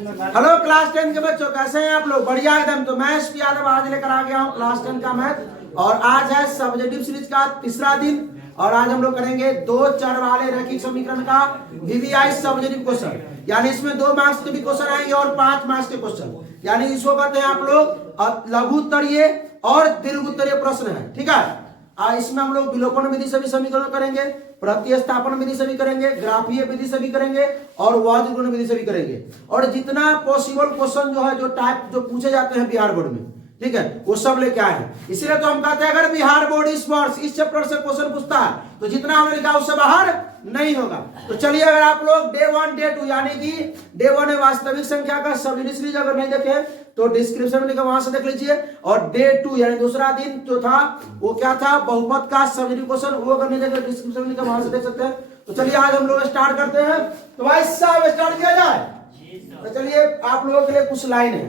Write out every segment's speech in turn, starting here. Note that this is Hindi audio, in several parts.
हेलो क्लास 10 के बच्चों, कैसे हैं आप लोग? बढ़िया एकदम। तो मैं एसपी यादव आज लेकर आ गया हूँ क्लास 10 का मैथ, और आज है सब्जेक्टिव सीरीज का तीसरा दिन। और आज हम लोग करेंगे 2 चर वाले रैखिक समीकरण का वीवीआई सब्जेक्टिव क्वेश्चन, यानी इसमें 2 मार्क्स के भी क्वेश्चन आएंगे और 5 मार्क्स के क्वेश्चन, यानी इसको कहते हैं आप लोग लघु उत्तरीय और दीर्घ उत्तरीय प्रश्न है। ठीक है, इसमें हम लोग विलोपन विधि से भी समीकरण करेंगे, प्रतिस्थापन विधि से भी करेंगे, ग्राफीय विधि से भी करेंगे और वर्गीकरण विधि से भी करेंगे। और जितना पॉसिबल क्वेश्चन जो है, जो टाइप जो पूछे जाते हैं बिहार बोर्ड में, ठीक है, वो सब लेके आए हैं। इसीलिए तो हम कहते हैं अगर बिहार बोर्ड इस वर्ष इस चैप्टर से क्वेश्चन पूछता है तो जितना हमने लिखा उससे बाहर नहीं होगा। तो चलिए, अगर आप लोग डे 1 डे 2 यानी कि डे 1 है वास्तविक संख्या का सब्जेक्टिव सीरीज अगर नहीं देखे तो डिस्क्रिप्शन में लिखा, वहां से देख लीजिए। और डे 2 यानी दूसरा दिन जो था वो क्या था, बहुपद का सब्जेक्टिव क्वेश्चन, वो अगर नहीं देखे डिस्क्रिप्शन में लिखा, वहां से देख सकते हैं। तो चलिए आज हम लोग स्टार्ट करते हैं। तो भाई साहब स्टार्ट किया जाए। तो चलिए, आप लोगों के लिए कुछ लाइन है,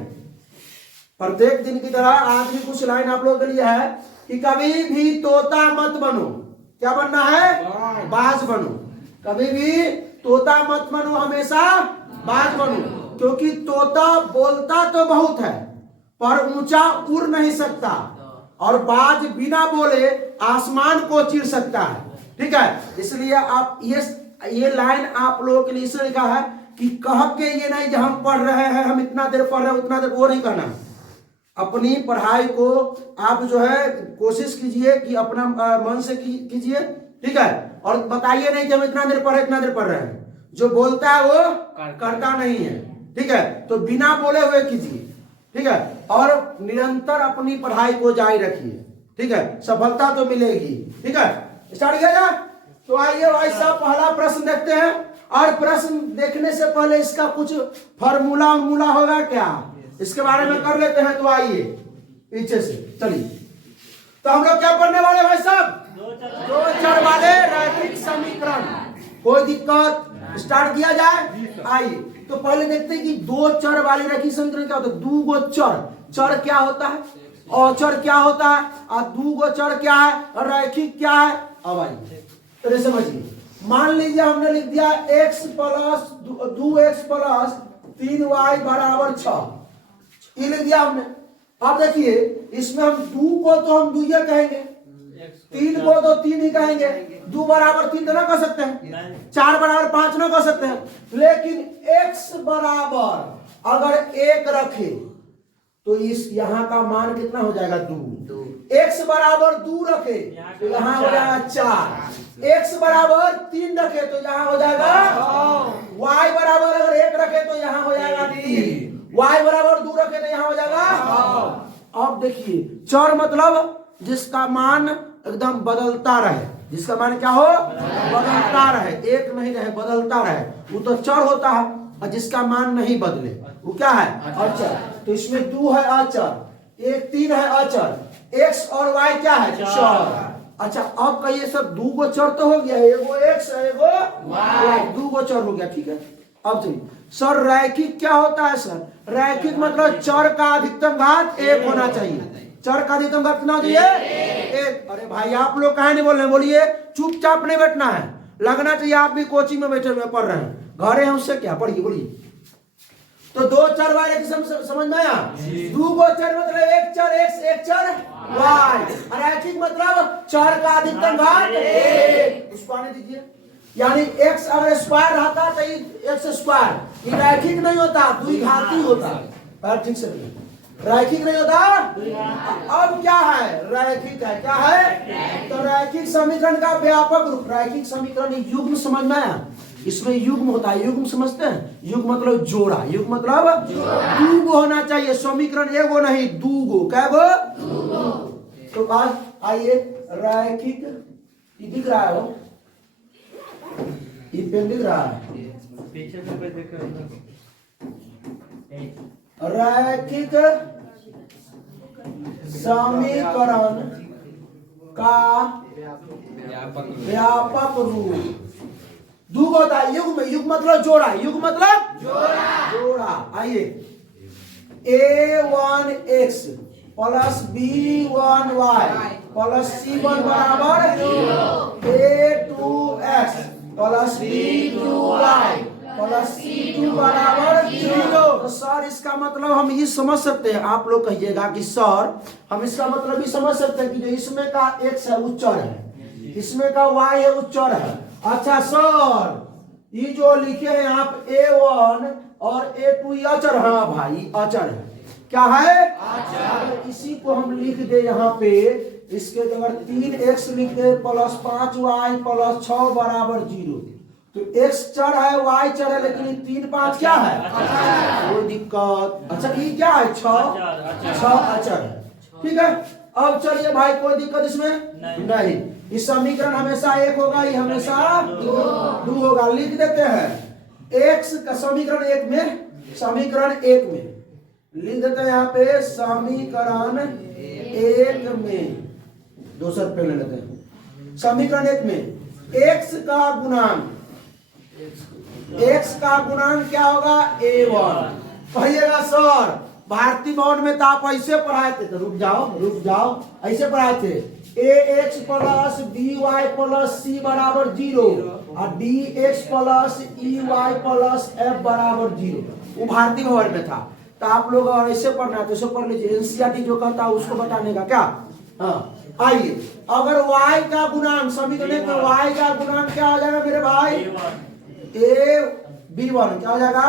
प्रत्येक दिन की तरह आज भी कुछ लाइन आप लोगों के लिए है कि कभी भी तोता मत बनो। क्या बनना है? बाज बनो। कभी भी तोता मत बनो, हमेशा बाज बनो। क्योंकि तोता बोलता तो बहुत है पर ऊंचा उड़ नहीं सकता, और बाज बिना बोले आसमान को चीर सकता है। ठीक है, इसलिए आप ये लाइन आप लोगों के लिए इसलिए लिखा है कि कह के ये नहीं कि हम पढ़ रहे हैं, हम इतना देर पढ़ रहे हैं उतना देर, वो नहीं कहना है। अपनी पढ़ाई को आप जो है कोशिश कीजिए कि अपना मन से कीजिए। ठीक है, और बताइए नहीं कि हम इतना देर पढ़ रहे हैं। जो बोलता है वो करता नहीं है। ठीक है, तो बिना बोले हुए कीजिए। ठीक है, और निरंतर अपनी पढ़ाई को जारी रखिए। ठीक है, सफलता तो मिलेगी। ठीक है, स्टार्ट किया जाए। तो आइए भाई साहब, पहला प्रश्न देखते हैं। और प्रश्न देखने से पहले इसका कुछ फॉर्मूला होगा क्या, इसके बारे में कर लेते हैं। तो आइए पीछे से चलिए। तो हम लोग क्या पढ़ने वाले भाई साहब? 2 चर वाले रैखिक समीकरण। कोई दिक्कत? स्टार्ट किया जाए। आइए, तो पहले देखते हैं कि 2 चर वाले रैखिक समीकरण क्या होता है। 2 गो चर, चर क्या होता है, औचर क्या होता है, और 2 गो चर क्या है, और रैखिक क्या है। अब आइए तो समझिए। मान लीजिए हमने लिख दिया x plus 2x plus 3y बराबर 6, ये लिख दिया हमने। अब देखिए, इसमें हम 2 को तो हम 2 ही कहेंगे, 3 को तो 3 ही कहेंगे। 2 बराबर 3 तो ना कह सकते हैं, 4 बराबर 5 ना कह सकते हैं। लेकिन x बराबर अगर 1 रखे तो इस यहाँ का मान कितना हो जाएगा? 2। x बराबर 2 रखे तो यहाँ हो जाएगा 4। x बराबर 3 रखे तो यहाँ हो जाएगा 6। y बराबर अगर 1 रखे तो यहाँ हो जाएगा 3। y बराबर 2 रखे तो यहाँ हो जाएगा 6। अब देखिए, चर मतलब जिसका मान एकदम बदलता रहे, जिसका मान क्या हो, बदलता रहे, एक नहीं रहे, बदलता रहे, वो तो चर होता है। और जिसका मान नहीं बदले वो क्या है? अचर। तो इसमें 2 है अचर, 3 है अचर, x और y क्या है? चर। अच्छा, अब कहिए सर 2 गो चर तो हो गया, एगो x है एगो y, 2 गो चर हो गया। ठीक है, अब चलिए सर रैखिक क्या होता है? सर रैखिक मतलब चर का अधिकतम घात 1 होना चाहिए। चर का अधिकतम घात कितना चाहिए? 1। अरे भाई आप लोग कहे नहीं बोल रहे? बोलिए, चुपचाप नहीं बैठना है, लगना चाहिए आप भी कोचिंग में बैठे हुए पढ़ रहे हैं, घरे हैं उससे क्या, पढ़िए बोलिए। तो 2 चर वाले की समझ में आया? 2 गो चर मतलब 1 चर x 1 चर y। रैखिक मतलब चर का अधिकतम घात 1। उसको आने दीजिए, यानी x अगर स्क्वायर रहता तो x स्क्वायर, ये रैखिक नहीं होता, द्विघाती होता। ठीक से रैखिक नहीं होता। अब क्या है? रैखिक है। क्या है? तो रैखिक समीकरण का व्यापक रूप, रैखिक समीकरण युग्म समझ में आया? इसमें युग्म होता है, युग्म समझते हैं? युग्म मतलब जोड़ा, युग्म मतलब 2 गो होना चाहिए समीकरण, एगो नहीं 2 गो। क्या गो? 2 गो। तो बात आइए, रैखिक दिख रहा है, वो पेन दिख रहा है, रैखिक समीकरण का व्यापक रूप 2 होता है। युग्म मतलब जोड़ा, युग्म मतलब जोड़ा। आइए, a1x plus b1y plus c1 बराबर a2x plus b2y plus C2 बराबर 0। तो सर इसका मतलब हम ये समझ सकते हैं, आप लोग कहिएगा कि सर हम इसका मतलब ये समझ सकते हैं कि जो इसमें का x है वो चर है, इसमें का y है वो चर है। अच्छा सर ये जो लिखे हैं आप A1 और A2 ये अचर, हाँ भाई अचर है, क्या है अचर। इसी को हम लिख दे यहाँ पे, इसके अगर 3x लिख दे प्लस 5y प्लस 6 बराबर 0, तो x चर है y चर है, लेकिन 3 5 क्या है कोई दिक्कत। अच्छा ये क्या है 6 अचर है, ठीक है। अब चलिए भाई कोई दिक्कत इसमें नहीं। इस समीकरण हमेशा 1 होगा, ये हमेशा 2 होगा। लिख देते हैं x का समीकरण 1 में, समीकरण 1 में लिख देते हैं यहाँ पे समीकरण 1 में, दूसरा पे ले लेते हैं समीकरण 1 में x का गुणांक, x का गुणांक क्या होगा A1। कहिएगा सर भारतीय भवन में तो आप ऐसे पढ़ाए थे, तो रुक जाओ ऐसे पढ़ाए थे ax plus by plus c बराबर 0 और dx plus ey plus f बराबर 0, वो भारतीय भवन में था। तो आप लोग अगर ऐसे पढ़ना है तो ऐसे पढ़ लीजिए, एनसीईआरटी जो कहता है उसको बताने का क्या। हाँ आइए, अगर y का गुणांक समीकरण में y का गुणांक क्या हो जाएगा मेरे भाई a b1 क्या हो जाएगा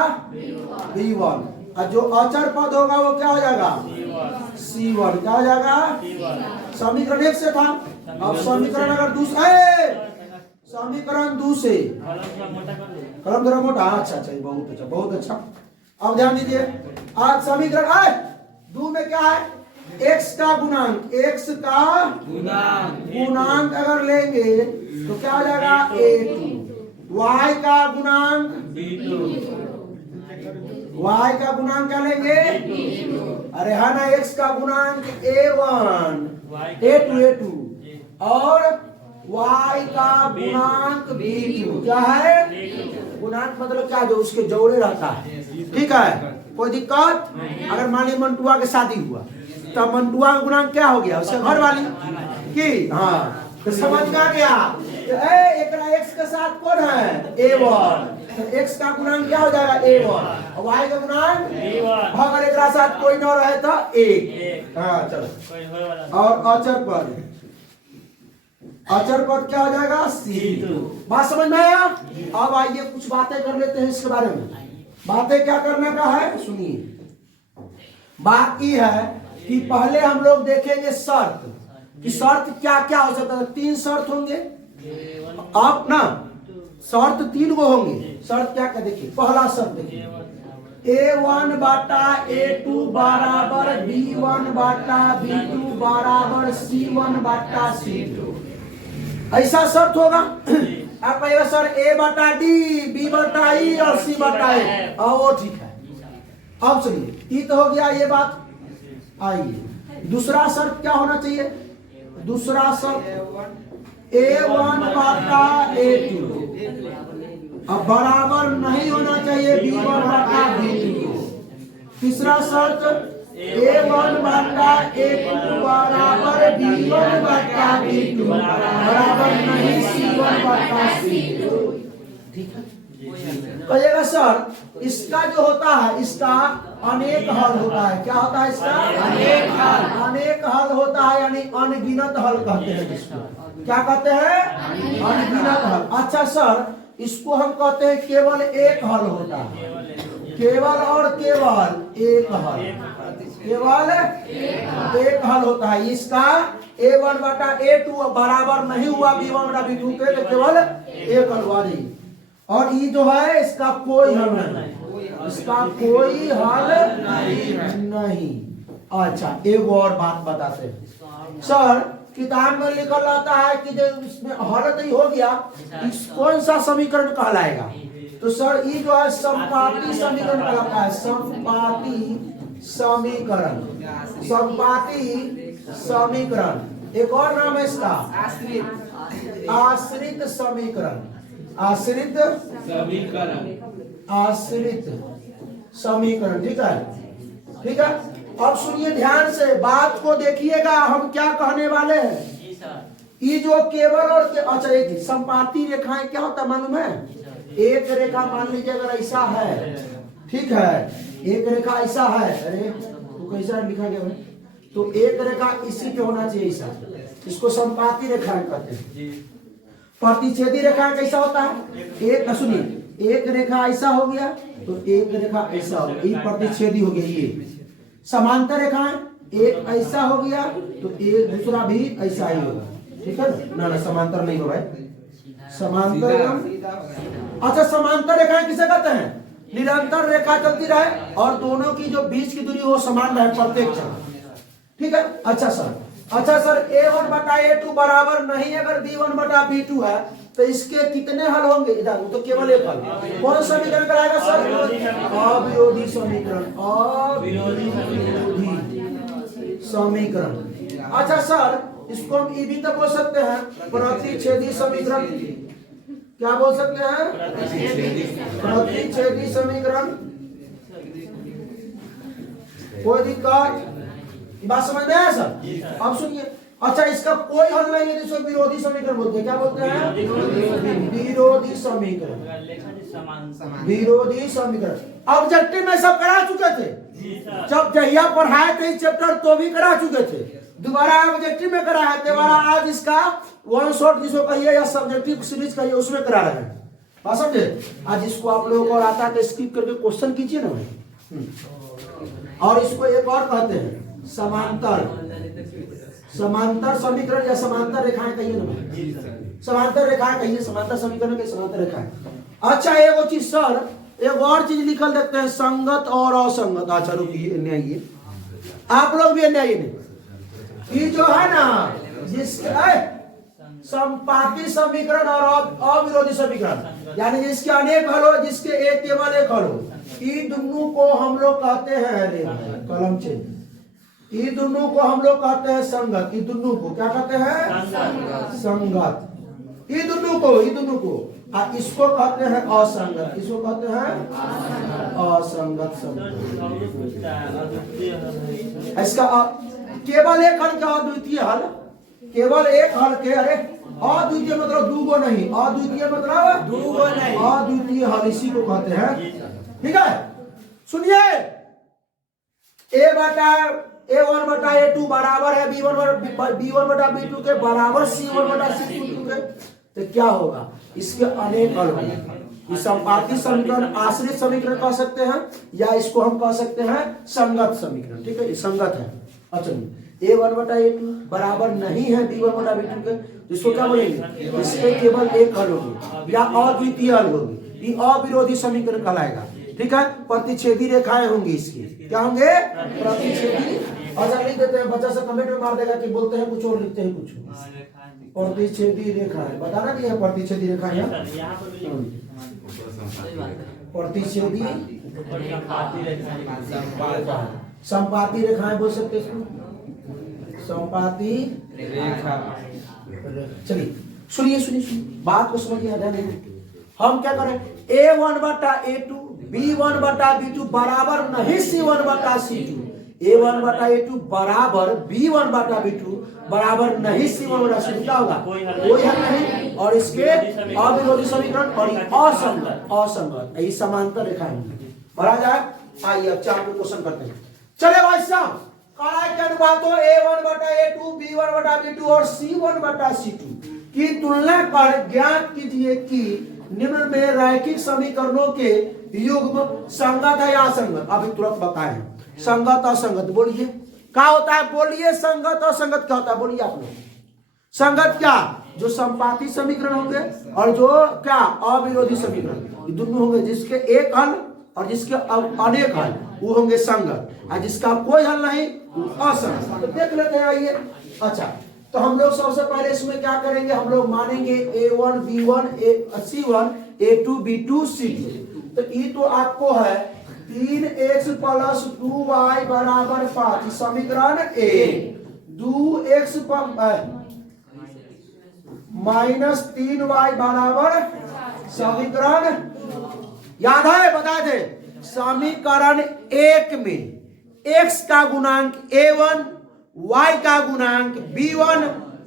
b1, और जो अचर पद होगा वो क्या हो जाएगा C1 क्या हो जाएगा। समीकरण 1 से था, अब समीकरण अगर दूसरा समीकरण 2 से कलम थोड़ा मोटा, अच्छा बहुत अच्छा। अब ध्यान दीजिए, आज समीकरण 2 में क्या है x का गुणांक, x का गुणांक अगर लेंगे तो क्या हो जाएगा A2, y का गुणांक B2, y का गुणांक क्या लेंगे अरे है ना, x का गुणांक A1 A2 और y का गुणांक B2 क्या है, गुणांक मतलब क्या, जो उसके जोड़े रहता है, ठीक है कोई दिक्कत। अगर मान ली मंटुआ के शादी हुआ तो मंटुआ का गुणांक क्या हो गया उसके घर वाली की, हाँ तो समझ में आ गया। एक x के साथ कौन है A1, तो x का गुणांक क्या हो जाएगा A1 और y का गुणांक B1, अगर एक साथ कोई न रहे तो 1। हाँ चलो, और अचर पद क्या हो जाएगा C2। बात समझ में आया। अब आइए कुछ बातें कर लेते हैं इसके बारे में। बातें क्या करने का है सुनिए, बात ये है कि पहले हम लोग देखेंगे शर्त कि शर्त क्या क्या हो सकता है। 3 शर्त होंगे, आप ना शर्त 3 गो होंगे। शर्त क्या क्या देखिए, पहला शर्त देखिए A1 बाटा A2 बराबर B1 बाटा B2 बराबर C1 बाटा C2, ऐसा शर्त होगा। आप कहिएगा सर A बटा D, B बटा E और C बटा A, वो ठीक है। अब सुनिए ये तो हो गया ये बात। आइए दूसरा शर्त क्या होना चाहिए, दूसरा शर्त A1 बाटा A2 अब बराबर नहीं होना चाहिए B1 बाटा B2। तीसरा शर्त A1 बाटा A2 बराबर B1 बाटा B2 बराबर नहीं C1 बाटा C2, ठीक है। कहिएगा सर इसका जो होता है इसका अनेक हल होता है, क्या होता है इसका अनेक हल होता है, यानी अनगिनत हल कहते हैं जिसको, क्या कहते हैं अनगिनत हल। अच्छा सर इसको हम कहते हैं केवल एक हल होता है, केवल और केवल एक हल, केवल एक हल होता है। इसका A1 बटा A2 बराबर नहीं हुआ B1 बटा B2 के, तो केवल एक हल हुआ नहीं। और ये जो है इसका कोई हल नहीं, इसका कोई हल नहीं। अच्छा एक और बात बताते हैं सर, किताब में लिखा रहता है कि जब इसमें हल नहीं हो गया इस कौन सा समीकरण कहलाएगा, तो सर ये जो है समपाती समीकरण कहलाता है, समपाती समीकरण, समपाती समीकरण। एक और नाम है इसका आश्रित समीकरण, आश्रित समीकरण, आश्रित समीकरण, ठीक है ठीक है। अब सुनिए ध्यान से बात को देखिएगा, हम क्या कहने वाले हैं। ये जो केवल और अच्छा एक संपाती रेखाएं क्या होता है मालूम है, एक रेखा मान लीजिए अगर ऐसा है, ठीक है, एक रेखा ऐसा है, अरे तो कैसा लिखा गया है, तो एक रेखा इसी पे होना चाहिए ऐसा, इसको संपाती रेखा कहते हैं। प्रतिच्छेदी रेखा कैसा होता है, एक सुनिए, एक रेखा ऐसा हो गया तो एक रेखा ऐसा हो गया, ये प्रतिच्छेदी हो गया। ये समांतर रेखा है, एक ऐसा हो गया तो एक दूसरा भी ऐसा ही होगा, ठीक है ना? ना समांतर नहीं हो भाई, समांतर। अच्छा, समांतर रेखाएं किसे कहते हैं? निरंतर रेखा चलती रहे और दोनों की जो बीच की दूरी वो समान रहे प्रत्येक क्षण, ठीक है। अच्छा सर A1 बटा A2 बराबर नहीं अगर B1 बटा B2 है तो इसके कितने हल होंगे? इधर तो केवल एक हल। कौन सा समीकरण कराएगा सर? अविरोधी समीकरण, अविरोधी समीकरण। अच्छा सर, इसको हम ये भी तो बोल सकते हैं प्रतिच्छेदी समीकरण। क्या बोल सकते हैं? प्रतिच्छेदी समीकरण। कोई दिक्कत? बात समझ में आया सर? अब सुनिए, अच्छा इसका कोई हल नहीं है जिसको विरोधी समीकरण बोलते हैं। क्या बोलते हैं? विरोधी समीकरण। विरोधी समीकरण ऑब्जेक्टिव में सब करा चुके थे, जब जहिया पढ़ाए थे इस चैप्टर तो भी करा चुके थे, दोबारा ऑब्जेक्टिव में करा है, दोबारा आज इसका वन शॉट जिसको कहिए या सब्जेक्टिव सीरीज कहिए उसमें करा रहे हैं। बात समझे? आज इसको आप लोगों को आता है तो स्किप करके क्वेश्चन कीजिए ना भाई। और इसको एक और कहते हैं समांतर समीकरण या समांतर रेखाएं कहिए ना, समांतर रेखाएं कहिए, समांतर समीकरण के समांतर रेखाएं। अच्छा एक चीज सर, एक और चीज निकल देते हैं, संगत और असंगत। अच्छा रुकिए, न्याय आप लोग भी न्याय नहीं, ये जो है ना जिसके संपाती समीकरण और अविरोधी समीकरण, यानी जिसके अनेक हल हो, जिसके एक केवल एक हल हो, ये दोनों को हम लोग कहते हैं कलम चेंज, ये दोनों को हम लोग कहते हैं संगत। ये दोनों को क्या कहते हैं? संगत। ये दोनों को इसको कहते हैं असंगत। इसको कहते हैं असंगत समीकरण। इसका केवल एक हल का अद्वितीय हल, केवल एक हल के, अरे अद्वितीय मतलब दूगो नहीं, अद्वितीय मतलब दूगो नहीं, अद्वितीय हल इसी को कहते हैं, ठीक है। सुनिए, A1 बटा A2 बराबर है B1 बटा B2 के बराबर C1 बटा C2 के, तो क्या होगा? इसके अनेक हल होंगे। इस संपाती समीकरण आश्रित समीकरण कह सकते हैं या इसको हम कह सकते हैं संगत समीकरण, ठीक है, ये संगत है। अच्छा, A1 बटा A2 बराबर नहीं है B1 बटा B2 के, तो इसको क्या बोलेंगे? इसके केवल एक हल होगी या अद्वितीय हल होगी, ये अविरोधी समीकरण कहलाएगा, ठीक है। प्रतिच्छेदी रेखाएं होंगी इसकी, क्या होंगे? प्रतिच्छेदी। अच्छा लिख देते हैं, बच्चा से कमेंट में मार देगा कि बोलते हैं कुछ और लिखते हैं कुछ। प्रतिच्छेदी रेखाएं बताना कि है प्रतिच्छेदी रेखाएं, प्रतिच्छेदी संपाती रेखाएं बोल सकते हैं, संपाती रेखा। चलिए सुनिए बात को समझिए, ध्यान दीजिए। हम क्या करें? A1 बटा A2 B1 बटा B2 बराबर नहीं C1 बटा C2, A1 बटा A2 बराबर B1 बटा B2 बराबर नहीं C1 बटा C2, क्या होगा? कोई हल नहीं। और इसके अविरोधी समीकरण और असंगत, ये समांतर रेखाएं भरा जाए। आइए अब 4 को क्वेश्चन करते हैं। चले भाई साहब, कारक के अनुपातों A1 बटा A2 B1 बटा B2 और C1 बटा C2 की तुलना कर ज्ञात कीजिए कि निम्न में रैखिक समीकरणों के युग्म संगत है या असंगत। अभी तुरंत बताएं, संगत असंगत बोलिए क्या होता है? बोलिए संगत असंगत क्या होता है? बोलिए आप लोग। संगत क्या? जो संपाती समीकरण होंगे और जो क्या अविरोधी समीकरण, ये दोनों होंगे जिसके एक हल और जिसके अनेक हल, वो होंगे संगत, और जिसका कोई हल नहीं वो असंगत। तो देख लेते हैं, आइए। अच्छा, तो हम लोग सबसे पहले इसमें क्या करेंगे? हम लोग मानेंगे A1 B1 C1 A2 B2 C2। तो ये तो आपको है 3x प्लस 2y बराबर 5, समीकरण A। 2x माइनस 3y बराबर समीकरण, याद है बताए थे? समीकरण 1 में x का गुणांक A1, y का गुणांक B1,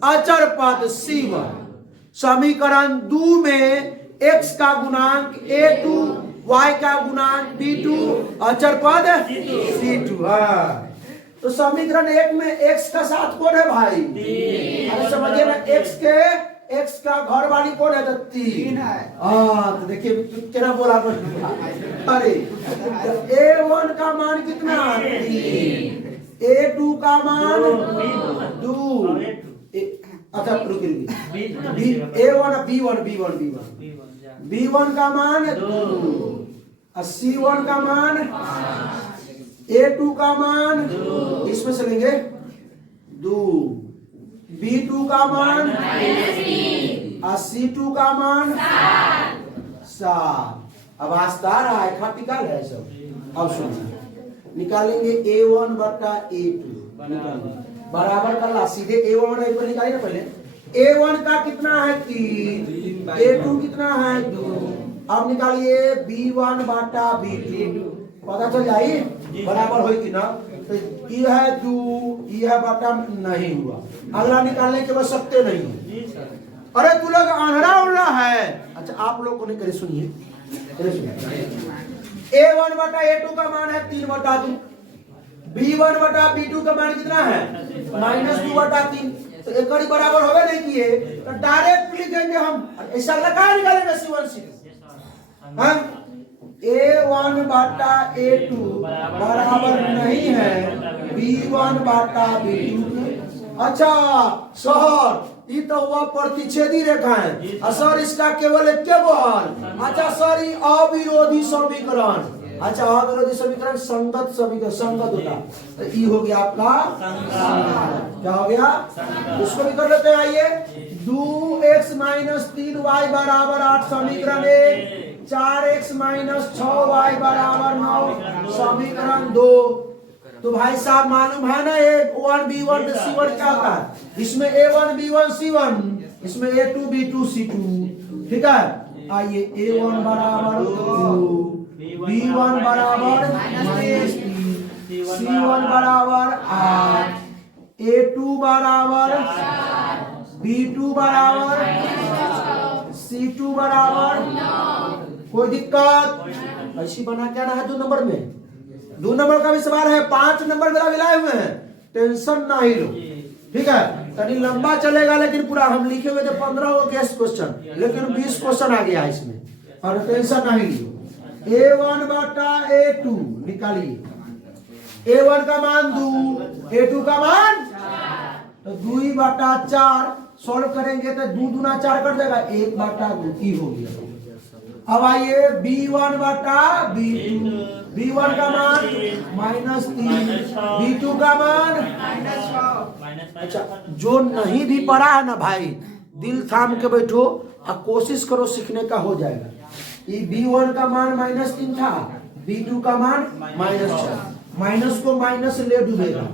अचर पद C1। समीकरण 2 में x का गुणांक a2, y का गुणांक b2, अचर पद c2। हाँ, तो समीकरण 1 में x का साथ कौन है भाई? अरे समझिए ना, x का घर वाली कौन है? तो 3 है। हाँ, तो देखिए क्या बोला। अरे a1 का मान कितना? 3। a2 का मान 2। अच्छा रुकिए, b1 का मान 2, c1 का मान, a2 का मान, इसमें से लेंगे 2, b2 का मान, c2 का मान 7। अब आस्ता रहा है, खातिकाल है सब। अब सुनिए, निकालेंगे a1 बटा a2, बराबर कर ला, सीधे a1 बटा a2 निकालिए ना। पहले a1 का कितना है? 3, a2 कितना है? 2। अब निकालिए b1 बटा b2, पता चल जाए बराबर हो कि ना। तो ये है 2, ये बटा नहीं हुआ। अगला निकालने के बाद सकते नहीं। अरे तू लोग आंधरा उड़ा है। अच्छा आप लोग को नहीं करे, सुनिए a1 बटा a2 का मान है 3 बटा 2, b1 बटा b2 का मान कितना है? -2 बटा 3। तो एक कड़ी बराबर होगा नहीं किए तो डायरेक्ट लिखेंगे हम। ऐसा लगा निकालेंगे c1 c2। हाँ, a1 बटा a2 बराबर नहीं है b1 बटा b2। अच्छा सर, ये तो हुआ प्रतिच्छेदी रेखा है सर, इसका केवल एक के बल। अच्छा सर, ये अविरोधी समीकरण। अच्छा अविरोधी समीकरण संगत समीकरण, संगत होता। तो ये हो गया आपका क्या हो गया? उसको भी कर लेते हैं। आइए, 2x - 3y बराबर 8 समीकरण 1, 4x - 6y बराबर 9 समीकरण 2। तो भाई साहब मालूम है ना, a1 b1 c1 क्या होता है? इसमें a1 b1 c1, इसमें a2 b2 c2। ठीक है, आइए a1 बराबर 2, b1 बराबर -3, c1 बराबर 8, a2 बराबर 4, b2 बराबर c2 बराबर। कोई दिक्कत? ऐसी बना क्या रहा है 2 नंबर में? 2 नंबर का भी सवाल है, 5 नंबर मेरा मिलाए हुए हैं, टेंशन ना ही लो। ठीक है, तनी लंबा चलेगा, लेकिन पूरा हम लिखे हुए थे 15 गेस्ट क्वेश्चन, लेकिन 20 क्वेश्चन आ गया इसमें, और टेंशन नहीं लियो। a1 बटा a2 निकालिए। a1 का मान 2, a2 का मान 4, तो 2 बटा 4 सॉल्व करेंगे तो 2 दूना 4 कर देगा, 1 बटा 2 की हो गया। अब आइए b1 बटा b2, b1 का मान -3, b2 का मान -6। अच्छा, जो नहीं भी पढ़ा है ना भाई, दिल थाम के बैठो और कोशिश करो, सीखने का हो जाएगा। ये b1 का मान -3 था, b2 का मान -6, माइनस को माइनस ले डूबेगा,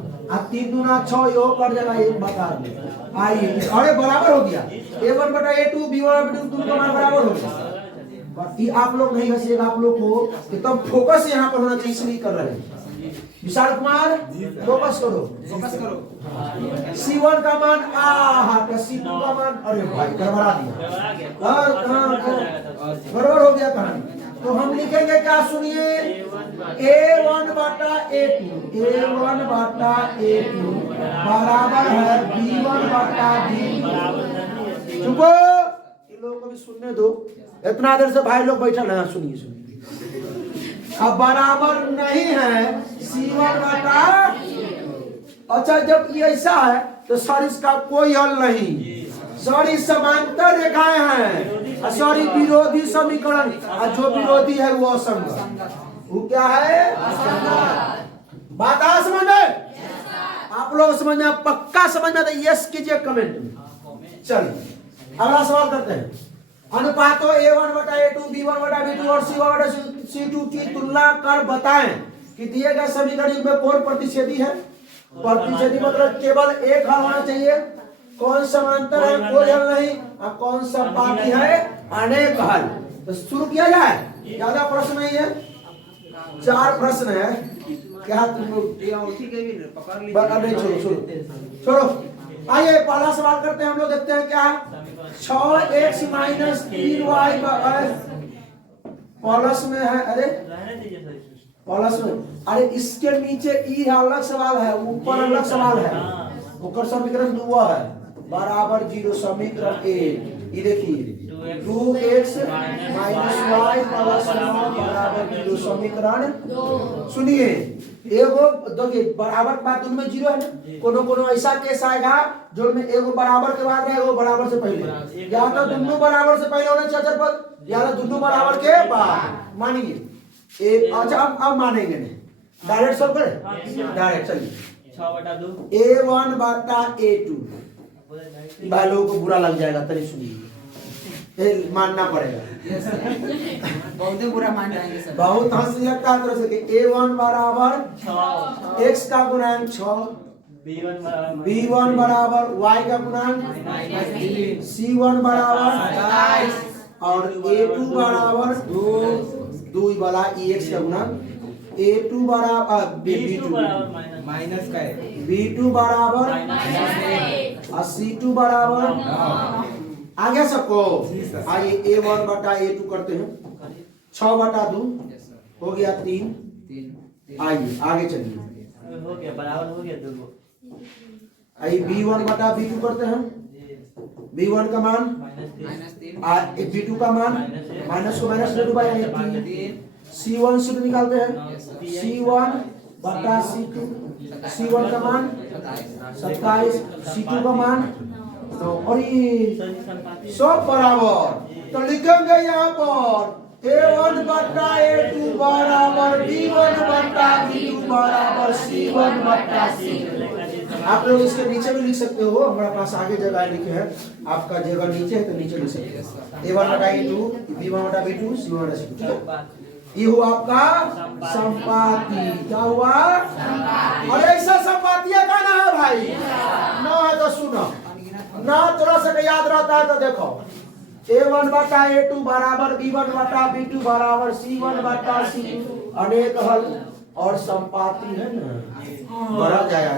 3 दूना 6 यो कर जाएगा, 1 बटा 2। आइए, अरे बराबर हो गया, a1 बटा a2, b1 बटा b2 का मान बराबर हो गया। बाकी आप लोग नहीं हंसिएगा, आप लोग को एकदम फोकस यहाँ पर होना चाहिए, इसलिए कर रहे हैं। विशाल कुमार फोकस करो, फोकस करो। C1 का मान C2 का मान, अरे भाई गड़बड़ा दिया, गड़बड़ हो गया कहानी। तो हम लिखेंगे क्या, सुनिए, a1 बटा a2, a1 बटा a2 बराबर है b1 बटा b2। चुपो, लोगों को भी सुनने दो, इतना देर से भाई लोग बैठा ना, सुनिए सुनिए। अब बराबर नहीं है c1 बटा। अच्छा, जब ये ऐसा है तो सर इसका कोई हल नहीं, सॉरी समांतर रेखाएं हैं, सॉरी विरोधी समीकरण, जो विरोधी है वो असंगत, वो क्या है? बात आ समझ में? आप लोग समझ में, पक्का समझ में? यस कीजिए कमेंट में। चलिए अगला सवाल करते हैं। अनुपातों a1 बटा a2, b1 बटा b2 और c1 बटा c2 की तुलना कर बताएं कि दिए गए समीकरण में कौन प्रतिच्छेदी है। प्रतिच्छेदी मतलब केवल एक हल होना चाहिए, कौन समांतर है कोई हल नहीं, और कौन सा बाकी है अनेक हल। तो शुरू किया जाए, ज्यादा प्रश्न नहीं है, 4 प्रश्न है। क्या तुम लोग छोड़ो छोड़ो, आइए पहला सवाल करते हैं हम लोग, देखते हैं क्या है। 6x माइनस 3y प्लस में है, अरे प्लस में, अरे इसके नीचे ई अलग सवाल है, ऊपर अलग सवाल है, ऊपर समीकरण 2 है बराबर 0, समीकरण 1 ये देखिए 2x माइनस y प्लस 9 बराबर 0, समीकरण 2। सुनिए एगो देखिए बराबर के बाद दोनों में 0 है ना, कोनो ऐसा केस आएगा जो में एगो बराबर के बाद एगो बराबर से पहले, या तो दोनों बराबर से पहले होना चाहिए पद, या तो दोनों बराबर के बाद। मानिए एक, अच्छा अब मानेंगे नहीं, डायरेक्ट सब करें, डायरेक्ट चलिए 6/2 a1 बटा a2, भाई लोगों को बुरा लग जाएगा, तरी सुनिए मानना पड़ेगा, बहुत बुरा मान जाएंगे सर, बहुत हंसी लगता है तरह से कि a1 बराबर 6 x का गुणांक 6, b1 बराबर y का गुणांक c1 बराबर 27 और a2 बराबर 2 वाला ex का गुणांक, a2 बराबर b2 माइनस का है, b2 बराबर और c2 बराबर आ गया सबको। आइए a1 बटा a2 करते हैं, 6 बटा 2 हो गया 3। आइए आगे चलिए, हो गया बराबर हो गया 2। आइए b1 बटा b2 करते हैं, b1 का मान -3 b2 का मान माइनस को माइनस ले डूबा यानी 3, c1 से निकालते हैं, c1 बटा c2, c1 का मान 27, c2 का मान तो, और ये सब बराबर, तो लिखेंगे यहाँ पर a1 बटा a2 बराबर b1 बटा b2 बराबर c1 बटा c2। आप लोग इसके नीचे भी लिख सकते हो, हमारे पास आगे जगह लिखे हैं, आपका जगह नीचे है तो नीचे लिख सकते हैं, a1 बटा a2 b1 बटा b2 c1 बटा c2, ठीक है। ये हुआ आपका संपाती, क्या हुआ, और ऐसा संपातिया का ना है भाई, ना है तो सुनो ना, थोड़ा सा याद रहता है तो देखो a1 बटा a2 बराबर b1 बटा b2 बराबर c1 बटा c2, अनेक हल और संपाती है ना, बढ़ा जाएगा।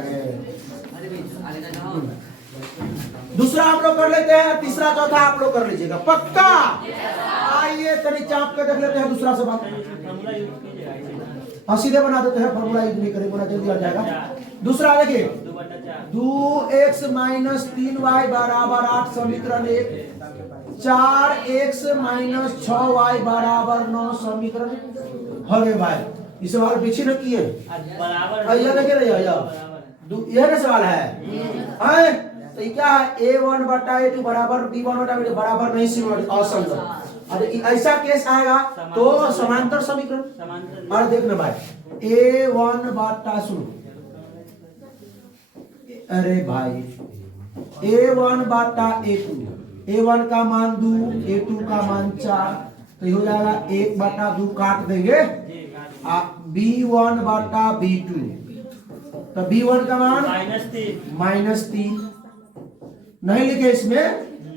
दूसरा आप लोग कर लेते हैं, तीसरा चौथा आप लोग कर लीजिएगा पक्का। आइए तनी चाप के देख लेते हैं दूसरा सवाल, हाँ सीधे बना देते हैं, फॉर्मूला यूज नहीं करेंगे, जल्दी आ जाएगा। दूसरा देखिए 2x माइनस 3y बराबर 8, समीकरण 1, 4x माइनस 6y बराबर 9, समीकरण। अरे भाई इस सवाल पीछे न किए बराबर, यह देखे रहिए, यह ना सवाल है, तो ये क्या है, a1 बटा a2 बराबर b1 बटा b2 बराबर नहीं, c1 असंगत। अरे ऐसा केस आएगा तो समांतर समीकरण। और देखना भाई a1 बटा, सुनो अरे भाई a1 बटा a2, a1 का मान 2, a2 का मान 4, तो हो जाएगा 1 बटा 2 काट देंगे, b1 बटा b2, तो b1 का मान -3 नहीं लिखे इसमें,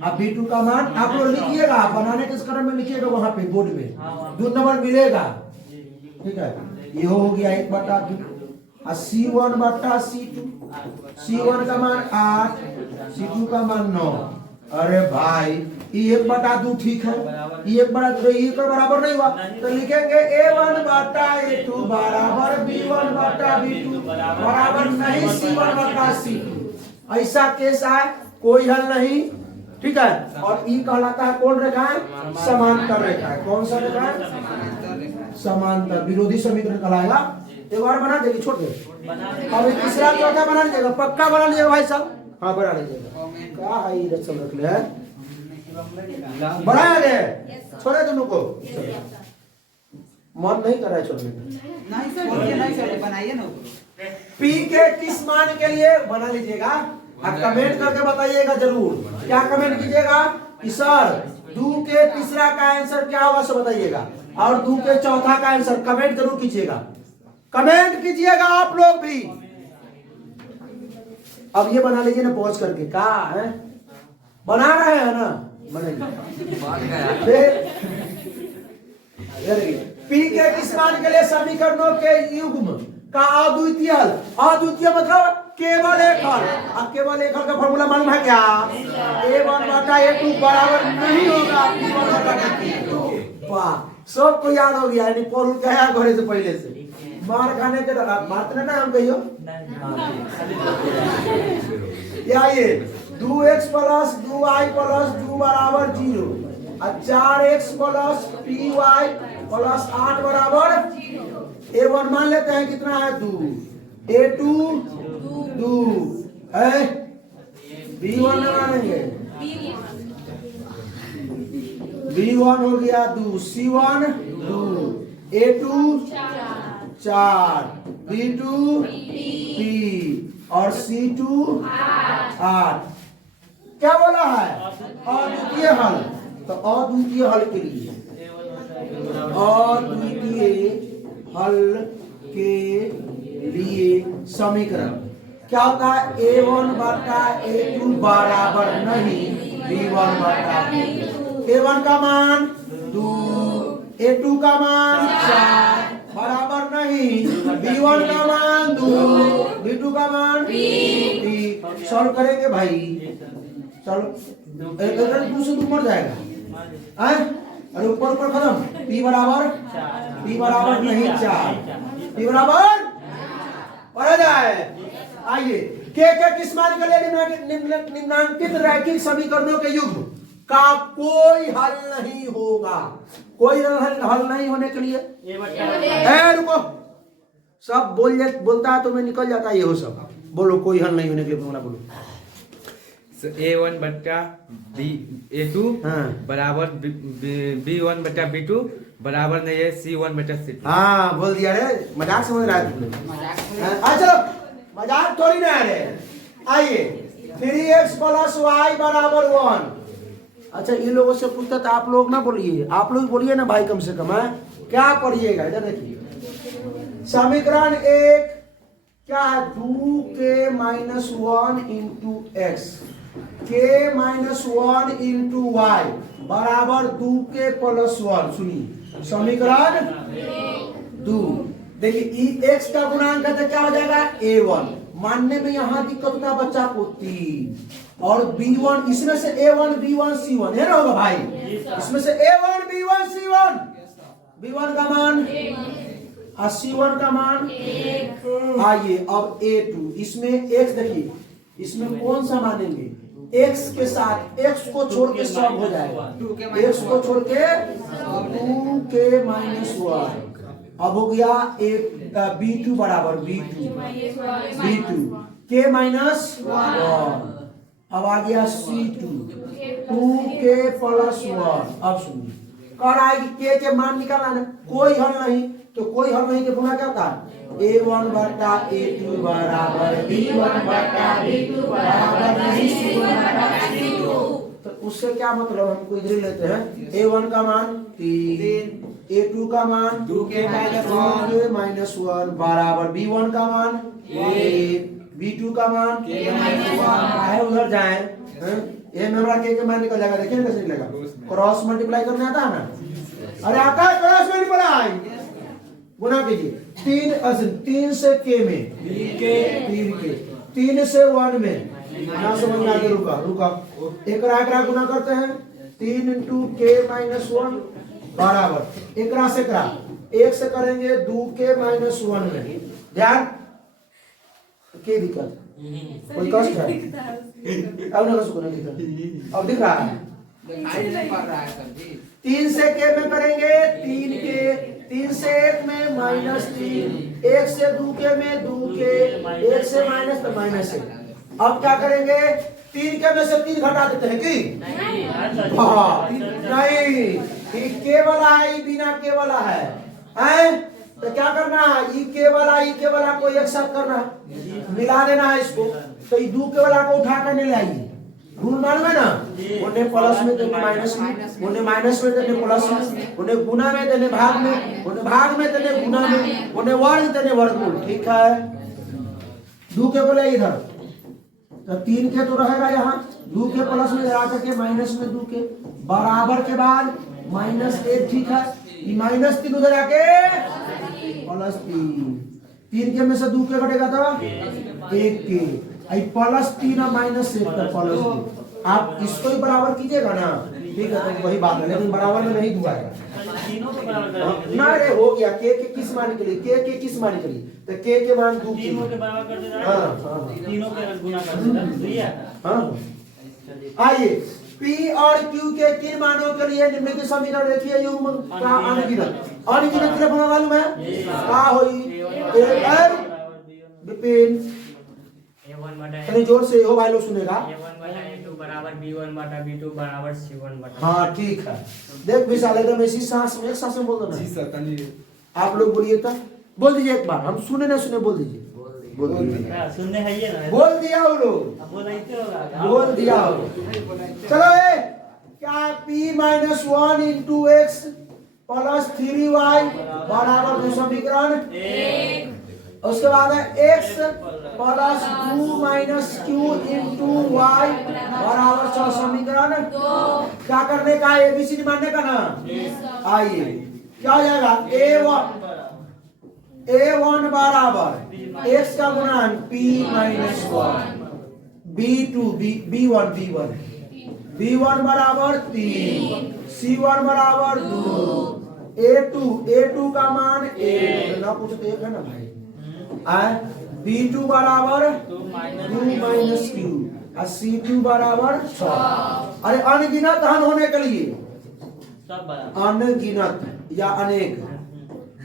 अब b2 का मान आप लोग लिखिएगा, बनाने के क्रम में लिखिएगा वहां पे बोर्ड में 2 नंबर मिलेगा, ठीक है। ये हो गया 1 बटा 2, c1 बटा c2, c1 का मान 8, c2 का मान 9। अरे भाई ये 1 बटा 2 ठीक है, ये 1 बटा 2 ये तो बराबर नहीं हुआ, तो लिखेंगे a1 बटा a2 बराबर b1 बटा b2 बराबर नहीं c1 बटा c2। ऐसा केस है, कोई हल नहीं, ठीक है। और ई कहलाता है कौन रेखा है, समांतर रेखा है। कौन सा रेखा है, समांतर, विरोधी समीकरण कहलाएगा। एक बार बना देगी, छोड़ दे, अब तीसरा चौथा बना लीजिएगा, पक्का बना लीजिएगा भाई साहब, हाँ बना लीजिएगा। क्या है ये सब रख ले, बढ़ाया गए, छोड़े दोनों को, मन नहीं कर रहा है छोड़ने का, नहीं सर बनाइए ना, पी के किस मान के लिए बना लीजिएगा, आप कमेंट करके बताइएगा जरूर। क्या कमेंट कीजिएगा कि सर 2 के तीसरा का आंसर क्या होगा, सो बताइएगा, और 2 के चौथा का आंसर कमेंट जरूर कीजिएगा, कमेंट कीजिएगा आप लोग भी। अब ये बना लीजिए ना पॉज करके, क्या है बना रहे हैं ना, पी के किस मान के लिए समीकरणों के युग्म का अद्वितीय हल, अद्वितीय मतलब केवल एक हल। अब केवल एक हल का फॉर्मूला मालूम है क्या? A1 बटा A2 बराबर नहीं होगा B1 बटा B2। वाह, सबको याद हो गया। यानी पढ़ गया घरे से पहले से। मार खाने के बात ना हम कहियो। ये 2x प्लस 2y प्लस 2 बराबर 0 और 4x प्लस 3y प्लस 8 बराबर 0। A1 मान लेते हैं कितना है? 2। A2 2 है। B1 मानेंगे, B1 हो गया 2, C1 2, A2 4, B2 3 और C2 8। क्या बोला है? अद्वितीय हल। तो अद्वितीय हल के लिए, अद्वितीय हल के लिए समीकरण क्या होता है? A1 बटा A2 बराबर नहीं B1 बटा B2। A1 का मान 2, A2 का मान 4 बराबर नहीं B1 का मान 2, B2 का मान 3। सॉल्व करेंगे भाई, चलो। इधर 2 से 2 मर जाएगा। अरे ऊपर ऊपर खत्म। P बराबर नहीं 4, P बराबर पढ़ा जाए। आइए, के किस मान के लिए निम्नांकित रैखिक समीकरणों के युग्म का कोई हल नहीं होगा। कोई हल नहीं होने के लिए रुको, सब बोलता है तो मैं निकल जाता है। ये हो सब बोलो, कोई हल नहीं होने के लिए बोलो। A1 बटा A2 बराबर B1 बटा B2 बराबर नहीं है C1 बटा C2। हाँ बोल दिया रे, मजाक समझ रहा है तुमने। चलो मजाक थोड़ी ना है। आइए 3x प्लस y बराबर 1। अच्छा, इन लोगों से पूछता था, आप लोग ना बोलिए, आप लोग बोलिए ना भाई, कम से कम है क्या पढ़िएगा। इधर देखिए, समीकरण 1 क्या है? 2k-1 into x, k-1 into y बराबर 2k प्लस 1। सुनिए, समीकरण 2। देखिए x का गुणांक है तो क्या हो जाएगा? A1। मानने में यहाँ दिक्कत होता है बच्चा को 3 और B1, इसमें से A1 B1 C1 है ना होगा भाई। इसमें से A1 B1 C1, B1 का मान और C1 का मान। आइए अब A2, इसमें x देखिए, इसमें कौन सा मानेंगे? x के साथ x को छोड़ के सब हो जाएगा। x को छोड़ के 2k-1। अब हो गया B2 बराबर B2 k-1। अब आ गया C2 2k प्लस 1। अब सुनिए, कर आएगी k के मान निकालना है, कोई हल नहीं। तो कोई हल नहीं के गुना क्या होता है? A1 बटा A2 बराबर B1 बटा B2 बराबर नहीं C1 बटा C2। तो उससे क्या मतलब? हमको इधर लेते हैं। A1 का मान 3, A2 का मान 2k-1 बराबर B1 का मान 1, B2 का मान k-1। उधर जाए ये में हमारा के मान निकल जाएगा। देखिए कैसे निकलेगा? क्रॉस मल्टीप्लाई करने आता है ना? अरे आता है क्रॉस मल्टीप्लाई। गुना कीजिए 3 से k में 3 से 1 में यहाँ समझ में आगे। रुका एकरा गुना करते हैं। 3 इंटू k-1 बराबर एकरा से करा 1 से करेंगे 2k-1 में। ध्यान, क्या दिक्कत? कोई कष्ट है? अब ना सुनो, अब दिख रहा है। 3 से k में करेंगे 3k, 3 से 1 में -3, 1 से 2k में 2k, 1 से माइनस तो -1। अब क्या करेंगे? 3k में से 3 घटा देते हैं कि नहीं, के वाला है, बिना के वाला है। तो क्या करना है? ई के वाला को एक साथ करना है, मिला देना है इसको। तो ये 2 के वाला को उठा कर ले आइए। रूल मालूम है ना? उन्हें प्लस में देने माइनस में, उन्हें माइनस में देने प्लस में, उन्हें गुना में देने भाग में, उन्हें भाग में देने गुना में, उन्हें वर्ग देने वर्गमूल। ठीक है, 2 के बोले इधर तो 3 के तो रहेगा यहाँ, 2 के प्लस में आकर के माइनस में 2 के बराबर के बाद -1। ठीक है, -3 उधर आके +3, 3 के में से 2 के कटेगा तो 1 के, आई +3 और -1 तो +2। आप इसको ही बराबर कीजिएगा ना, ठीक है, तो वही बात है, लेकिन बराबर में नहीं दुआ है तीनों को बराबर कर देंगे। ना। रे हो गया, के किस मान के लिए, के किस मान के लिए, तो के मान 2 तीनों के बराबर कर देना है। हाँ। तीनों के गुना कर देना तो ये आता है। हाँ। आइए P और Q के 3 मानों के लिए निम्नलिखित समीकरण देखिए, युग्म का अनगिनत अनगिनत के लिए मालूम है क्या होई, एक विपिन A1 बटा तनी जोर से हो भाई लोग सुनेगा। A1 बटा A2 बराबर B1 बटा B2 बराबर C1 बटा। हाँ ठीक है, देख विशाल एकदम ऐसी सांस में, एक सांस में बोल दो ना। जी सर तनी आप लोग बोलिए तो बोल दीजिए एक बार, हम सुने ना सुने बोल दीजिए। बोल दीजिए, हाँ, सुनने है ये ना। बोल दिया वो लोग, अब बोला ही तो होगा। बोल दिया वो लोग। चलो ये क्या P - 1 × x + 3y बराबर 2 समीकरण, उसके बाद है x + 2 - q × y बराबर 6 समीकरण। क्या करने का, एबीसीडी मानने का ना। आइए क्या हो जाएगा, a1 बराबर x का गुणांक P - 1 b2 b1 b1 बराबर 3 c1 बराबर 2 a2 का मान 1 ना पूछो तो 1 है ना भाई। b2 बराबर 2 - q और c2 बराबर 6। अरे अनगिनत हल होने के लिए सब बराबर। अनगिनत या अनेक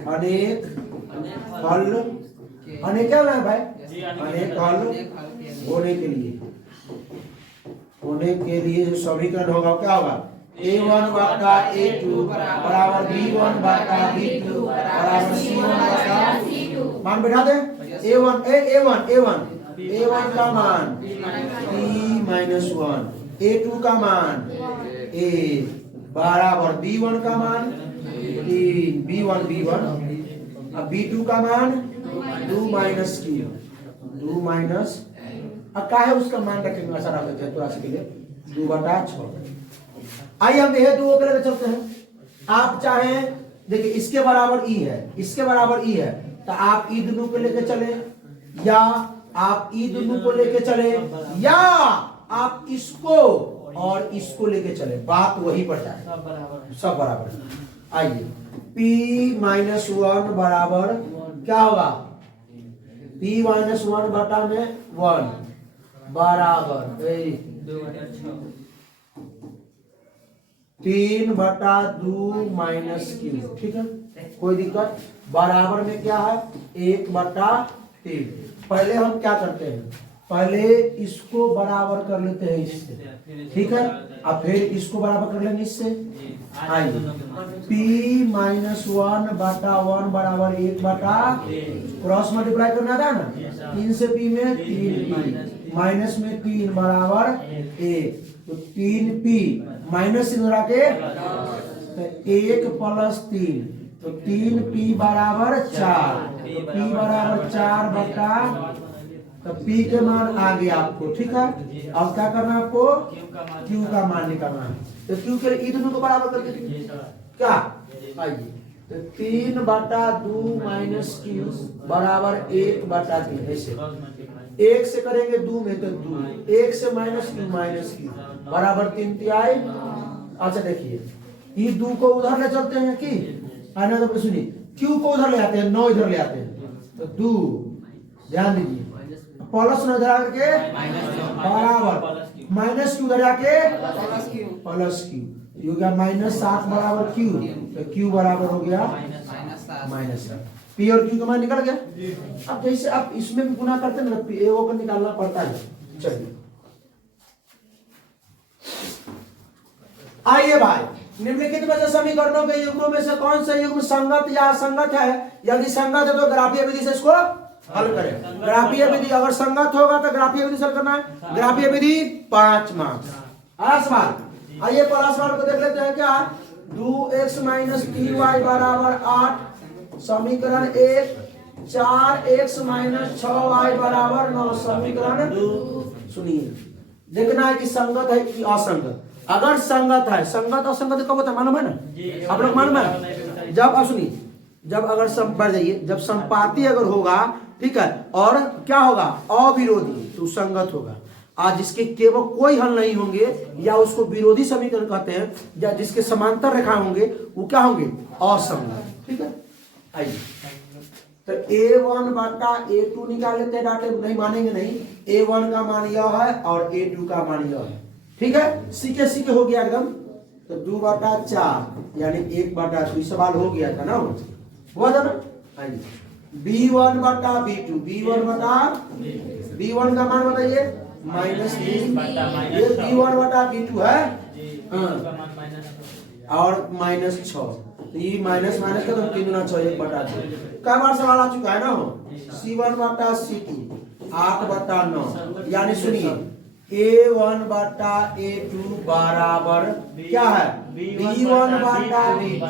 अनेक हल, अनेक क्या है भाई, अनेक हल होने के लिए जो समीकरण होगा क्या होगा, a1 बटा a2 बराबर b1 बटा b2 बराबर c1 बटा, मान बैठा दे, a1 का मान p - 1, a2 का मान a बराबर b1 का मान 3 b1 अब b2 का मान 2 - q 2 अब क्या है उसका मान रखेंगे, ऐसा रख देते हैं तो राशि के लिए 2/6। आइए हम यह दो के लेकर चलते हैं। आप चाहे देखिए इसके बराबर ई है, इसके बराबर ई है, तो आप ई दोनों को लेके चले, या आप ई दोनों को लेके चले, या आप इसको और इसको लेके चले, बात वही पर जाए, सब बराबर। सब बराबर। आइए P - 1 बराबर क्या होगा, P - 1 बटा में 1 बराबर 3/2 - q, ठीक है, कोई दिक्कत। बराबर में क्या है 1/3। पहले हम क्या करते हैं, पहले इसको बराबर कर लेते हैं इससे, ठीक है, अब फिर इसको बराबर कर लेंगे इससे। आइए P - 1 बटा 1 बराबर 1/, क्रॉस मल्टीप्लाई करना था ना, 3 से P में 3P माइनस में 3 बराबर 1, तो 3P माइनस से मिला के तो 1 + 3, तो 3P बराबर 4, तो P बराबर 4/, तो P के मान आ गया आपको, ठीक है। अब क्या करना है आपको, Q का मान निकालना है, तो Q के लिए दोनों को बराबर कर दीजिए क्या, आइए तो 3/2 - q बराबर 1/3, ऐसे 1 से करेंगे 2 में तो 2, 1 से -q बराबर 3 तिहाई। अच्छा देखिए ये 2 को उधर ले चलते हैं कि आना, तो सुनिए q को उधर ले आते हैं, 9 इधर ले आते हैं, तो 2 ध्यान दीजिए, प्लस न उधर आके बराबर -q उधर आके +q, ये हो गया -7 बराबर q, तो q बराबर हो गया -7। P और Q का मान निकल गया। अब जैसे आप इसमें भी गुना करते हैं ना, P A को निकालना पड़ता है। चलिए आइए भाई, निम्नलिखित में से समीकरणों के युग्मों में से कौन सा युग्म संगत या असंगत है, यदि संगत है तो ग्राफीय विधि से इसको हल करें। ग्राफीय विधि अगर संगत होगा तो ग्राफीय विधि से हल करना है। ग्राफीय विधि 5 मार्क्स। आया सवाल, आइए पहला सवाल को देख लेते हैं। क्या 2x - 3y बराबर 8, समीकरण 1 4x - 6y बराबर 9, समीकरण 2। सुनिए देखना है कि संगत है कि असंगत। अगर संगत है, संगत असंगत कब होता है मालूम है ना आप लोग, मालूम है जब, अब सुनिए जब अगर बढ़ जाइए, जब संपाती अगर होगा, ठीक है, और क्या होगा, अविरोधी, तो संगत होगा। आज जिसके केवल कोई हल नहीं होंगे या उसको विरोधी समीकरण कहते हैं, या जिसके समांतर रेखा होंगे वो क्या होंगे, असंगत। ठीक है, आइए तो A1 बटा A2 निकाल लेते हैं। डाटे नहीं मानेंगे नहीं, A1 का मान यह है और A2 का मान यह है। ठीक है, सीखे सीखे हो गया एकदम। तो 2/4 यानी 1/2 सवाल हो गया था ना, हुआ था ना। आइए B1 बटा B2, B1 का मान बताइए -3, ये B1 बटा B2 है और -6, तो ये माइनस माइनस का तो 3 गुना 6 1/2। कई बार सवाल आ चुका है ना हो, C1 बटा C2 8/9, यानी सुनिए A1 बटा A2 बराबर क्या है, B1 बटा B2,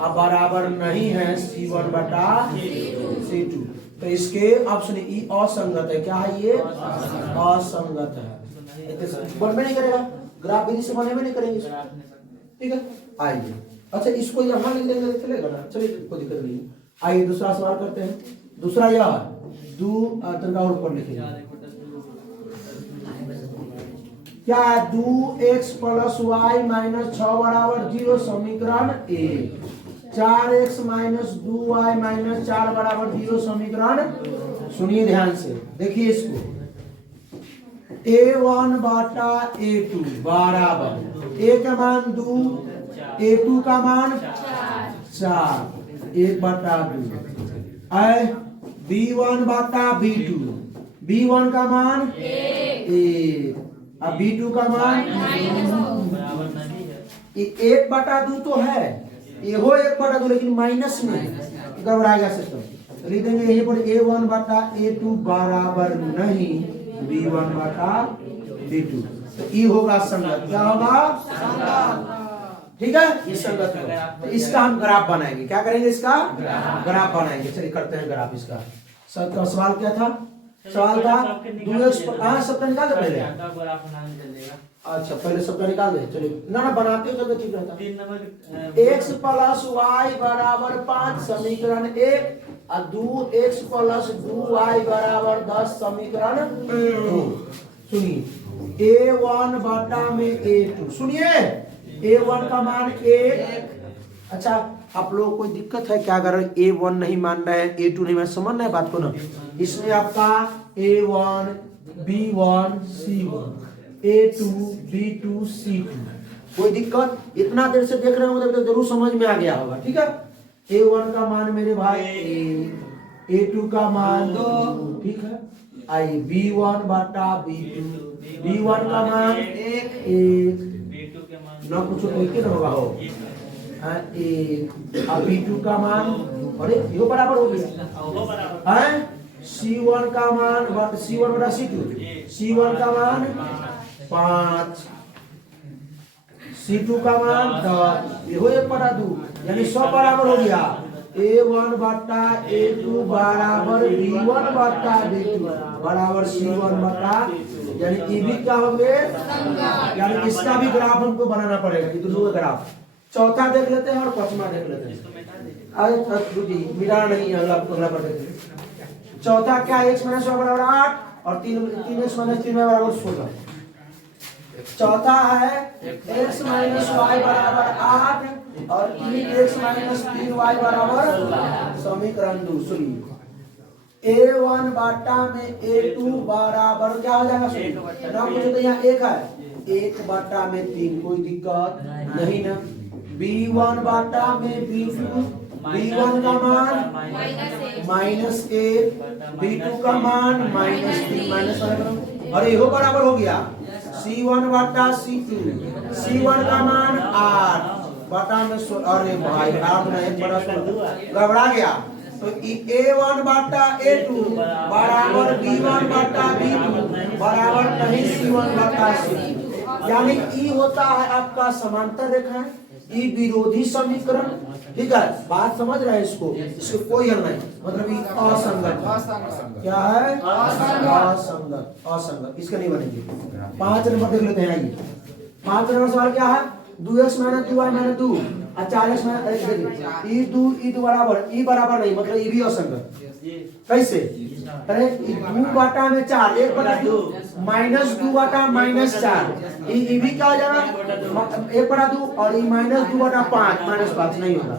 अब बराबर नहीं है C1 बटा C2, तो इसके अब सुनिए ये असंगत है। क्या है ये, असंगत है, बन में नहीं करेगा, ग्राफ विधि से बने में नहीं करेंगे। ठीक है, आइए अच्छा इसको यहाँ लिख देंगे चलेगा ना, चलिए कोई दिक्कत नहीं। आइए दूसरा सवाल करते हैं। दूसरा यह और ऊपर लिखेंगे क्या है, 2x + y - 6 बराबर 0 समीकरण 1, 4x - 2y - 4 बराबर 0 समीकरण। सुनिए ध्यान से, देखिए इसको, A1 बटा A2 बराबर A का मान 2, A2 का मान 4, 1/2। B1 बटा B2, B1 का मान 1, अब B2 का मान 1/2 तो है, ये हो 1/2, लेकिन माइनस में घबराएगा सिस्टम। लिख देंगे यहीं पर A1 बटा A2 बराबर नहीं B1 बटा B2, तो ये होगा संगत। क्या होगा, संगत। ठीक है, ये संगत है। तो इसका हम ग्राफ बनाएंगे। क्या करेंगे, इसका ग्राफ बनाएंगे। चलिए करते हैं ग्राफ इसका। सर का सवाल क्या था, सवाल था 2x, सबका निकाल दे पहले। अच्छा पहले सबका निकाल दे, चलिए ना बनाते हो तो ठीक रहता। x + y बराबर 5 समीकरण 1 और 2x + 2y बराबर 10 समीकरण 2। सुनिए A1 बटा में A2, सुनिए A1 का मान 1। अच्छा आप लोगों को कोई दिक्कत है क्या, अगर A1 नहीं मान रहे हैं, A2 नहीं मान, समझ रहे हैं बात को ना। इसमें आपका A1 B1 C1, A2 B2 C2, कोई दिक्कत, इतना देर से देख रहे हो तो जरूर समझ में आ गया होगा। ठीक है, A1 का मान मेरे भाई 1, A2 का मान 2। ठीक है, आइए B1 बटा B2, B1 का मान 1 ना कुछ लिखे ना होगा हो 1, और B2 का मान, अरे यो बराबर हो गया है, C1 का मान C1 बटा C2, C1 का मान 5, C2 का मान 10, ये हो 1/2, यानी 100 बराबर हो गया। A1 बटा A2 बराबर B1 बटा B2 बराबर C1 बटा, यानी ये भी क्या होंगे, यानी इसका भी ग्राफ हमको बनाना पड़ेगा। ये दोनों का ग्राफ चौथा देख लेते हैं और पांचवा देख लेते हैं। अरे मिटा नहीं है, अगला पर देखें। चौथा क्या, x - y बराबर 8 और 3x - 3y बराबर 16। चौथा है x - y बराबर 8 और 3x - 3y बराबर समीकरण 2। सुनिए A1 बटा में A2 बराबर क्या हो जाएगा, सुनिए ना, मुझे तो यहाँ 1 है, 1/3, कोई दिक्कत नहीं ना। B1 बटा में B2, B1 का मान -1, B2 का मान -3, अरे यो बराबर हो गया। C1 बटा C2, C1 का मान 8 बटा में, अरे भाई 8 में 1 बड़ा घबरा गया। तो A1 बटा A2 बराबर B1 बटा B2 बराबर नहीं C1 बटा C2, यानी ई होता है आपका समांतर रेखा, ई विरोधी समीकरण। ठीक है, बात समझ रहे हैं इसको, इसको कोई हल नहीं, मतलब ये असंगत। क्या है, असंगत, असंगत, इसका नहीं बनेंगे। 5 नंबर देख लेते हैं। आइए 5 नंबर सवाल क्या है, 2x - 2y - 2 और 4x माइनस ई दो बराबर नहीं, मतलब ई भी असंगत। जी कैसे? अरे 2 बटा में 4, 1 बटा 2 माइनस 2 बटा माइनस 4, ई भी क्या हो जाएगा 1 बटा 2 और ई माइनस 2 बटा 5 माइनस 5 नहीं होगा,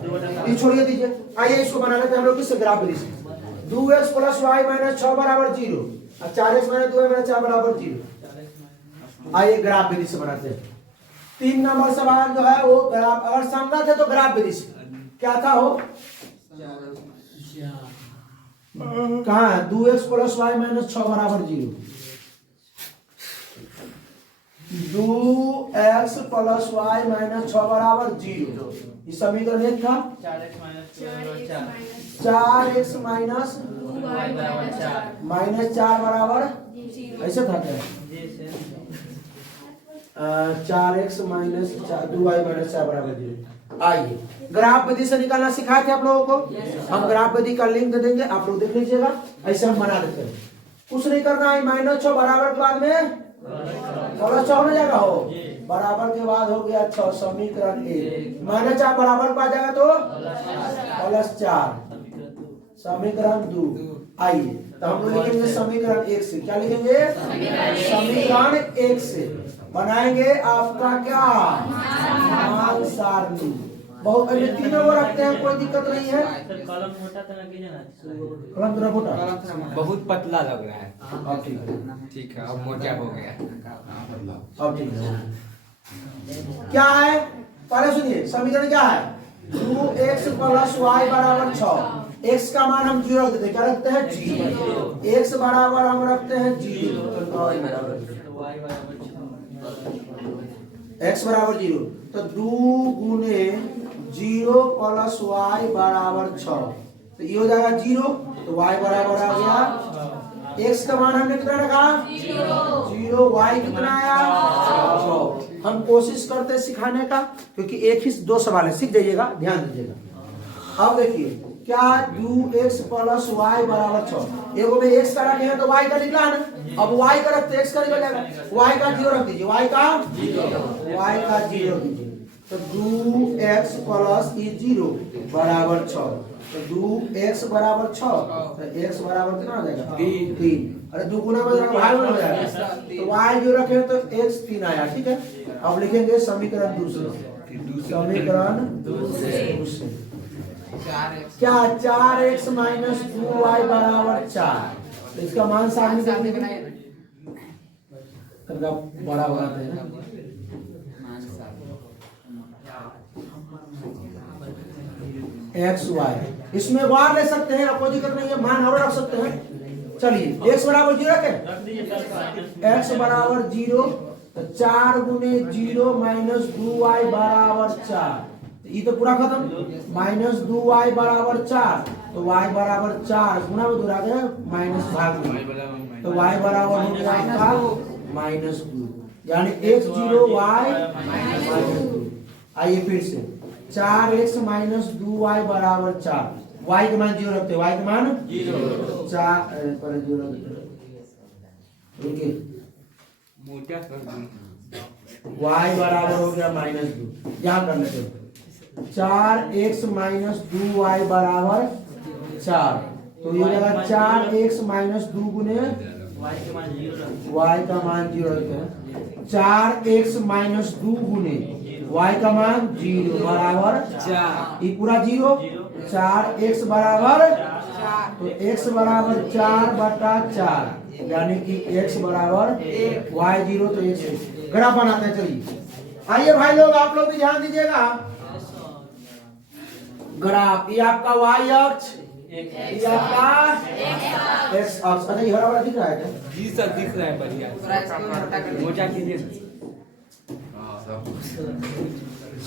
ये छोड़िए दीजिए। आइए इसको बना लेते हैं हम लोग किससे, ग्राफ विधि से। 2x प्लस वाई माइनस 6 बराबर 0 और 4x माइनस 2y माइनस 4 बराबर 0। आइए ग्राफ विधि से बनाते हैं। 3 नंबर सवाल जो है वो ग्राफ, अगर संगत है तो ग्राफ विधि से क्या था हो, कहाँ है 2x प्लस वाई माइनस 6 बराबर 0, 2x प्लस वाई माइनस 6 बराबर 0। ये समीकरण एक था। 4x minus 4x minus y बराबर 4 माइनस 4 बराबर ऐसे था क्या? जी से 4x माइनस 2y माइनस 4 बराबर 0। आइए ग्राफ विधि से निकालना सिखाए थे आप लोगों को, हम ग्राफ विधि का लिंक दे देंगे, आप लोग देख लीजिएगा। ऐसे हम बना देते हैं, कुछ नहीं करना है। माइनस 6 बराबर के बाद में प्लस 6 हो जाएगा, हो बराबर के बाद हो गया 6, समीकरण 1 माइनस 4 बराबर के बाद जाएगा तो प्लस 4, समीकरण 2। आइए तो हम लोग लिखेंगे समीकरण 1 से, क्या लिखेंगे? समीकरण 1 से बनाएंगे आपका क्या, मान सारणी। बहुत अन्य तीनों को रखते हैं, कोई दिक्कत नहीं है। सर कॉलम मोटा तरह की ना, कलम थोड़ा मोटा, बहुत पतला लग रहा है। अब ठीक है, ठीक है, अब मोटा हो गया। अब ठीक है। क्या है पहले सुनिए, समीकरण क्या है? 2x प्लस वाई बराबर 6। x का मान हम 0 रख देते हैं, क्या रखते हैं 0। x बराबर हम रखते हैं 0, y बराबर 6 x बराबर 0, तो 2 गुने 0 प्लस वाई बराबर 6, तो ये हो जाएगा 0, तो y बराबर आ गया, x का मान हमने कितना रखा 0, y कितना आया 6। हम कोशिश करते हैं सिखाने का, क्योंकि एक ही 2 सवाल है, सीख जाइएगा, ध्यान दीजिएगा। अब देखिए क्या 2x प्लस वाई बराबर 6, एगो में x का रखे हैं तो y का निकला है ना, अब y का रखते x का निकल जाएगा, y का 0 रख दीजिए, y का 0 दीजिए, तो 2x प्लस 0 बराबर 6, तो 2x बराबर 6, तो x बराबर कितना हो जाएगा 3। अरे 2 गुना में भाग में हो जाएगा, तो y जो रखे तो x 3 आया, ठीक है। अब लिखेंगे समीकरण दूसरे, समीकरण दूसरे क्या 4x माइनस 2y बराबर 4, तो इसका मान सारणी देखने बड़ा बनाते हैं ना, एक्स वाई, इसमें वार ले सकते हैं, कोई दिक्कत नहीं है, मान और रख सकते हैं। चलिए x बराबर 0 रखें, x बराबर 0, तो 4 गुने 0 माइनस 2y बराबर 4, ये तो पूरा खत्म। माइनस 2y बराबर 4, तो y बराबर 4 गुना में दूर आ गया माइनस भाग में, तो y बराबर हो गया आपका -2, यानी x0 y -2। आइए फिर से 4x माइनस 2y बराबर 4, y के मान 0 रखते हैं, y के मान 0, 4 पर 0 रुकिए, मोटा कर y बराबर हो गया -2, यहाँ कर लेते हैं 4x माइनस 2y बराबर 4, तो ये जगह 4x माइनस 2 गुने y के मान 0 रख, y का मान 0 रखते हैं, 4x माइनस 2 गुने y का मान 0 बराबर 4, ये पूरा 0, 4x बराबर, तो x बराबर 4 बटा 4, यानी कि x बराबर y 0, तो x ग्राफ बनाते हैं। चलिए आइए भाई लोग, आप लोग भी ध्यान दीजिएगा, ग्राफ ये आपका y अक्ष, ये आपका x अक्ष। अच्छा ये हरा वाला दिख रहा है क्या? जी सर, दिख रहा है बढ़िया, मोटा कीजिए,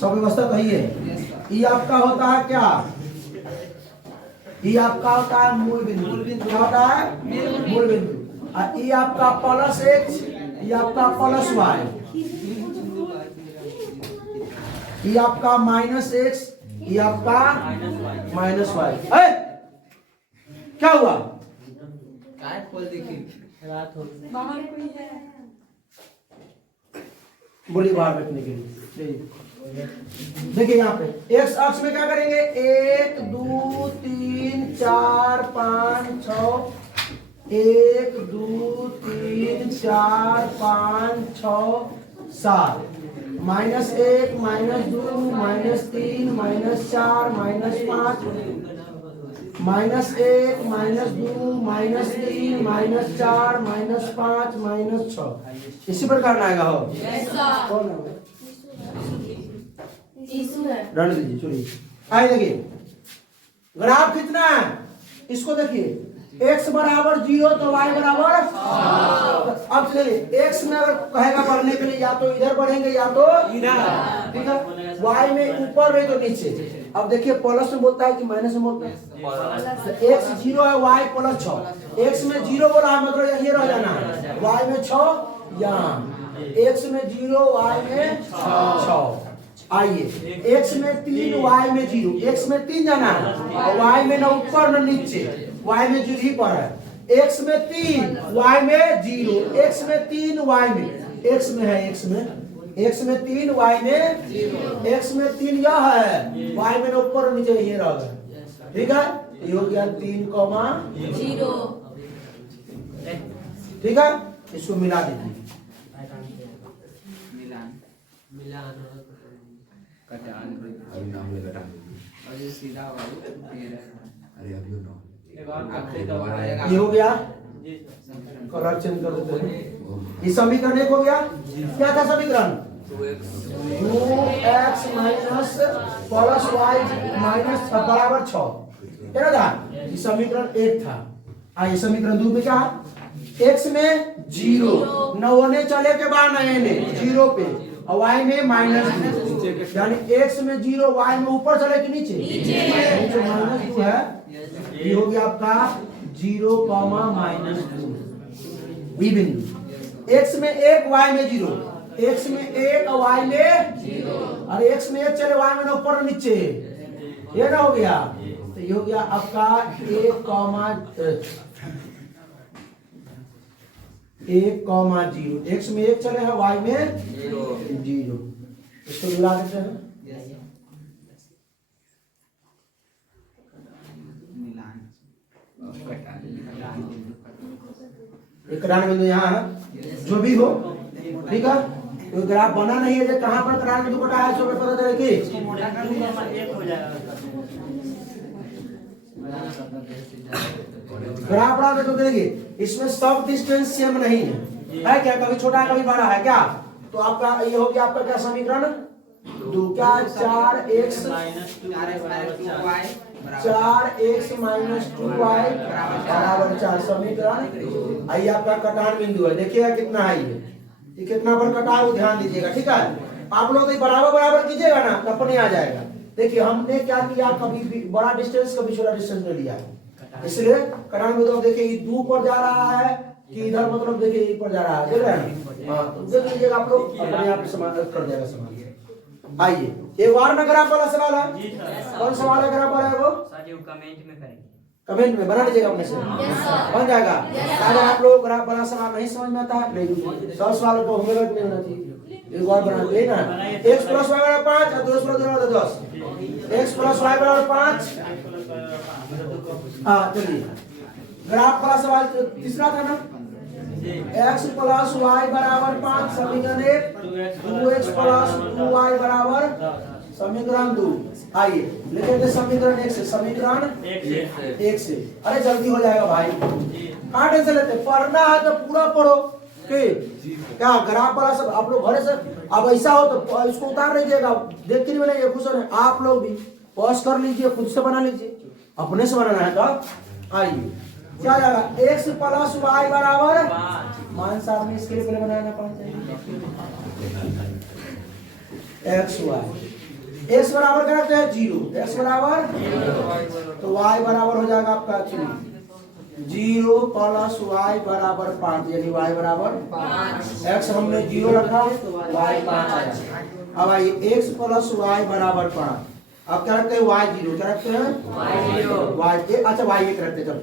सब व्यवस्था तो ही है। ये आपका होता है क्या, ये आपका होता है मूल बिंदु, क्या होता है मूल बिंदु, और ये आपका प्लस x, ये आपका प्लस y, ये आपका माइनस x, ये आपका माइनस y। क्या हुआ, रात हो बोलिए बाहर बैठने के लिए। देखिए यहाँ पे एक्स अक्ष में क्या करेंगे 1 2 3 4 5 6 1 2 3 4 5 6 7 -1 -2 -3 -4 -5 -1 -2 -3 -4 -5 -6 इसी प्रकार ना आएगा हो कौन है रहने दीजिए चलिए आइए देखिए ग्राफ कितना है इसको देखिए x बराबर 0 तो y बराबर अब चलिए x में अगर कहेगा बढ़ने के लिए या तो इधर बढ़ेंगे या तो इधर ठीक है y में ऊपर रहे तो नीचे अब देखिए प्लस में बोलता है कि माइनस में बोलता है तो x 0 है y प्लस 6 x में 0 बोला है मतलब ये रह जाना है y में 6 यहाँ x में 0 y में 6 आइए x में 3 y में 0 x में 3 जाना है और y में ना ऊपर ना नीचे y में 0 ही पर है x में 3 y में 0 x में 3 y में x में है x में 3 y में 0 x में 3 यह है y में ना ऊपर और नीचे ये रह गया ठीक है ये हो गया 3, 0 ठीक है इसको मिला दीजिए ये हो गया कलर चेंज कर देते हैं ये समीकरण एक हो गया क्या था समीकरण 2x minus plus y minus बराबर 6 क्या था ये समीकरण एक था आइए समीकरण 2 में क्या x में 0 न होने चले के बाद नए ने 0 पे और y में -2 यानी x में 0 y में ऊपर चले कि नीचे -2 है ये हो गया आपका 0, -2 बी बिंदु x में 1 y में 0 x में 1 और y में 0 और x में 1 चले y में ना ऊपर नीचे ये ना हो गया तो ये हो गया आपका 1, 0 x में 1 चले हैं y में 0 इसको मिला देते हैं एक कटान बिंदु यहाँ है जो भी हो ठीक है कोई ग्राफ बना नहीं है जो कहाँ पर कटान बिंदु कटा है सो पता चले कि ग्राफ बना तो देखिए इसमें सब डिस्टेंस सेम नहीं है क्या कभी छोटा कभी बड़ा है क्या तो आपका ये हो गया आपका क्या समीकरण 2 क्या 4x - 2y बराबर 4 समीकरण आइए आपका कटान बिंदु है देखिएगा कितना है ये कितना पर कटा है ध्यान दीजिएगा ठीक है आप लोग तो बराबर बराबर कीजिएगा ना अपने आ जाएगा देखिए हमने क्या किया कभी भी बड़ा डिस्टेंस कभी छोटा डिस्टेंस में लिया इसलिए कटान बिंदु देखिए ये 2 पर जा रहा है कि इधर मतलब देखिए ये पर जा रहा है देख रहे हैं हाँ तो देख लीजिएगा आप लोग अपने आप समाधान कर देगा समाधान आइए एक बार में ग्राफ वाला सवाल है कौन सवाल है ग्राफ वाला है वो कमेंट में करेंगे कमेंट में बना लीजिएगा अपने से बन जाएगा अगर आप लोग ग्राफ वाला सवाल नहीं समझ में आता है नहीं सब सवाल को होमवर्क नहीं होना चाहिए एक बार बना लेना x + y = 5 और 2 + 2 = 10 x + y = 5 हाँ चलिए ग्राफ वाला सवाल तीसरा था ना x + y = 5 समीकरण 1 2x + 2y = समीकरण 2 आइए लेते समीकरण 1 से समीकरण 1 से अरे जल्दी हो जाएगा भाई कहाँ टेंशन लेते पढ़ना है तो पूरा पढ़ो कि क्या ग्राफ वाला सब आप लोग घरे से अब ऐसा हो तो इसको उतार लीजिएगा देख के नहीं बनाइए कुछ नहीं आप लोग भी पॉज कर लीजिए खुद से बना लीजिए अपने से बनाना है तो आइए क्या जाएगा x + y बराबर मान साहब ने इसके लिए पहले बनाना पड़ता है x y x बराबर क्या रखते हैं 0 x बराबर तो y बराबर हो जाएगा आपका 0 + y बराबर 5 यानी y बराबर 5 x हमने 0 रखा तो y 5 आया अब आइए x + y बराबर 5 अब क्या रखते हैं y 0 क्या रखते हैं y अच्छा y 1 रखते हैं चलो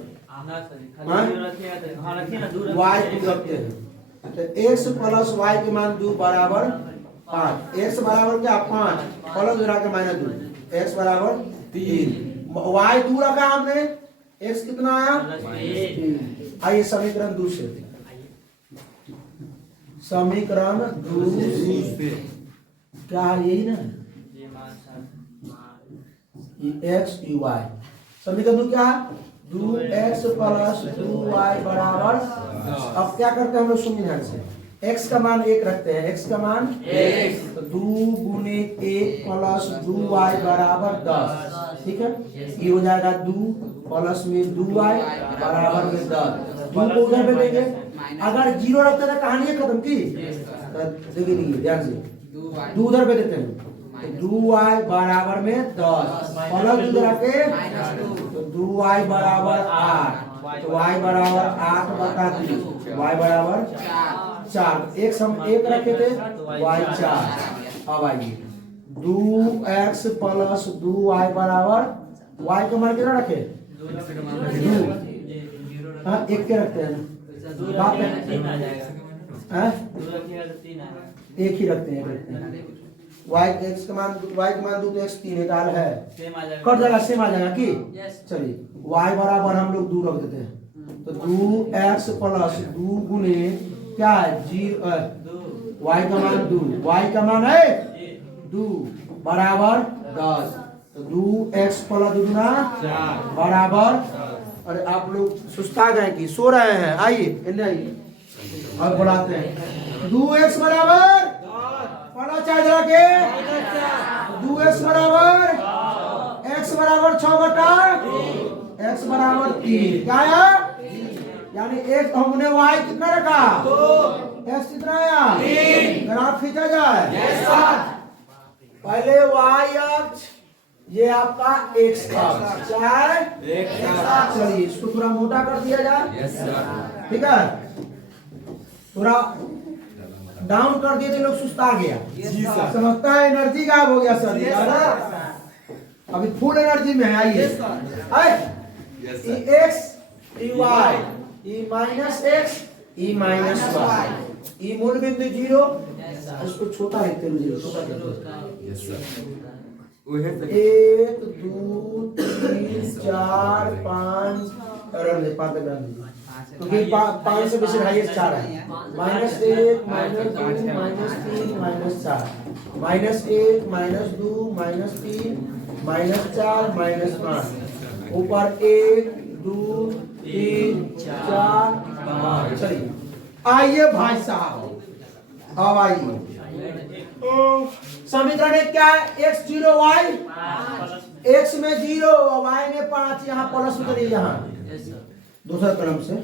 y 2 रखते हैं तो x + y के मान 2 बराबर 5 x बराबर क्या 5 प्लस उधर के माइनस 2 x बराबर 3 y 2 रखा हमने x कितना आया आइए समीकरण 2 से समीकरण 2 से क्या है यही ना x y समीकरण 2 क्या 2x प्लस 2y बराबर अब क्या करते हैं हम लोग सुनिए ध्यान से x का मान 1 रखते हैं x का मान 1 तो 2 गुने 1 प्लस 2y बराबर 10 ठीक है ये हो जाएगा 2 प्लस में 2y बराबर में 10 2 को उधर पे देंगे अगर 0 रखते तो कहानी खत्म की देखिए नहीं ध्यान से 2 उधर पे देते हैं 2y बराबर में 10 प्लस उधर आके तो 2y बराबर 8 तो y बराबर 8 बटा 3 y बराबर 4 एक हम एक रखे थे y 4 अब आइए 2x प्लस 2y बराबर y का मान कितना रखे 2 हाँ एक के रखते हैं बात है एक ही रखते हैं y x का मान 2 तो x 3 डाल है कट जाएगा सेम आ जाएगा कि चलिए y बराबर हम लोग 2 रख देते हैं तो 2x प्लस 2 गुने क्या है 0 y का मान 2 y का मान है 2 बराबर 10 तो 2x प्लस 2 गुना बराबर अरे आप लोग सुस्ता गए कि सो रहे हैं आइए इन्हें आइए और बुलाते हैं 2x बराबर पढ़ा चाहे जरा के 2x बराबर x बराबर 6 बटा x बराबर 3 क्या आया यानी एक हमने y कितना रखा x कितना आया ग्राफ खींचा जाए पहले y अक्ष ये आपका x अक्ष चाहे चलिए इसको थोड़ा मोटा कर दिया जाए ठीक है थोड़ा डाउन कर दिए तो लोग सुस्ता गया समझता है एनर्जी गायब हो गया सर अभी फुल एनर्जी में है आइए ई x E Y E minus x E minus Y ई मूल बिंदु 0 इसको छोटा लिखते हैं छोटा करते 1 2 3 4 5 रन 5 रन क्योंकि 5 से बेशक हाईएस्ट 4 है -1 -2 -3 -4 -1 -2 -3 -4 -5 ऊपर 1 2 3 4 5 चलिए आइए भाई साहब अब आइए समीकरण एक क्या है x 0 y x में 0 और y में 5 यहाँ प्लस करिए यहाँ दूसरा क्रम से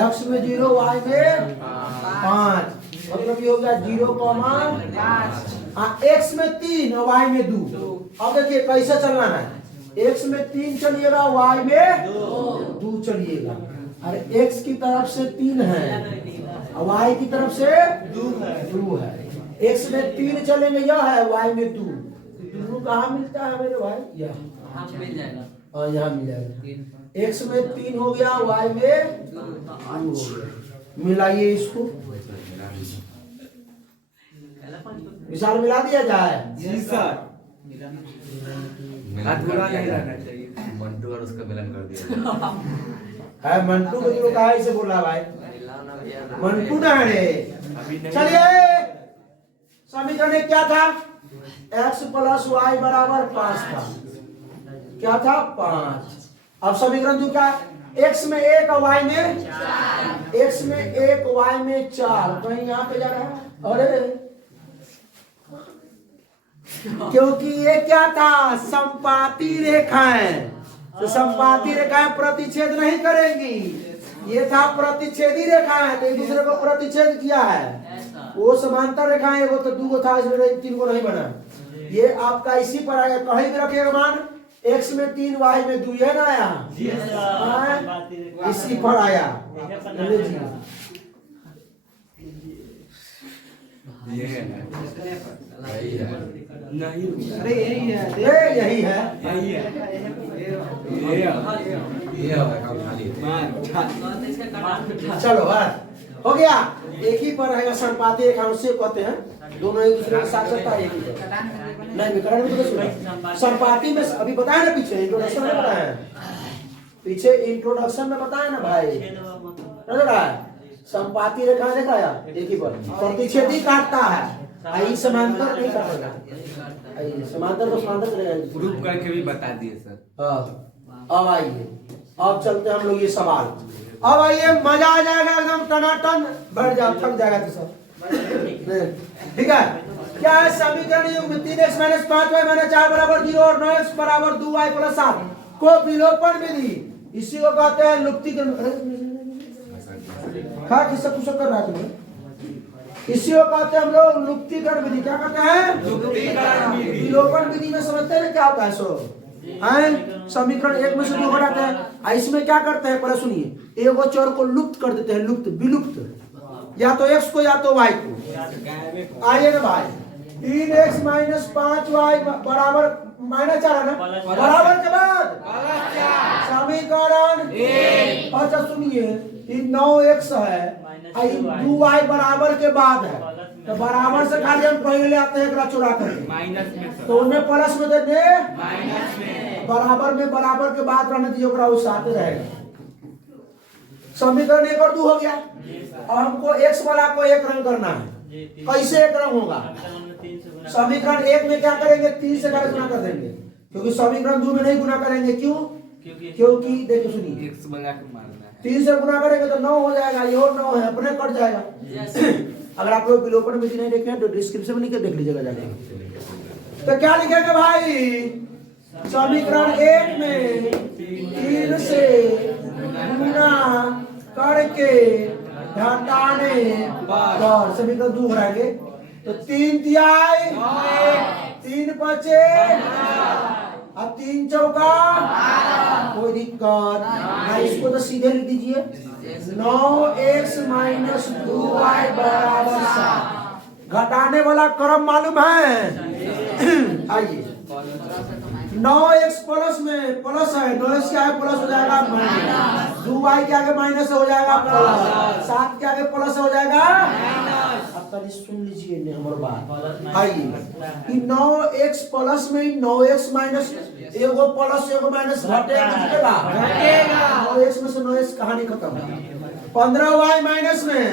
x में 0 y में 5 मतलब ये हो गया 0,5 x में 3 और y में 2 अब देखिए कैसे चलना है x में 3 चलिएगा y में 2 चलिएगा अरे x की तरफ से 3 है और y की तरफ से 2 है x में 3 चलेंगे यह है y में 2 दोनों कहाँ मिलता है मेरे भाई यहाँ मिल जाएगा और यहाँ मिल जाएगा x में 3 हो गया y में 2 हो गया मिलाइए इसको विशाल मिला दिया जाए जी सर अधूरा नहीं रहना चाहिए मंटू और उसका मिलन कर दिया है मंटू को जो कहा इसे बोला भाई मंटू ना रे चलिए समीकरण क्या था x प्लस वाई बराबर 5 था क्या था 5 अब समीकरण जो क्या x में 1 और y में x में 1 y में 4 कहीं यहाँ पे जा रहा है अरे क्योंकि ये क्या था संपाती रेखाएं तो संपाती रेखाएं प्रतिच्छेद नहीं करेंगी ये था प्रतिच्छेदी रेखाएं तो एक दूसरे को प्रतिच्छेद किया है वो समांतर रेखाएं एगो तो 2 था इसमें 3 को नहीं बना ये आपका इसी पर आएगा कहीं भी रखिएगा मान x में 3 y में 2 है ना आया इसी पर आया नहीं अरे यही है यही है ये होगा काम खाली चलो हो गया। एक ही पर रहेगा संपाती रेखा, उससे कहते हैं दोनों एक दूसरे के साथ चलता है। एक ही पर नहीं विकरण में तो सुना संपाती में अभी बताया ना, पीछे इंट्रोडक्शन में बताया है, पीछे इंट्रोडक्शन में बताया ना भाई, समझ रहा है। संपाती रेखा दिखाया एक ही पर प्रतिच्छेदी काटता है, आई समांतर नहीं काटेगा, आई समांतर तो समांतर करेगा। प्रूफ करके भी बता दिए सर। हाँ अब आइए, अब चलते हैं हम लोग ये सवाल। अब आइए मजा आ जाएगा एकदम टनाटन, बढ़ जाओ थक जाएगा तो सब, ठीक है। क्या है समीकरण युग में 3x - 5y - 4 बराबर 0 और 9x बराबर 2y + 7 को विलोपन विधि, इसी को कहते हैं लुप्तीकरण। खा किससे पूछो कर रहा है तुम्हें, इसी को कहते हैं हम लोग लुप्तीकरण विधि। क्या कहते हैं? लुप्तीकरण विधि। विलोपन विधि में समझते हैं क्या होता है सो हैं, समीकरण एक में से दो घटाते हैं। इसमें क्या करते हैं पहले सुनिए, एक और चर को लुप्त कर देते हैं, लुप्त विलुप्त, या तो x को या तो y को। आइए ना भाई, 3x - 5y बराबर -4 है ना, बराबर के बाद समीकरण एक। अच्छा सुनिए, 9x है, 2y बराबर के बाद है, तो बराबर से खाली हम पहले ले आते हैं एक चुरा करके माइनस में तो उनमें प्लस में देते हैं, माइनस में बराबर में बराबर के बाद रहने दीजिए, ओकरा उस साथ रहेगा। समीकरण 1 और 2 हो गया। और हमको x वाला को एक रंग करना है, कैसे एक रंग होगा? समीकरण 1 में क्या करेंगे, 3 से गुना कर देंगे, क्योंकि समीकरण 2 में नहीं गुना करेंगे। क्यों? क्योंकि देखो सुनिए, x बना के मारना है। 3 से गुना करेंगे तो 9 हो जाएगा, ये और 9 है, अपने कट जाएगा। अगर आप लोग विलोपन विधि नहीं देखे तो डिस्क्रिप्शन में लिख के देख लीजिएगा जाके। तो क्या लिखेंगे भाई, समीकरण 1 में 3 से गुना करके घटाने पर समीकरण 2 बनाएंगे तो 3 तिहाई 3 बचे अब 3 चौका, कोई दिक्कत नहीं। इसको तो सीधे लिख दीजिए, 9x - 2y बराबर 7। घटाने वाला क्रम मालूम है? आइए, 9x प्लस में प्लस है, 9x के आगे प्लस हो जाएगा माइनस, 2y के आगे माइनस हो जाएगा प्लस, 7 के आगे प्लस हो जाएगा माइनस। अब तक सुन लीजिए ने हमारी बात। आइए कि 9x प्लस में 9x माइनस, एगो प्लस एगो माइनस घटेगा, 9x में से 9x कहानी खत्म। 15y माइनस में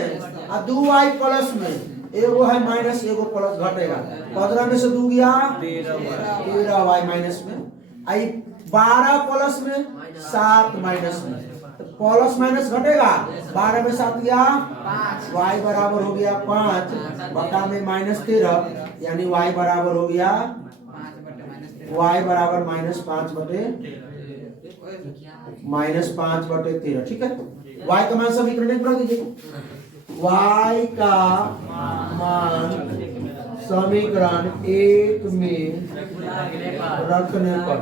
और 2y प्लस में, एगो है माइनस एगो प्लस घटेगा। 15 में से 2 गया 13y माइनस में, आई 12 प्लस में 7 माइनस में, तो प्लस माइनस घटेगा। 12 में 7 गया 5, y बराबर हो गया 5 बटा में -13, यानी y बराबर हो गया y बराबर -5 बटे -5/13। ठीक है, y का मान समीकरण 1 बना दीजिए। y का मान समीकरण 1 में रखने पर,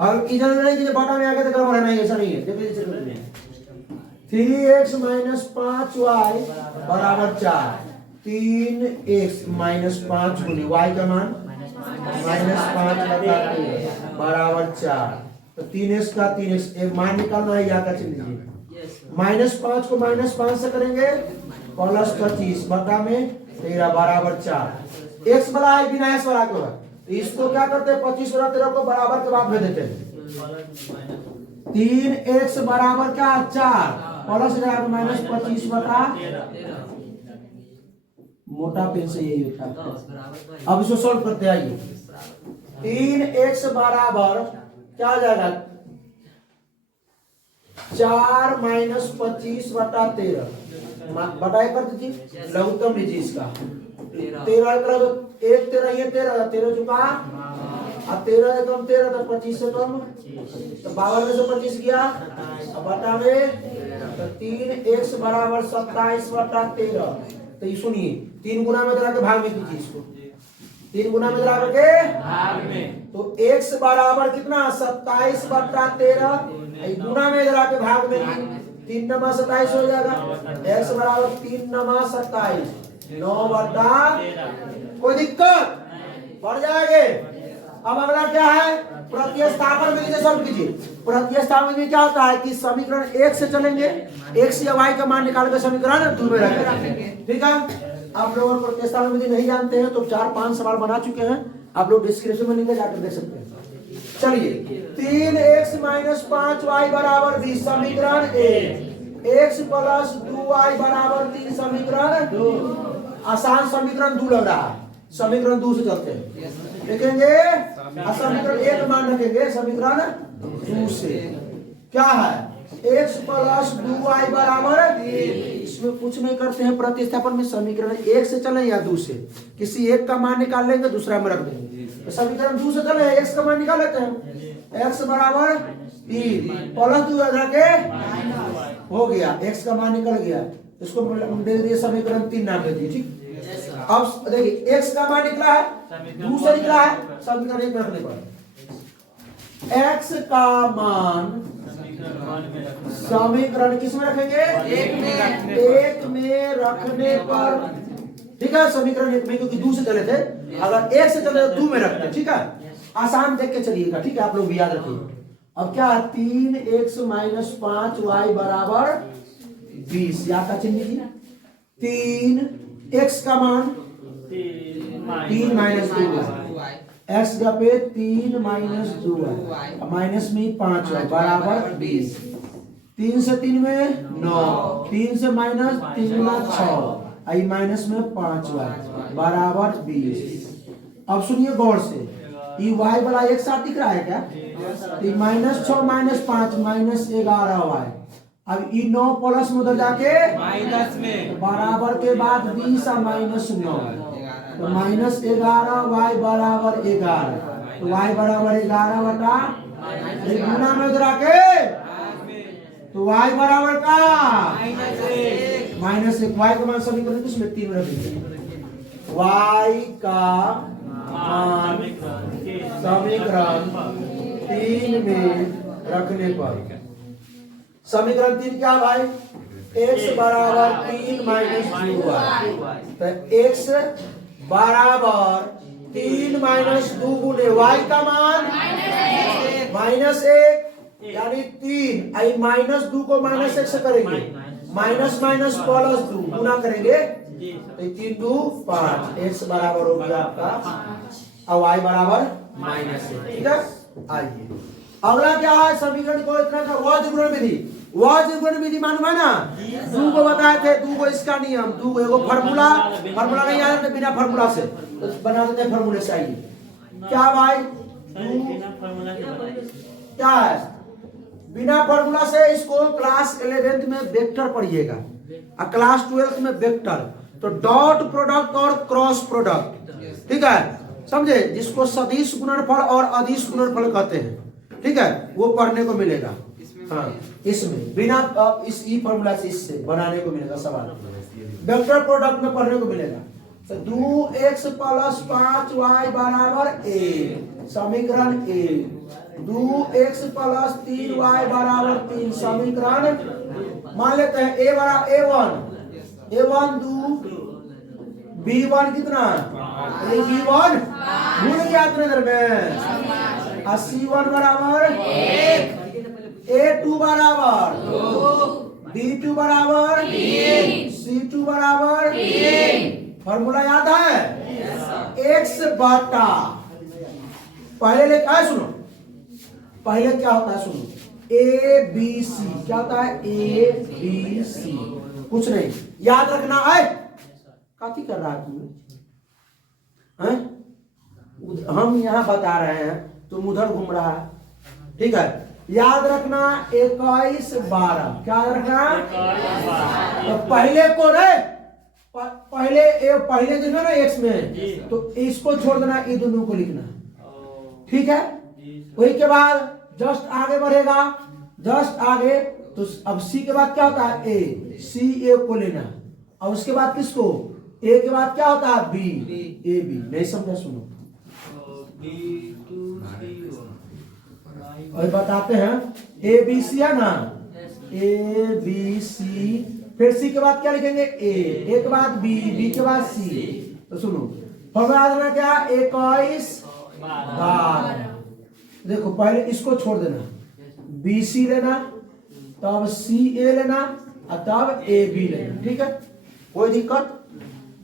और इधर नहीं कि बटा में आगे तो गड़बड़ है, नहीं ऐसा नहीं है। देखिए 3x - 5y बराबर 4, 3x - 5 गुनी y का मान -5/13 बराबर 4, तो 3x का 3x एक मान निकालना है, याद रख लीजिए। -5 को -5 से करेंगे +25 बटा में 13 बराबर 4। x वाला है बिना x वाला को है, तो इसको क्या करते हैं 25 और 13 को बराबर के बाद में देते हैं। 3x बराबर क्या 4 प्लस -25 बटा, मोटा पेन से यही होता है। अब इसको सॉल्व करते हैं। आइए 3x बराबर क्या हो जाएगा 4 - 25 बटा 13 बटा कर दीजिए, लघुत्तम लीजिए इसका। 13 एक 13 ये 13 चुका, अब 13 से कम 13 तो 25 से कम, तो 52 में से 25 गया, अब बटा में तो 3x बराबर 27/13। तो ये सुनिए 3 गुना में जरा के भाग में कीजिए इसको, 3 गुना में जरा के भाग में, तो x बराबर कितना 27/13, गुना में जरा के भाग में 3 नमा 27 हो जाएगा। x बराबर 3 नमा 27, 9/13। कोई दिक्कत बढ़ जाएंगे अब अगला क्या है, प्रतिस्थापन विधि से सॉल्व कीजिए। प्रतिस्थापन विधि में क्या होता है कि समीकरण 1 से चलेंगे, 1 से y का मान निकाल कर समीकरण 2 में रखेंगे। ठीक है, आप लोग प्रतिस्थापन विधि नहीं जानते हैं तो 4-5 सवाल बना चुके हैं, आप लोग डिस्क्रिप्शन में लिंक जाकर देख सकते हैं। चलिए 3x - 5y = 20 समीकरण 1, x + 2y = 3 समीकरण 2। आसान समीकरण 2 लग रहा है, समीकरण 2 से चलते हैं, लिखेंगे समीकरण 1 मान रखेंगे समीकरण 2 से। क्या है, x + 2y = इसमें कुछ नहीं करते हैं प्रतिस्थापन में, समीकरण 1 से चले या 2 से, किसी एक का मान निकाल लेंगे दूसरा में रख देंगे। तो समीकरण 2 से चले, x का मान निकाल लेते हैं, x = 3 + 2 रखे हो गया, x का मान निकल गया, इसको दे दिए समीकरण 3 नाम दे दिए। ठीक, अब देखिए x का मान निकला है, 2 से निकला है, समीकरण 1 में रखने पर x का मान समीकरण किस में रखेंगे, 1 में रखने पर। ठीक है, समीकरण 1 में, क्योंकि 2 से चले थे, अगर 1 से चले तो 2 में रखते। ठीक है, आसान देख के चलिएगा। ठीक है, आप लोग भी याद रखिए। अब क्या है, 3x - 5y = 20, या का चिन्ह लीजिए। 3x का मान 3 - 2y, x का पे 3 - 2y, माइनस में 5y = 20। 3 से 3 में 9, 3 से माइनस 3 में 6, आई माइनस में 5y = 20। अब सुनिए गौर से, ये y वाला एक साथ दिख रहा है क्या, -6 - 5 -11y। अब ये 9 प्लस में उधर जाके माइनस में बराबर के बाद 20 और -9, तो -11y = 11, तो y = 11 बटा गुना में उधर आके, तो y बराबर का -1, y का मान समीकरण किसमें 3 में रखेंगे, y का मान समीकरण 3 में रखने पर, समीकरण 3 क्या भाई, x = 3 - 2y, तो x = 3 - 2 गुने y का मान -1, यानी 3, आई -2 को -1 से करेंगे, माइनस प्लस 2 गुना करेंगे, तो 3 - 2 = 5, x बराबर हो गया आपका, और y बराबर -1। ठीक है, आइए अगला क्या है, समीकरण को इतना का वज्रगुणन विधि। वज्रगुणन विधि मालूम है ना, 2 को बताए थे, 2 को इसका नियम, 2 को एगो फार्मूला नहीं याद है, बिना फार्मूला से तो बना देते हैं, फार्मूले से। आइए क्या भाई, क्या है, बिना फार्मूला से इसको क्लास 11th में वेक्टर पढ़िएगा, और क्लास 12th में वेक्टर, तो डॉट प्रोडक्ट और क्रॉस प्रोडक्ट। ठीक है, समझे, जिसको सदिश गुणनफल और अदिश गुणनफल कहते हैं। ठीक है, वो पढ़ने को मिलेगा। हाँ, इसमें बिना इस ई फॉर्मूला से इससे बनाने को मिलेगा सवाल, वेक्टर प्रोडक्ट में पढ़ने को मिलेगा। तो 2x + 5y = 1 समीकरण 1, 2x + 3y = 3 समीकरण, मान लेते हैं a = a1 2, b1 कितना, b1 भूल गया इतने देर में, और c1 = 1, a2 = 2, b2 = 3, c2 = 3। Formula याद है, x बटा, पहले ले क्या सुनो, पहले क्या होता है सुनो, a b c, क्या होता है a b c, कुछ नहीं याद रखना है। काफी कर रहा है तुम्हें, हम यहाँ बता रहे हैं, तुम उधर घूम रहा है। ठीक है, याद रखना 21 12, क्या रखना, तो पहले को रे, पहले जो है ना x में, तो इसको छोड़ देना, ये दोनों को लिखना। ठीक है, वही के बाद जस्ट आगे बढ़ेगा, जस्ट आगे, तो अब c के बाद क्या होता है a, c a को लेना, और उसके बाद किसको, a के बाद क्या होता है b, a b। नहीं समझा, सुनो और बताते हैं, a b c है ना, a b c, फिर c के बाद क्या लिखेंगे a के बाद b, b के बाद c। तो सुनो फॉर्मूला क्या, 21 12। देखो पहले इसको छोड़ देना, BC लेना, तब CA लेना और तब AB लेना, ठीक है। कोई दिक्कत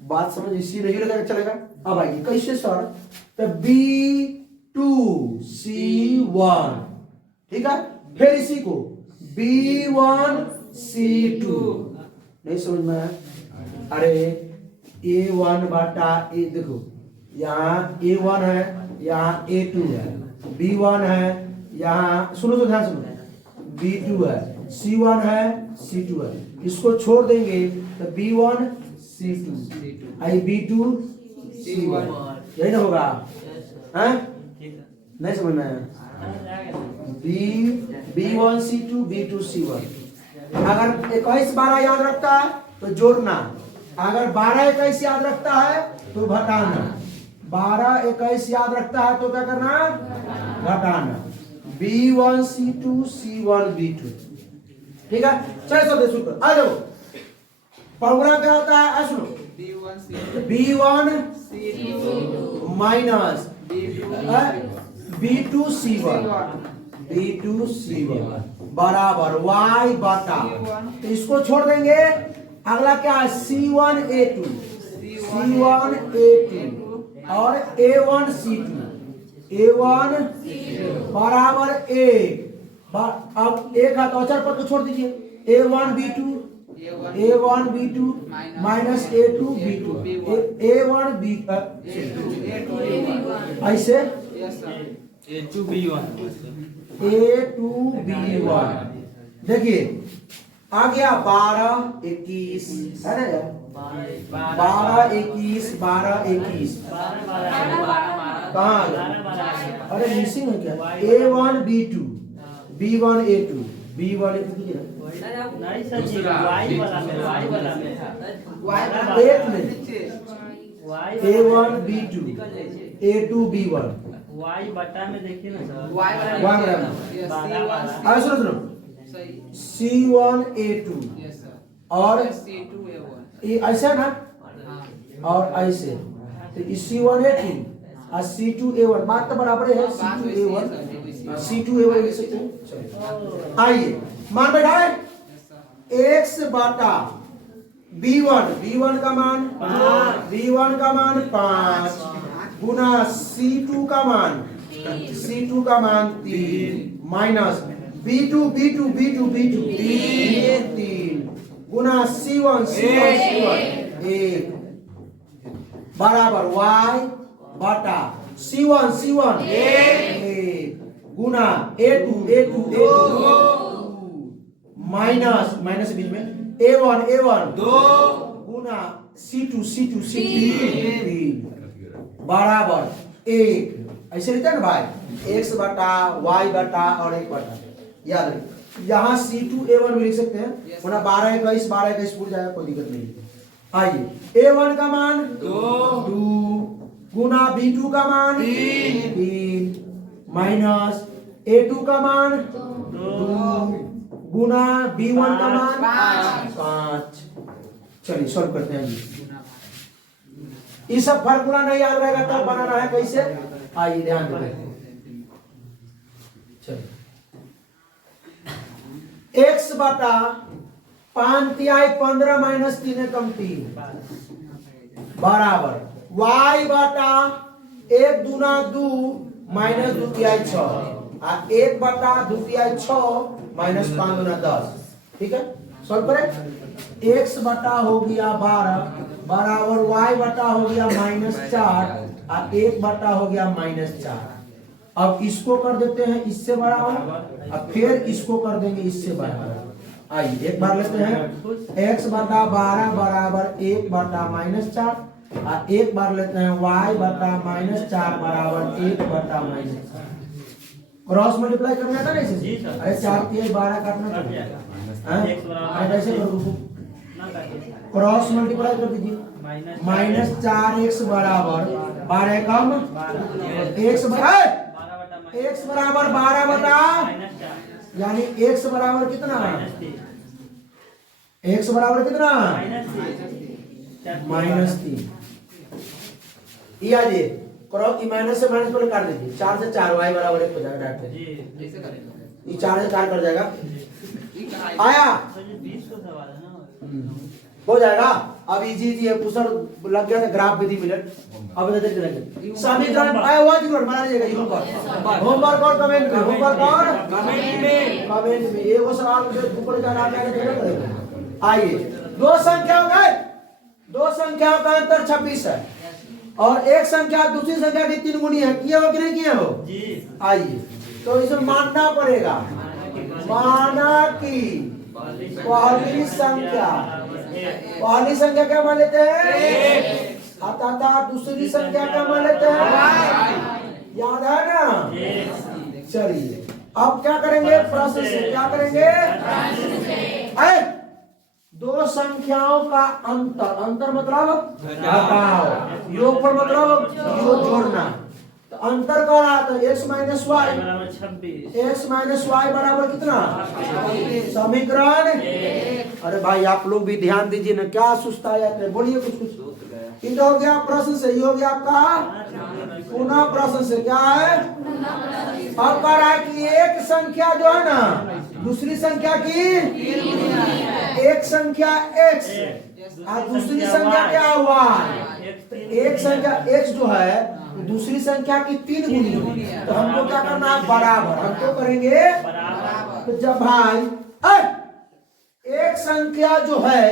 बात समझ, इसी नहीं लगा चलेगा। अब आइए कैसे सर, तो B2C1, ठीक है। फिर इसी को B1C2, नहीं समझ में आया? अरे A1 बटा A, देखो यहाँ A1 है, यहाँ A2 है, B1 है, यहाँ सुनो तो ध्यान सुनो, B2 है, C1 है, C2 है, इसको छोड़ देंगे तो B1 C2 आई B2 C1, यही ना होगा? हैं? नहीं समझ में आया? B1 C2 B2 C1। अगर 21 12 याद रखता है तो जोड़ना, अगर 12 21 याद रखता है तो घटाना, 12 21 याद रखता है तो क्या करना? घटाना। B1 C2 C1 B2, ठीक है। चलिए सब देखो, आ जाओ। फॉर्मूला क्या होता है? सुनो, B1 माइनस B2 C1 बराबर Y बटा, तो इसको छोड़ देंगे, अगला क्या है? C1 A2 और A1 C2 बराबर 1। अब एक हाथ औचर पर तो छोड़ दीजिए, A1 B2 minus A2 B2 A1 B2 ऐसे A2 B1 देखिए आ गया 12 21 है ना यार, 12 21 कहाँ आ गया? अरे मिसिंग है क्या? A1 B2 B1 A2 B1 A2 कीजिए ना, नहीं सर जी, Y वाला में एक में A1 B2 A2 B1 Y बटा में देखिए ना सर, Y बराबर, अब सुनो C1 A2 और ये ऐसा ना, और ऐसे तो C1 A2 और C2 A1, बात तो बराबर है। C2 A1 लिख सकते हैं। आइए मान बैठाए, x बटा B1 का मान 5 गुना C2 का मान 3 माइनस B2 3 गुना C1 1 बराबर Y बटा C1 1 गुना A2 माइनस बीच में A1 गुना C2 3 बराबर 1। ऐसे लिखते हैं ना भाई, x बटा y बटा और 1 बटा, याद रखिए। यहाँ C2 A1 भी लिख सकते हैं, वरना 12 21 पूछ जाएगा, कोई दिक्कत नहीं। आइए A1 का मान 2 गुना B2 का मान 3 माइनस A2 का मान 2 गुना B1 का मान 5। चलिए सॉल्व करते हैं। ये सब फार्मूला नहीं याद रहेगा तब बनाना है कैसे, आइए ध्यान दें। चलिए x बटा 5 तिहाई 15 माइनस 3 कम 3 बराबर y बटा 1 दूना 2 माइनस 2 तिहाई 6 और 1 बटा 2 तिहाई 6 माइनस 5 दूना 10। ठीक है, सॉल्व करें। x बटा हो गया 12 बराबर y बटा हो गया -4 और 1 बटा हो गया -4। अब इसको कर देते हैं इससे बराबर, अब फिर इसको कर देंगे इससे बराबर। आइए एक बार लेते हैं, x बटा 12 बराबर 1 बटा -4 और एक बार लेते हैं y बटा -4 बराबर 1 बटा -4। क्रॉस मल्टीप्लाई करना था ना इसे, अरे 4 3 12 काटना था, कैसे करोगे? क्रॉस मल्टीप्लाई कर दीजिए, -4x बराबर 12 कम x बराबर 12 बटा, यानी x बराबर कितना, x बराबर कितना -3। ये क्रॉस माइनस से माइनस पर काट दीजिए 4 से 4 y बराबर 1 हो जाएगा डायरेक्ट जी ऐसे करेंगे ये 4 से 4 कर जाएगा ये कहाँ आया सर जी 20 का सवाल है ना हो जाएगा अब इजी इजी है पुसर लग गया था ग्राफ विधि मिनट अब इधर देख लेंगे समीकरण आया हुआ जी बना लीजिएगा यूं कर होमवर्क और कमेंट में होमवर्क और कमेंट में ये वो सवाल मुझे ऊपर जाना पड़ेगा आइए दो संख्याओं का अंतर 26 है और एक संख्या दूसरी संख्या की 3 गुनी है किए हो कि नहीं किए हो जी आइए तो इसमें मानना पड़ेगा माना कि पहली संख्या क्या मान लेते हैं अतः दूसरी संख्या क्या मान लेते हैं याद है ना चलिए अब क्या करेंगे प्रश्न से क्या करेंगे दो संख्याओं का अंतर मतलब घटाओ योग पर मतलब योग जोड़ना तो अंतर क्या रहा था x माइनस वाई बराबर 26 x माइनस वाई बराबर कितना समीकरण अरे भाई आप लोग भी ध्यान दीजिए ना क्या सुस्ता जाते हैं बोलिए कुछ इधर हो गया प्रश्न से ये हो गया आपका पुनः प्रश्न से क्या है अब कह रहा है कि एक संख्या जो है ना दूसरी संख्या की एक संख्या x और दूसरी संख्या क्या हुआ एक संख्या x जो है दूसरी संख्या की 3 गुनी तो हमको क्या करना है बराबर हमको करेंगे तो जब भाई एक संख्या जो है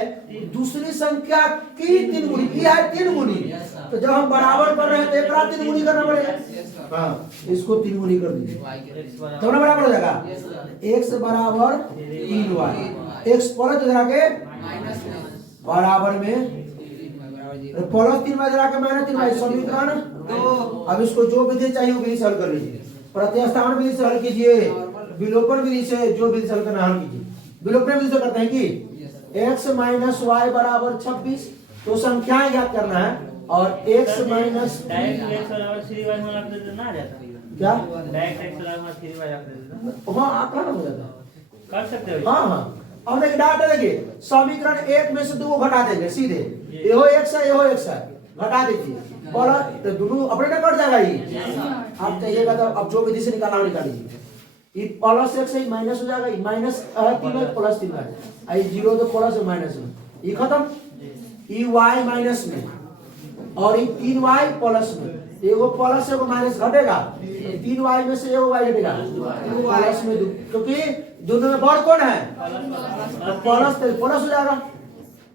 दूसरी संख्या की 3 गुनी ये है 3 गुनी तो जब हम बराबर कर रहे हैं तो एक 3 गुनी करना पड़ेगा हाँ इसको 3 गुनी कर दीजिए तो ना बराबर हो जाएगा x बराबर 3y x प्लस इधर आके बराबर में प्लस 3y इधर आके माइनस 3y समीकरण अब इसको जो विधि चाहिए वो विधि से हल कर लीजिए प्रतिस्थापन विधि से हल कीजिए विलोपन विधि से जो विधि से हल करना हल कीजिए विलोपन विधि से करते हैं कि x माइनस वाई बराबर 26 तो संख्याएं ज्ञात करना है और x माइनस डायरेक्ट x बराबर 3y में रख देते ना आ जाता क्या डायरेक्ट x बराबर 3y रख देते हाँ आंकड़ा हो जाता कर सकते हो हाँ हाँ अब देखिए डाटा देखिए समीकरण 1 में से 2 को घटा देंगे सीधे ये हो x है ये हो x है घटा दीजिए और तो दोनों अपने ना कट जाएगा ये आप चाहिएगा तो अब जो विधि से निकालना हो निकालिए ये प्लस x है माइनस हो जाएगा माइनस 3 है प्लस 3 है आई 0 तो प्लस है माइनस में ये खत्म ये y माइनस में और ये 3y प्लस में एगो प्लस एगो माइनस घटेगा 3y में से एगो y घटेगा प्लस में क्योंकि दोनों में बड़ कौन है प्लस हो जाएगा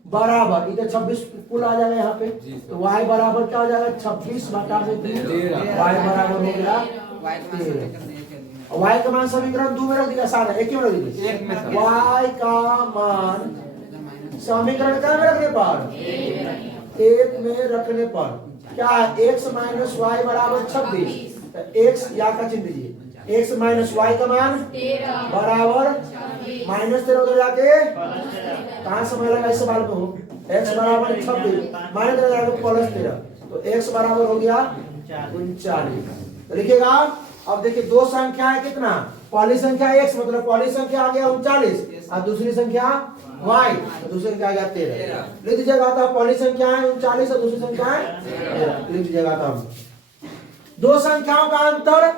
बराबर इधर 26 कुल आ जाएगा यहाँ पे तो y बराबर क्या हो जाएगा 26 बटा में 3 y बराबर हो गया y का मान समीकरण 2 में रख दिया सारा एक ही में रख दीजिए y का मान समीकरण क्या में रखने पर एक में रखने पर क्या है x माइनस वाई बराबर 26 तो x या का चिन्ह दीजिए x माइनस वाई का मान बराबर माइनस 13 उधर जाके कहाँ समय लगा इस सवाल में हो x बराबर 26 माइनस 13 जाके प्लस 13 तो x बराबर हो गया 39 तो लिखिएगा अब देखिए दो संख्या है कितना पहली संख्या x मतलब पहली संख्या आ गया 39 और दूसरी संख्या y तो दूसरी संख्या आ गया 13 लिख दीजिएगा तो पहली संख्या है 39 और दूसरी संख्या है 13 लिख दीजिएगा तो दो संख्याओं का अंतर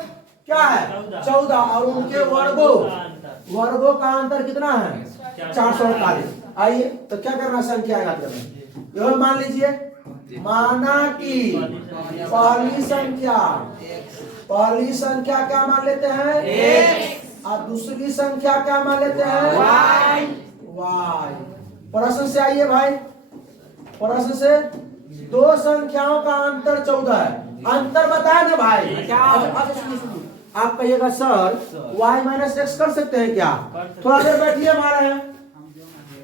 क्या है 14 और उनके वर्गों का अंतर कितना है 448 आइए तो क्या करना संख्या याद करना यह मान लीजिए माना कि पहली संख्या क्या मान लेते हैं x और दूसरी संख्या क्या मान लेते हैं y प्रश्न से आइए भाई प्रश्न से दो संख्याओं का अंतर 14 है अंतर बताए ना भाई आप कहिएगा सर y माइनस एक्स कर सकते हैं क्या थोड़ा देर बैठिए हमारे हैं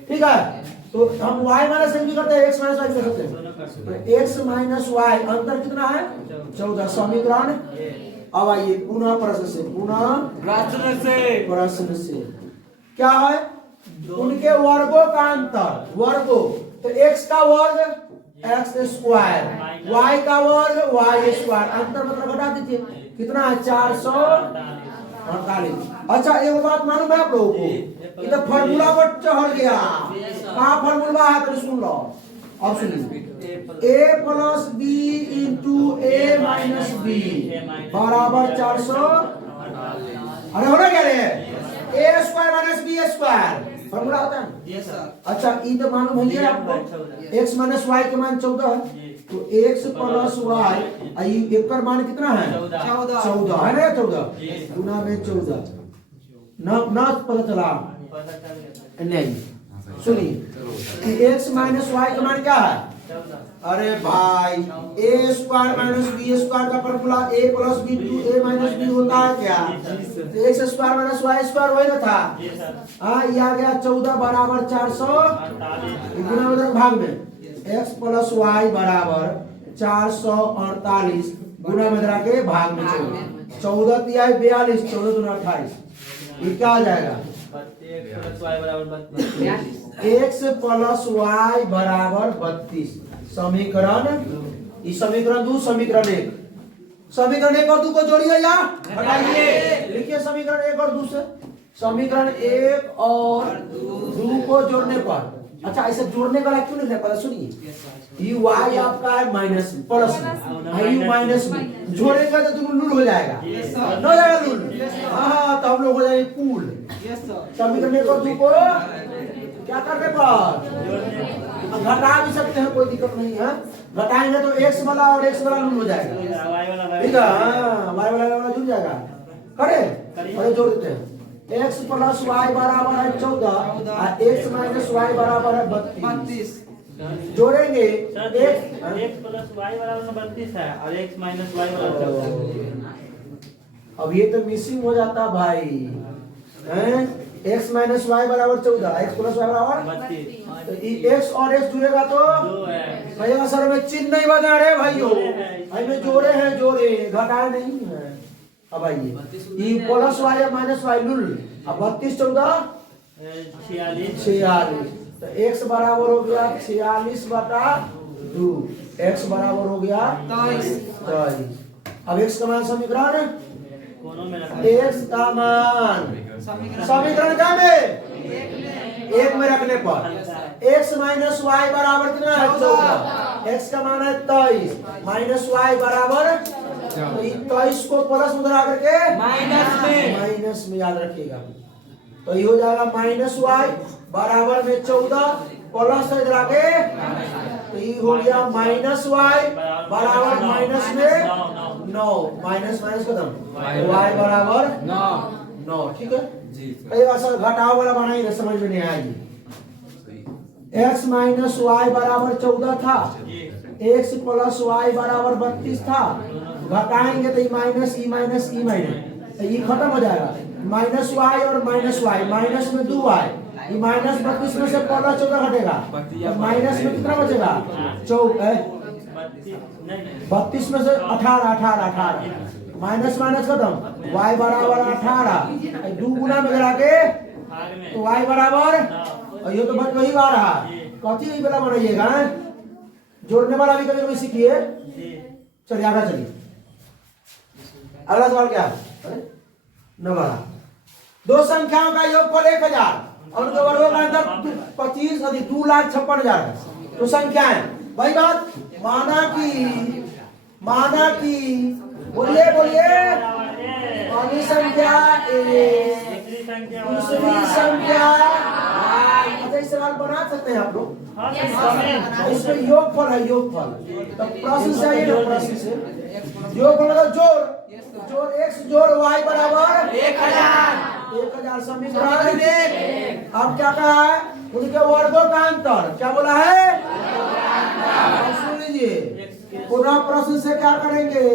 ठीक है तो हम y माइनस एक्स भी करते हैं x माइनस वाई कर सकते हैं x माइनस वाई अंतर कितना है 14 समीकरण अब आइए पुनः प्रश्न से क्या है उनके वर्गों का अंतर वर्गों तो x का वर्ग x स्क्वायर y का वर्ग y स्क्वायर अंतर मतलब घटा दीजिए कितना है 448 अच्छा एक बात मालूम है आप लोगों को ये तो फार्मूला पर चढ़ गया कहाँ फार्मूला है तो सुन लो अब सुनिए a plus b into a minus b बराबर 400। अरे होना क्या रे a square minus B square formula होता है। जी सर। अच्छा ई तो मालूम है आपको x माइनस वाई के मान 14 है तो x प्लस वाई एक का मान कितना है 14 है ना 14 गुना में 14 ना पता चला नहीं सुनिए x माइनस वाई का मान क्या है। अरे भाई A square minus B square का formula A plus B to A minus B होता है क्या। तो X square minus Y square वही ना था। हाँ ये आ गया 14 बराबर 400 गुना में भाग में x प्लस वाई बराबर 448 गुना में के भाग में 14 तिहाई 42 14 दूना 28 ये क्या आ जाएगा x प्लस वाई बराबर 32 समीकरण इस समीकरण 2 समीकरण 1 समीकरण 1 और 2 को जोड़िए या हटाइए। लिखिए समीकरण 1 और 2 से समीकरण 1 और 2 को जोड़ने पर अच्छा ऐसे जोड़ने का क्यों नहीं पता सुनिए ये y आपका है माइनस प्लस यू माइनस में जोड़ेगा तो तुम लूल हो जाएगा न हो जाएगा लूल। हाँ तो हम लोग हो जाएंगे कूल। समीकरण 1 और 2 को क्या करने पर घटा भी सकते हैं कोई दिक्कत नहीं है। घटाएंगे तो x वाला और x वाला लूल हो जाएगा ठीक है। हाँ y वाला जुड़ जाएगा करे अरे जोड़ देते हैं x प्लस वाई बराबर है 14 और x माइनस वाई बराबर है 32 जोड़ेंगे x प्लस वाई बराबर 32 है और x माइनस वाई बराबर 14। अब ये तो मिसिंग हो जाता भाई हैं x माइनस वाई बराबर 14 x प्लस वाई बराबर 32 तो x और x जुड़ेगा तो भैया सर में चिन्ह नहीं बना रहे भाइयों भाई में जोड़े हैं जोड़े घटाए नहीं है। अब आइए ये प्लस वाई और माइनस वाई लुल अब 32 14 46 तो x बराबर हो गया 46 बटा 2 x बराबर हो गया 23। अब x का मान समीकरण x का मान समीकरण क्या में एक में रखने पर x माइनस वाई बराबर कितना है 14 x का मान है 23 माइनस वाई बराबर 23 को प्लस में उधर करके माइनस में याद रखिएगा तो ये हो जाएगा माइनस वाई बराबर में 14 प्लस इधर आके तो ये हो गया माइनस वाई बराबर माइनस में 9 माइनस माइनस खत्म वाई बराबर 9 ठीक है जी सर घटाओ वाला बनाइए समझ में नहीं आएगी। x माइनस वाई बराबर 14 था x प्लस वाई बराबर 32 था घटाएंगे तो ई माइनस तो ये खत्म हो जाएगा माइनस वाई और माइनस वाई माइनस में 2 वाई ये माइनस 32 में से 14 घटेगा तो माइनस में कितना बचेगा 32 में से 18 माइनस माइनस खत्म y बराबर 18 2 गुना में गिरा के तो y बराबर और ये तो बच वही आ रहा कथी नहीं वाला बनाइएगा जोड़ने वाला भी कभी कभी सीखिए। चलिए आगे चलिए अगला सवाल क्या है नंबर 2 संख्याओं का योगफल 1000 और उनके वर्गों का अंतर 25 अधिक 2,56,000 है। तो संख्याएं वही बात माना कि बोलिए पहली संख्या दूसरी संख्या अच्छा इस सवाल बना सकते हैं आप लोग इसमें योगफल है योगफल तो प्रश्न से आइए ना प्रश्न से योगफल मतलब जोड़ x जोड़ y बराबर 1000 समीकरण अब क्या कहा है उनके वर्गों का अंतर क्या बोला है सुन लीजिए पुनः प्रश्न से क्या करेंगे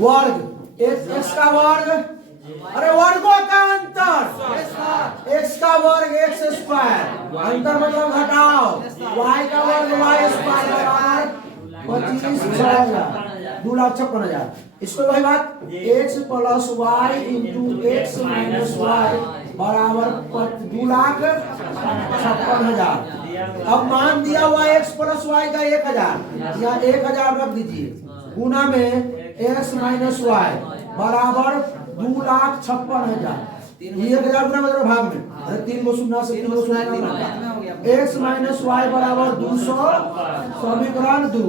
वर्ग x का वर्ग अरे वर्गों का अंतर x का वर्ग x स्क्वायर अंतर मतलब घटाओ y का वर्ग y स्क्वायर बराबर 25,000 2,56,000 इसको वही बात x plus Y into X minus Y बराबर 2,56,000। अब मान दिया हुआ x प्लस वाई का 1000 या 1000 रख दीजिए गुना में x माइनस वाई बराबर 2,56,000 ये 1000 गुना मतलब भाग में अरे 3 को शून्य से 3 को शून्य x माइनस वाई बराबर 200 समीकरण 2।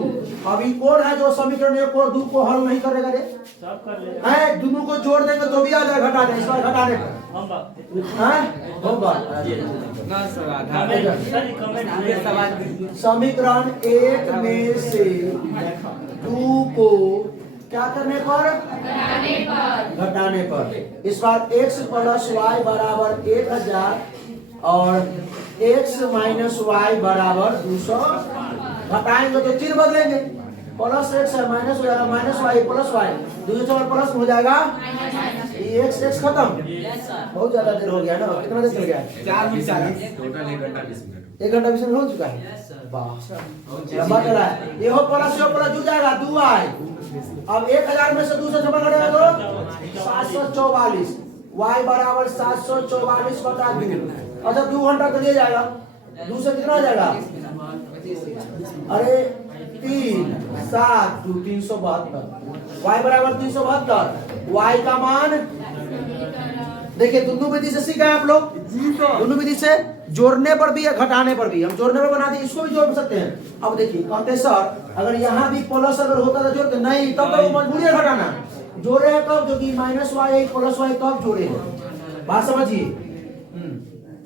अभी कौन है जो समीकरण 1 और 2 को हल नहीं करेगा रे? सब कर ले है दोनों को जोड़ देंगे तो भी आ जाएगा, घटा देंगे, इस बार घटाने पर हम बात हैं होगा। ना सर आधा कमेंट सर कमेंट आगे सवाल दीजिए। समीकरण 1 में से 2 को क्या करने पर? घटाने पर। इस बार x प्लस वाई बराबर 1000 और x माइनस वाई बराबर 200 घटाएंगे तो चिन्ह बदलेंगे। प्लस x है माइनस हो जाएगा, minus Y plus Y, 200 plus हो जाएगा, ये x खत्म। बहुत ज्यादा देर हो गया ना, कितना देर चल गया? 4:40 टोटल 1 घंटा 20 मिनट। 1 घंटा 20 मिनट हो चुका है। वाह लंबा चला है। ये हो प्लस जुड़ जाएगा 2y। अब 1000 में से 200 जमा करेगा तो 744 y बराबर 744 बटा 2। अच्छा 2 घंटा तो ले जाएगा, 2 से कितना हो जाएगा? अरे 3 7 2 372 y बराबर 372। y का मान देखिए दोनों विधि से सीखा है आप लोग, दोनों विधि से जोड़ने पर भी है घटाने पर भी। हम जोड़ने पर बना दिए, इसको भी जोड़ सकते हैं। अब देखिए कहते हैं सर अगर यहाँ भी प्लस अगर होता तो जोड़ते नहीं, तब तो मजबूरी है घटाना। जोड़े हैं कब? जो कि माइनस वाई प्लस वाई तब जोड़े हैं। बात समझिए।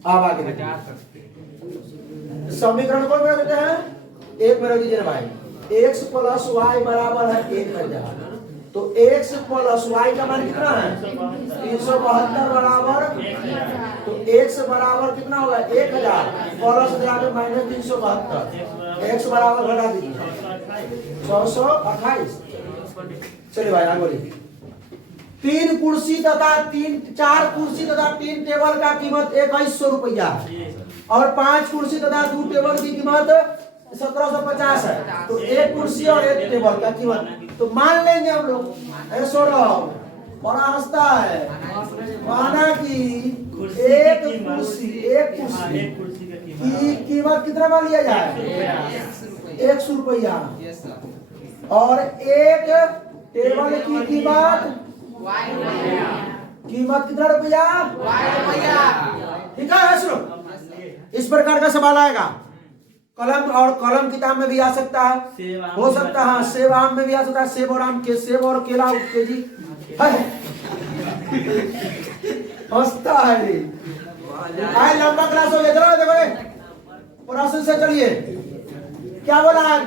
अब आगे समीकरण कौन बना देते हैं? 1 में रख दीजिए भाई। x प्लस वाई बराबर है 1000, तो x प्लस वाई का मान कितना है? 372 बराबर, तो x बराबर कितना होगा? 1000 प्लस जाके माइनस 372, x बराबर घटा दीजिए 628। चलिए भाई आगे बोलिए। 3 कुर्सी तथा 4 कुर्सी तथा 3 टेबल का कीमत 2100 रुपया है और 5 कुर्सी तथा 2 टेबल की कीमत 1750 है। तो 1 कुर्सी और 1 टेबल का कीमत तो मान लेंगे हम लोग। बड़ा हंसता है, माना कि एक कुर्सी की कीमत कितना मान लिया जाए? 100 रुपया और 1 टेबल की कीमत कितना रुपया? ठीक है सुनो, इस प्रकार का सवाल आएगा। कलम और कलम किताब में भी आ सकता है, हो सकता है सेब आम में भी आ सकता है। सेब और आम के सेब और केला केजी हंसता है। लंबा क्लास हो गया, देखो प्रश्न से चलिए क्या बोला है?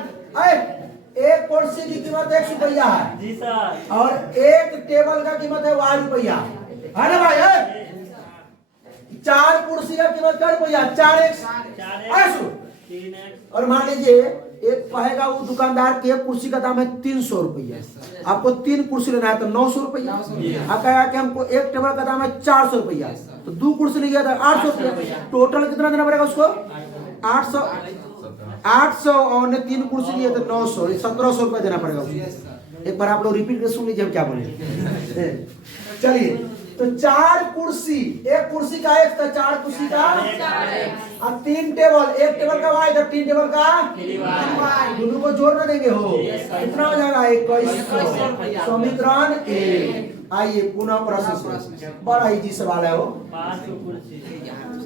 1 कुर्सी की कीमत 100 रुपया है जी सर, और 1 टेबल का कीमत है 1 रुपया है ना भाई? 4 कुर्सी का कीमत क्या रुपया? 4x। और मान लीजिए एक कहेगा वो दुकानदार के कुर्सी का दाम है 300 रुपया, आपको 3 कुर्सी लेना है तो 900 रुपया। आप कहेगा कि हमको 1 टेबल का दाम है 400 रुपया, तो 2 कुर्सी लिया था 800 रुपया। टोटल कितना देना पड़ेगा उसको? 800 और 3 कुर्सी लिए तो 900, 1700 रुपया देना पड़ेगा उसको। एक बार आप लोग रिपीट कर सुन लीजिए हम क्या बोले। चलिए तो 4 कुर्सी, 1 कुर्सी का 1 था, 4 कुर्सी का और 3 टेबल, 1 टेबल का y था, 3 टेबल का y, दोनों को जोड़ में देंगे हो कितना हो जाएगा? 2100। समीकरण 1। आइए पुनः प्रश्न, बड़ा इजी सवाल है वो।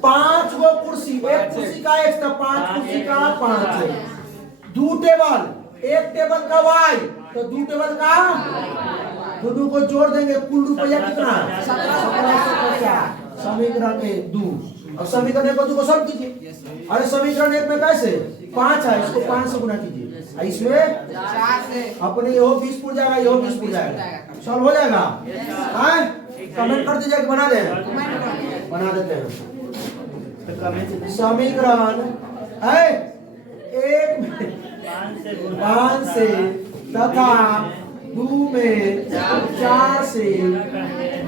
5 गो कुर्सी, 1 कुर्सी का 1 था, 5 कुर्सी का 5, 2 टेबल, 1 टेबल का y तो 2 टेबल का, दोनों को जोड़ देंगे, कुल रुपया कितना? 1750। समीकरण 2। अब समीकरण 1 को 2 को सॉल्व कीजिए। अरे समीकरण 1 में कैसे 5 है, इसको 5 से गुना कीजिए, इसमें 4 से अपने यो 20 पूछ जाएगा, यो 20 पूछ जाएगा, सॉल्व हो जाएगा। कमेंट कर दीजिए कि बना दे, बना देते हैं। समीकरण है 1 5 से तथा 2 में 4 से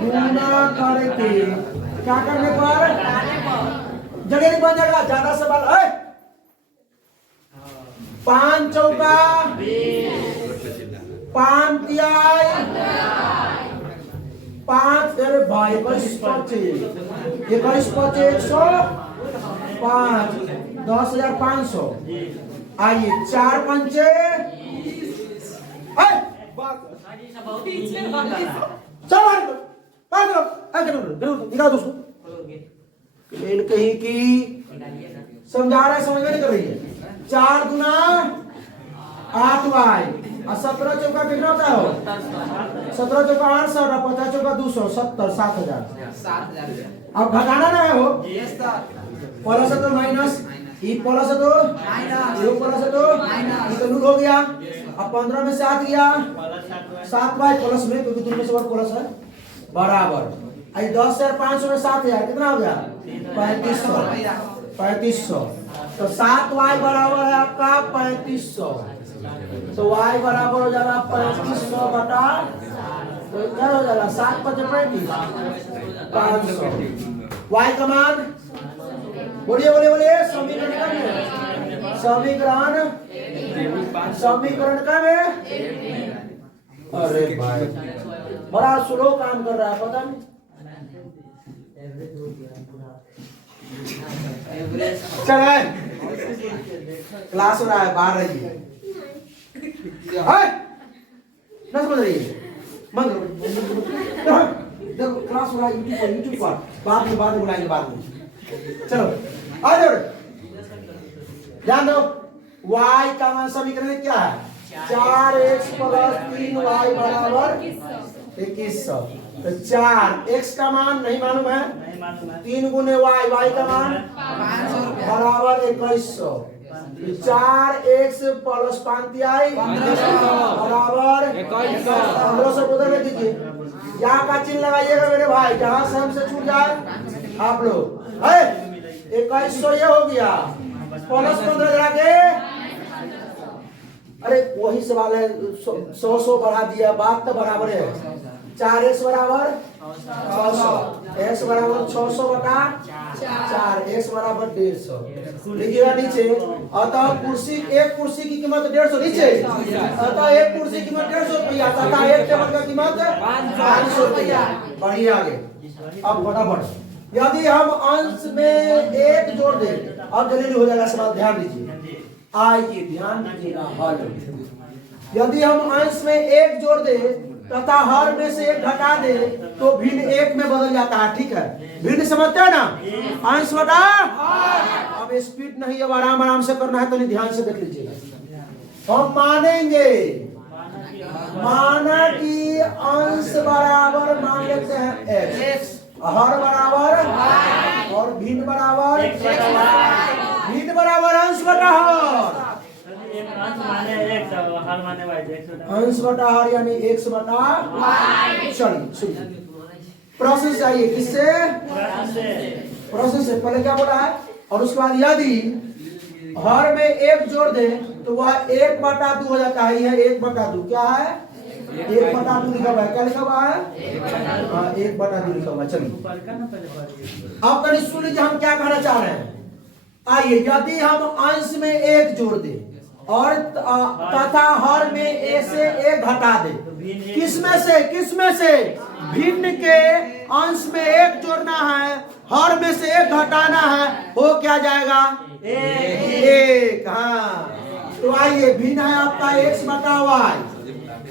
गुना करके क्या करने पर जगह नहीं बन जाएगा। ज्यादा सवाल है। 5 चौका 5 तिहाई 5, अरे भाई 21 25 105 10,500। आइए 4 पंचे कहीं की समझा रहा है, समझ में नहीं कर रही है। 4 दूना 8y और 17 चौका कितना होता है? 17 चौका 800 और 50 चौका 200, 70, 7000। 7,000 रुपया। अब घटाना ना है हो, यस सर। प्लस है तो माइनस, ई प्लस है तो माइनस, ये प्लस है तो माइनस, ये तो लूट हो गया। अब 15 में 7 गया, 7y प्लस में, क्योंकि दोनों में से और प्लस है, बराबर। आई 10,500 में 7,000 कितना हो गया? 3500। 3500 तो 7y बराबर है आपका 3500। तो y बराबर हो जाएगा 3500 बटा, तो क्या हो जाएगा? 7 × 35 500। y का मान बोलिए बोलिए बोलिए, समीकरण का में, समीकरण का में। अरे भाई बड़ा स्लो काम कर रहा है, पता नहीं। चल क्लास हो रहा है, बाहर रहिए। ना समझ रही है, बंद करो। देखो क्लास हो रहा है यूट्यूब पर, बाद में बुलाएंगे बाद में। चलो आ जाओ, ध्यान दो। y का मान समीकरण क्या है? 4x + 3y बराबर 2100। तो 4x का मान नहीं मालूम है, 3 गुने y का मान 500 रुपया। बराबर 2100। 4x + 5y बराबर 1500 उधर में दीजिए। यहाँ का चिन्ह लगाइएगा मेरे भाई, जहां से हमसे छूट जाए आप लोग। 2100 ये हो गया, प्लस 15 लगा के, अरे वही सवाल है, 100 बढ़ा दिया, बात तो बराबर है। 4x बराबर 600, x बराबर 600 बटा 4, x बराबर 150। लिखिएगा नीचे। अतः कुर्सी, एक कुर्सी की कीमत 150 नीचे, अतः एक कुर्सी की कीमत 150 रुपया, तथा एक टेबल का कीमत 500 रुपया। बढ़िए आगे। अब फटाफट, यदि हम अंश में 1 जोड़ दें, अब जल्दी हो जाएगा सवाल, ध्यान दीजिए। आइए ध्यान दीजिएगा। यदि हम अंश में 1 जोड़ दें तथा हर में से 1 घटा दे तो भिन्न 1 में बदल जाता है। ठीक है, भिन्न समझते हैं ना? अंश बटा, अब स्पीड नहीं, अब आराम आराम से करना है, तो नहीं, ध्यान से देख लीजिएगा। हम मानेंगे, माना कि अंश बराबर मान लेते हैं x, हर बराबर और भिन्न बराबर, भिन्न बराबर अंश बटा हर, अंश बटा हर यानी x बटा y। चलिए सुनिए, प्रोसेस चाहिए किससे? प्रोसेस से पहले क्या बोला है, और उसके बाद यदि हर में 1 जोड़ दे तो वह 1/2 हो जाता है। यह 1/2 क्या है? 1/2 लिखा हुआ है। क्या लिखा हुआ है? 1/2 लिखा हुआ है। चलिए अब कहीं सुन लीजिए हम क्या कहना चाह रहे हैं। आइए, यदि हम अंश में 1 जोड़ दे और तथा हर में a से 1 घटा दे, किसमें से? किसमें से? भिन्न के अंश में 1 जोड़ना है, हर में से 1 घटाना है, हो क्या जाएगा? 1। हाँ, तो आइए, भिन्न है आपका x बटा y।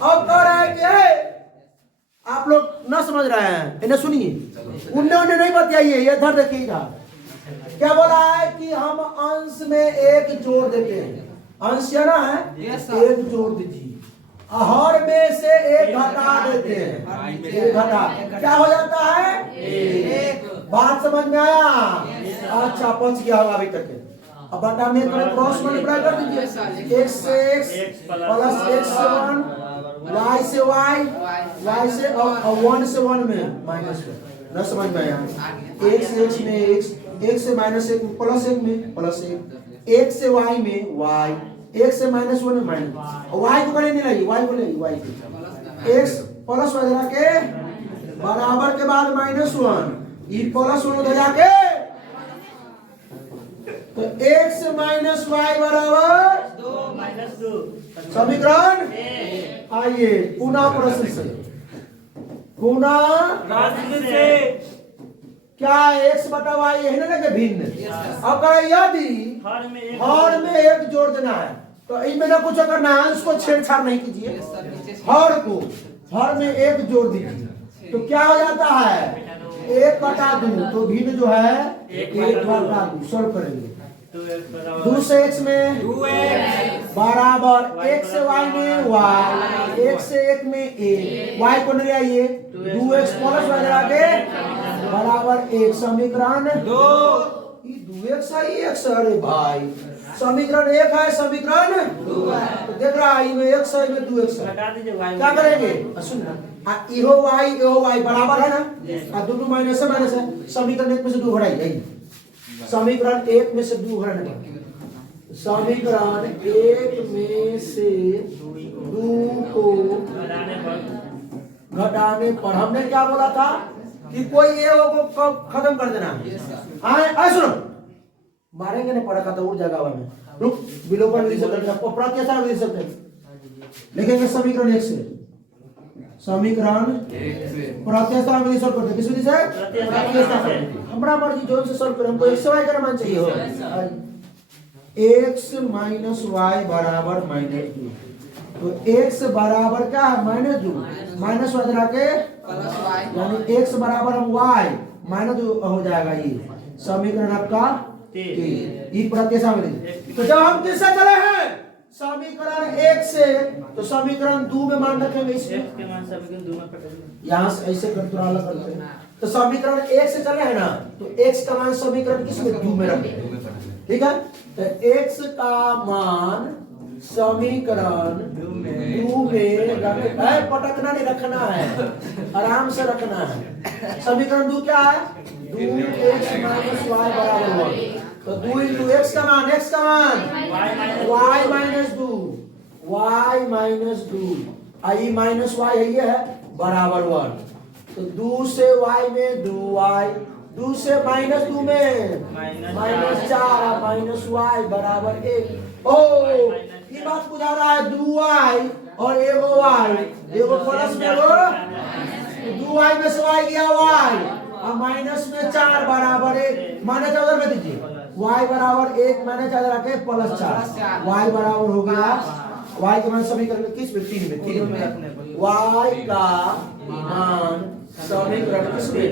अब कह रहा है कि आप लोग ना समझ रहे हैं, इन्हें सुनिए, उन्हें नहीं बताइए, ये इधर देखिएगा। क्या बोला है कि हम अंश में 1 जोड़ देते हैं, अंश ना है, 1 जोड़ दीजिए, हर में से 1 घटा देते हैं, 1 घटा, क्या हो जाता है? 1। बात समझ में आया? अच्छा, पहुंच गया होगा अभी तक। अब बटा में क्रॉस मल्टीप्लाई कर दीजिए, x से x प्लस x से 1, y से y, y से और 1 से 1 में माइनस में। न समझ में आया? x से x में x, x से -1 प्लस 1 में प्लस 1, x से y में y, x से -1 में माइनस, y को करें नहीं लगी, y को ले y को, x प्लस वगैरह के बराबर के बाद -1, ई प्लस 1 उधर जाके, तो x माइनस y बराबर 2 समीकरण। आइए पुनः प्रश्न से, पुनः क्या x बटा y यही ना लगे भिन्न। अब यदि हर में 1 जोड़ देना है तो इनमें ना कुछ करना है, अंश को छेड़छाड़ नहीं कीजिए, हर को हर में 1 जोड़ दीजिए, तो क्या हो जाता है? 1/2। तो भिन्न जो है 1 बटा 2 सॉल्व करेंगे। 2x बराबर 2 से x में 2x बराबर 1 से y में y 1 से 1 में a y को ले आइए 2x प्लस y आगे बराबर 1 समीकरण 2 ये 2x है x अरे भाई समीकरण 1 है समीकरण 2 है तो देख रहा है इसमें x है इसमें 2x है घटा दीजिए y क्या करेंगे सुन ना इहो y बराबर है ना और दोनों माइनस है समीकरण 1 में से 2 घटाइए यही समीकरण 1 में से 2 घटाना समीकरण 1 में से 2 को घटाने पर हमने क्या बोला था कि कोई ए को खत्म कर देना है सुनो मारेंगे नहीं पड़ा था उड़ जाएगा में रुक विलोपन विधि से करना प्रत्याशा विधि से लिखेंगे समीकरण 1 से समीकरण प्रत्याशा विधि से करते किस विधि से प्रत्याशा हमारा मर्जी जोन से सॉल्व करें हमको x y का मान चाहिए हो x माइनस y बराबर -2 तो x बराबर क्या है -2 माइनस y जरा के यानी x बराबर हम y -2 हो जाएगा ये समीकरण आपका 3 ये प्रत्याशा विधि तो जब हम किससे चले हैं समीकरण 1 से तो समीकरण 2 में मान रखेंगे इसमें x के मान समीकरण 2 में कटेंगे यहाँ से ऐसे कंट्रोल करते हैं तो समीकरण 1 से चले हैं ना तो x का मान समीकरण किस में 2 में रखेंगे ठीक है तो x का मान समीकरण 2 में रखे पटकना नहीं रखना है आराम से रखना है समीकरण 2 क्या है 2x माइनस y बराबर 1 तो 2 into x का मान y माइनस 2 y माइनस 2 आई माइनस y है ये है बराबर 1 तो 2 से y में 2y 2 से -2 में -4 माइनस y बराबर 1 ओ ये बात बुझा रहा है 2y और एगो y एगो प्लस में एगो 2y में से y गया y और माइनस में 4 बराबर 1 माइनस उधर में दीजिए y बराबर 1 माइनस 4 रखे प्लस 4 y बराबर हो गया y का मान समीकरण किस में 3 में y का मान समीकरण किस में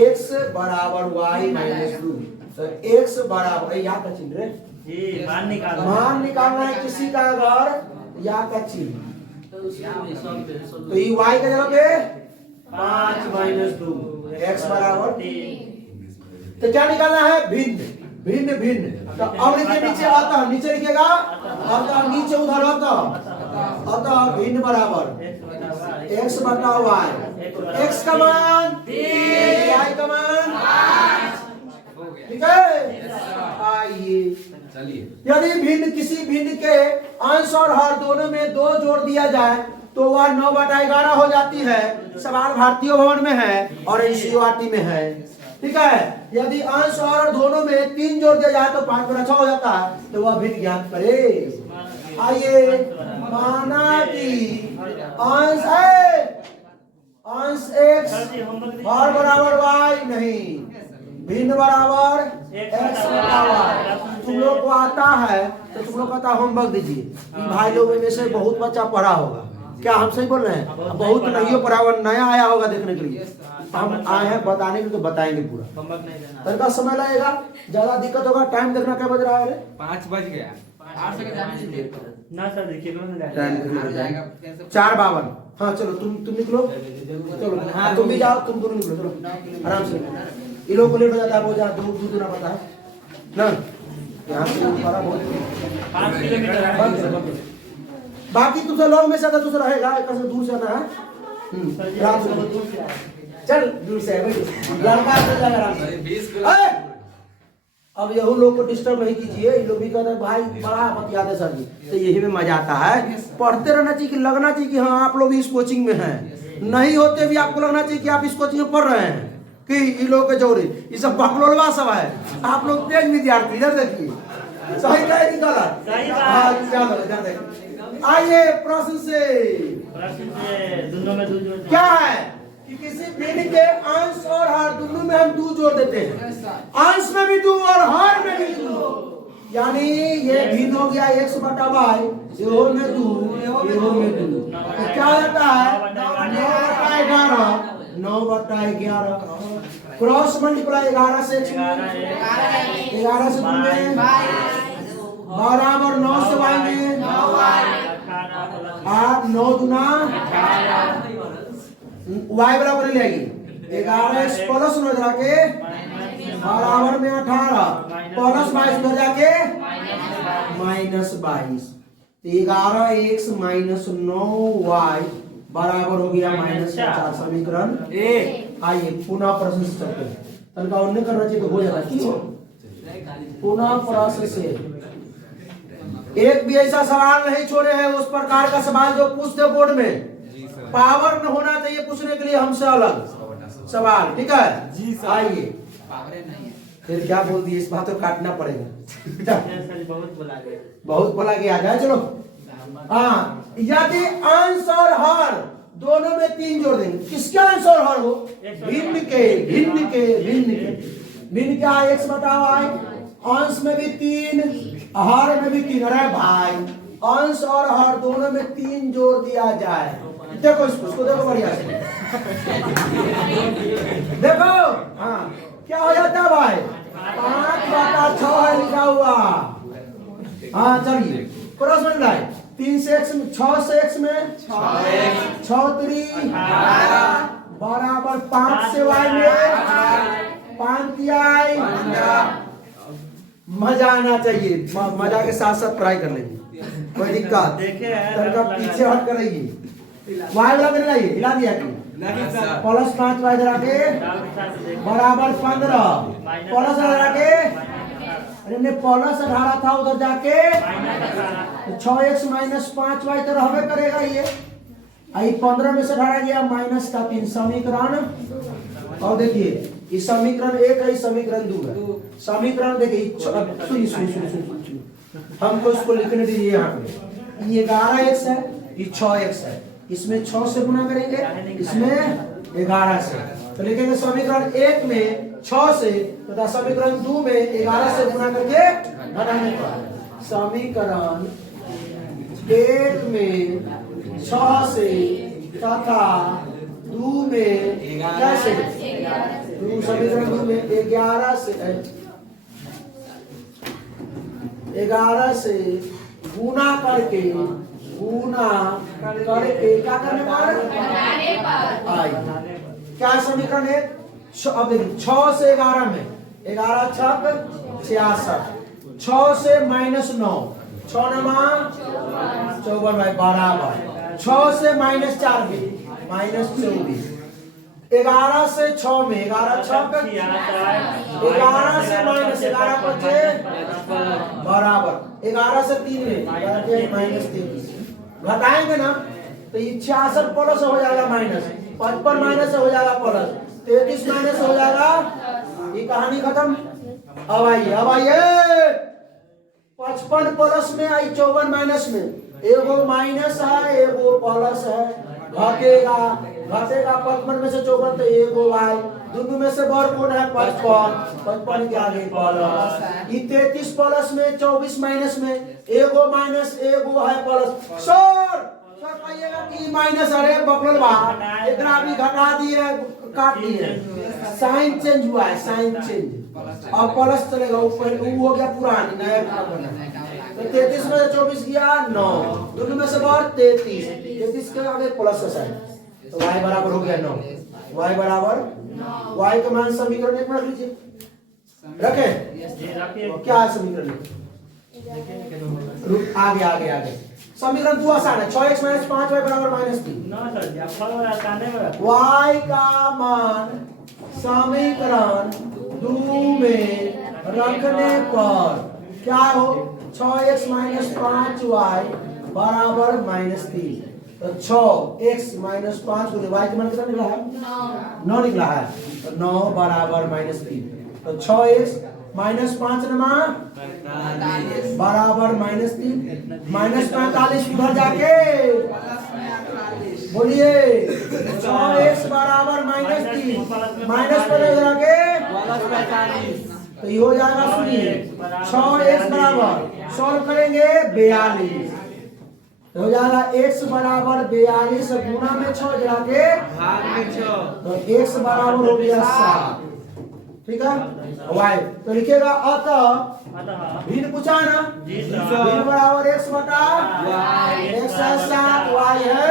x बराबर y माइनस 2 तो x बराबर या का चिन्ह जी मान निकालना है किसी का अगर या का चिन्ह तो ये y का जगह पे 5 माइनस 2 x बराबर 3 तो क्या निकालना है भिन्न तो अब लिखिए नीचे आता नीचे लिखिएगा आता नीचे उधर आता भिन्न बराबर x बटा y x का मान 3 y का मान 5 ठीक है आइए चलिए यदि भिन्न किसी भिन्न के अंश और हर दोनों में 2 जोड़ दिया जाए तो वह 9/11 हो जाती है सवाल भारतीय भवन में है और एनसीईआरटी में है ठीक है यदि अंश और दोनों में 3 जोड़ दिया जाए तो 5/6 हो जाता है तो वह भिन्न ज्ञात करे आइए माना कि अंश x और बराबर y नहीं भिन्न बराबर x बराबर तुम लोग को आता है तो तुम लोग का होमवर्क दीजिए भाई लोगों में से बहुत बच्चा पढ़ा होगा क्या हम सही बोल रहे हैं बहुत नहीं पढ़ा हुआ नया आया होगा देखने के लिए हम आए हैं बताने के लिए तो बताएंगे पूरा तनका समय लगेगा ज्यादा दिक्कत होगा टाइम देखना क्या बज रहा है 5 बज गया ना सर देखिए टाइम 4:52 हाँ चलो तुम निकलो चलो हाँ तुम भी जाओ तुम दोनों निकलो चलो आराम से ये लोग को लेट हो जाता है वो जा दूर ना पता है ना यहाँ से बड़ा बहुत 5 किलोमीटर बाकी तुमसे लोग में से अगर तुझे रहेगा एक से दूर से आना है रात से चल दूर से लड़का चल जाएगा आराम से अब यही लोग को डिस्टर्ब नहीं कीजिए ये लोग भी कहते हैं भाई बड़ा मत याद है सर जी तो यही में मजा आता है पढ़ते रहना चाहिए कि लगना चाहिए कि हाँ आप लोग भी इस कोचिंग में हैं नहीं होते भी आपको लगना चाहिए कि आप इस कोचिंग में पढ़ रहे हैं कि ये लोग के जोड़े ये सब बकलोलवा सब है आप लोग तेज विद्यार्थी इधर देखिए सही कहे कि गलत आइए प्रश्न से दोनों में 2 जोड़ क्या है कि किसी भिन्न के अंश और हर दोनों में हम 2 जोड़ देते हैं अंश में भी 2 और हर में भी 2 यानी ये भिन्न हो गया x बटा y इहो में 2 इहो में 2 तो क्या होता है 9/11 9/11 क्रॉस मल्टीप्लाई 11 से x 11 से गुणे बराबर 9 से y में 8 9 दूना y बराबर ले आएगी 11x प्लस 9 इधर आके बराबर में 18 प्लस 22 उधर जाके माइनस 22 11x माइनस 9y बराबर हो गया माइनस 4 समीकरण आइए पुनः प्रश्न से चलते हैं तनका उन्हें करना चाहिए तो हो जाता क्यों पुनः प्रश्न से एक भी ऐसा सवाल नहीं छोड़े हैं उस प्रकार का सवाल जो पूछते बोर्ड में पावर न होना चाहिए पूछने के लिए हमसे अलग सवाल ठीक है आइए फिर क्या बोल दिए इस बात को काटना पड़ेगा बहुत बोला गया जाए चलो हाँ यदि अंश और हर दोनों में 3 जोड़ देंगे किसका अंश और हर हो भिन्न के क्या x बताओ आई अंश में भी 3 हर में भी 3 अरे भाई अंश और हर दोनों में 3 जोड़ दिया जाए देखो इसको देखो बढ़िया से देखो हाँ क्या हो जाता है भाई 5/6 है लिखा हुआ हाँ चलिए क्रॉस मल्टीप्लाई 3 से x में 6 से x में 6 3 बराबर 5 से y में 5 आई मजा आना चाहिए मजा के साथ साथ पढ़ाई कर लेंगे कोई दिक्कत तनका पीछे हट कर रहिए y वाला करना चाहिए हिला दिया कि प्लस 5 y इधर आके बराबर 15 प्लस इधर आके अरे ने प्लस 18 था उधर जाके 6x माइनस 5y तो रहबे करेगा ये आई 15 में से 18 गया माइनस का 3 समीकरण और देखिए इस समीकरण 1 है समीकरण 2 है समीकरण देखिए सुनिए हमको इसको लिखने दीजिए यहाँ पे ये 11x है ये 6x है इसमें 6 से गुना करेंगे इसमें 11 से तो लिखेंगे समीकरण 1 में 6 से तथा समीकरण 2 में 11 से गुना करके घटाने पर समीकरण 1 में 6 से तथा 2 में कैसे समीकरण 2 में 11 से गुना करके क्या करने पर आई क्या समीकरण है अब देखिए 6 से 11 में 11 छक 66 6 से माइनस 9 6 नमा 54 भाई बराबर 6 से माइनस 4 में माइनस 24 11 से 6 में 11 छक 11 से माइनस 11 बचे बराबर 11 से 3 में माइनस 23 घटाएंगे ना तो ये 66 प्लस हो जाएगा माइनस 55 माइनस हो जाएगा प्लस 33 माइनस हो जाएगा ये कहानी खत्म अब आइए 55 प्लस में आई 54 माइनस में एगो माइनस है एगो प्लस है घटेगा 55 में से 54 तो एगो आई दोनों में से बड़ कौन है 55 के आगे प्लस ये 33 प्लस में 24 माइनस में एगो माइनस एगो है प्लस सर कहिएगा कि माइनस अरे बकल बा इतना भी घटा दिए काट दिए साइन चेंज हुआ है साइन चेंज अब प्लस चलेगा ऊपर वो हो गया पुरानी नया तो 33 में से 24 गया 9 दोनों में से बड़ 33 के आगे प्लस है साइन तो y बराबर हो गया 9 y बराबर y का मान समीकरण 1 में रख लीजिए रखे क्या है समीकरण आगे समीकरण 2 आसान है 6x माइनस 5y बराबर -3 y का मान समीकरण 2 में रखने पर क्या हो 6x माइनस 5y बराबर -3 तो 6x माइनस 5 गुने y का मान कितना निकला है 9 निकला है तो 9 बराबर -3 तो 6x माइनस 5 नमा बराबर -3 -45 उधर जाके बोलिए 6x बराबर -3 माइनस पर जाके तो ये हो जाएगा सुनिए 6x बराबर सॉल्व करेंगे 42 हो जाएगा x बराबर 42 गुना में 6 जाके तो x बराबर हो गया 7 ठीक है y तो लिखेगा अतः अतः भिन्न पूछा ना जी सर। भिन्न बराबर x बटा Y। 107 y है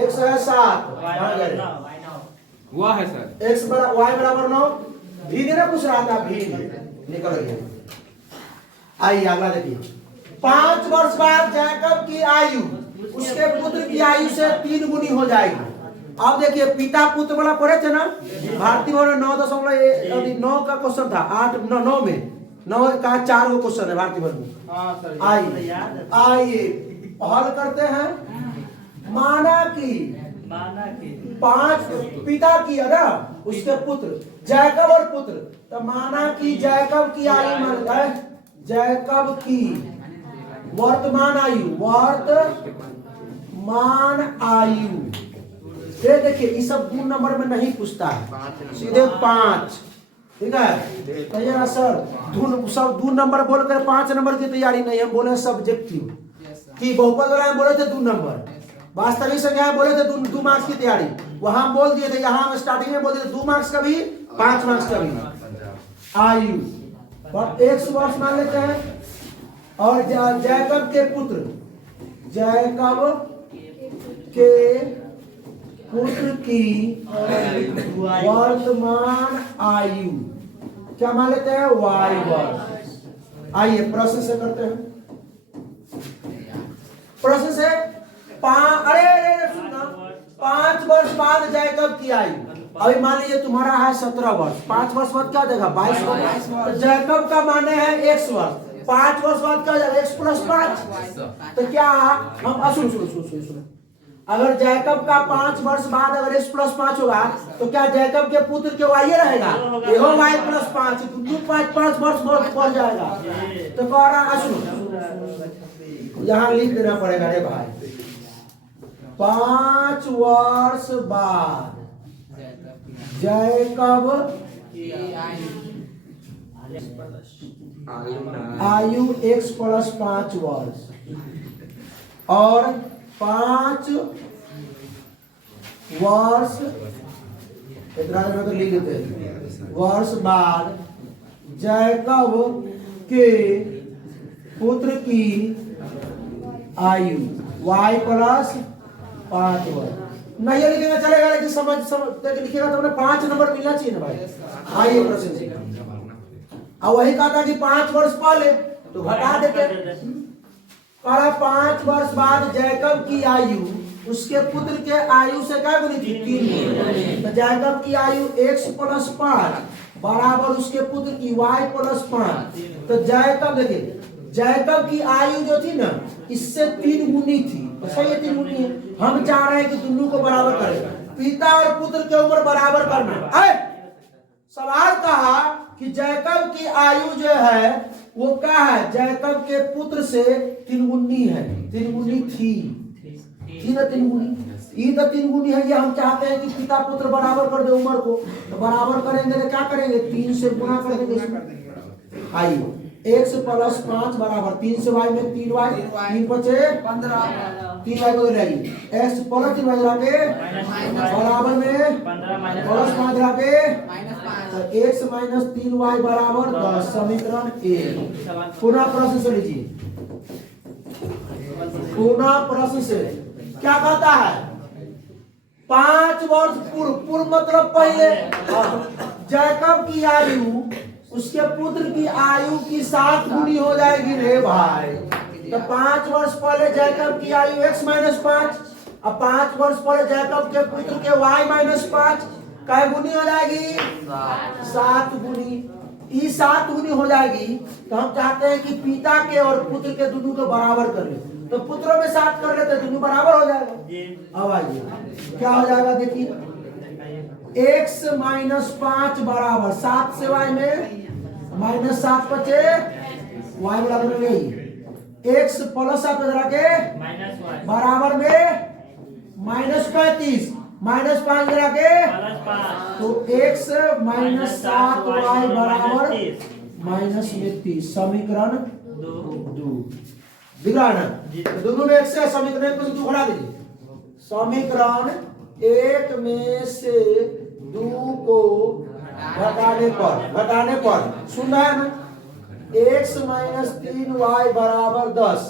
107 कहाँ गए? हुआ है सर। x बराबर y बराबर 9 भिन्न ना पूछ रहा था भिन्न निकल गया। आइए अगला देखिए 5 वर्ष बाद जैकब की आयु उसके पुत्र की आयु से 3 गुनी हो जाएगी। अब देखिए पिता पुत्र वाला पढ़े थे ना भारतीय में 9.9 का क्वेश्चन था 9 में 9 का 4 गो क्वेश्चन है भारतीय में। आइए हल करते हैं। माना कि 5 पिता की है ना उसके पुत्र जैकब और पुत्र तो माना कि जैकब की आयु मान है जैकब की वर्तमान आयु ये देखिए ये सब गुण नंबर में नहीं पूछता है सीधे 5 ठीक है। तो ये सर धुन सब 2 नंबर बोलकर 5 नंबर की तैयारी नहीं हम बोले सब्जेक्टिव कि बहुपद वाला हम बोले थे 2 नंबर वास्तविक संख्या बोले थे 2 मार्क्स की तैयारी वहां हम बोल दिए थे यहाँ हम स्टार्टिंग में बोल दिए थे 2 मार्क्स का भी 5 मार्क्स का भी आयु और 1 वर्ष मान लेते हैं और जैकब के पुत्र की वर्तमान आयु क्या मान लेते हैं y वर्ष। आइए प्रश्न से करते हैं प्रश्न से अरे सुनना 5 वर्ष बाद जैकब की आयु अभी मान लीजिए तुम्हारा है 17 वर्ष 5 वर्ष बाद क्या देगा 22 वर्ष तो जैकब का माने है x वर्ष 5 वर्ष बाद क्या हो जाएगा x + 5 तो क्या हम सुनो अगर जैकब का 5 वर्ष बाद अगर x + 5 होगा तो क्या जैकब के पुत्र के y रहेगा यहो y + 5 तो 5 वर्ष बढ़ जाएगा। तो कह रहा सुनो यहाँ लिख देना पड़ेगा रे भाई 5 वर्ष बाद जैकब आयु x + 5 वर्ष और 5 वर्ष इतना में तो लिख देते हैं वर्ष बाद जैकब के पुत्र की आयु y + 5 वर्ष नहीं लिखेगा चलेगा लेकिन समझ लिखेगा तो 5 नंबर मिलना चाहिए ना भाई। आइए प्रश्न से अब वही कहा था कि 5 वर्ष पहले तो घटा देते 5 वर्ष बाद जैकब की आयु उसके पुत्र के आयु से क्या गुनी थी 3 तो जैकब की आयु x + 5 बराबर उसके पुत्र की y + 5 तो जैकब देखिए जैकब की आयु जो थी ना इससे 3 गुनी थी तो सही है 3 गुनी है। हम चाह रहे हैं कि दोनों को बराबर करें पिता और पुत्र के उम्र बराबर करना है। सवाल कहा कि जैकब की आयु जो है वो क्या है जैकब के पुत्र से 3 गुनी है 3 गुनी थी ना 3 गुनी ये तो 3 गुनी है। ये हम चाहते हैं कि पिता पुत्र बराबर कर दे उम्र को तो बराबर करेंगे तो क्या करेंगे 3 से गुना कर देंगे। आइए x + 5 बराबर 3 से y में 3y 3 बचे 15 3y को रहेगी x + 3y के बराबर में 15 + 5 रखे तो x - 3y बराबर 10 समीकरण 1। पुनः प्रश्न से लीजिए पुनः प्रश्न से क्या कहता है 5 वर्ष पूर्व मतलब पहले जैकब की आयु उसके पुत्र की आयु की 7 गुनी हो जाएगी रे भाई। तो 5 वर्ष पहले जैकब की आयु x - 5 अब 5 वर्ष पहले जैकब के पुत्र के y - 5 काय गुनी हो जाएगी 7 गुनी। ये 7 गुनी हो जाएगी तो हम चाहते हैं कि पिता के और पुत्र के दोनों को बराबर कर ले तो पुत्रों में 7 कर लेते दोनों बराबर हो जाएगा। अब आइए क्या हो जाएगा देखिए x - 5 बराबर 7 से y में -7 बचे y बराबर में x + 7 के बराबर में -35 -5 गिरा के तो x - 7y बराबर -30 समीकरण 2 दिख रहा है ना। दोनों में 1 से समीकरण 1 को 2 घटा दीजिए समीकरण 1 में से 2 को घटाने पर सुन रहा है ना, x माइनस 3y बराबर 10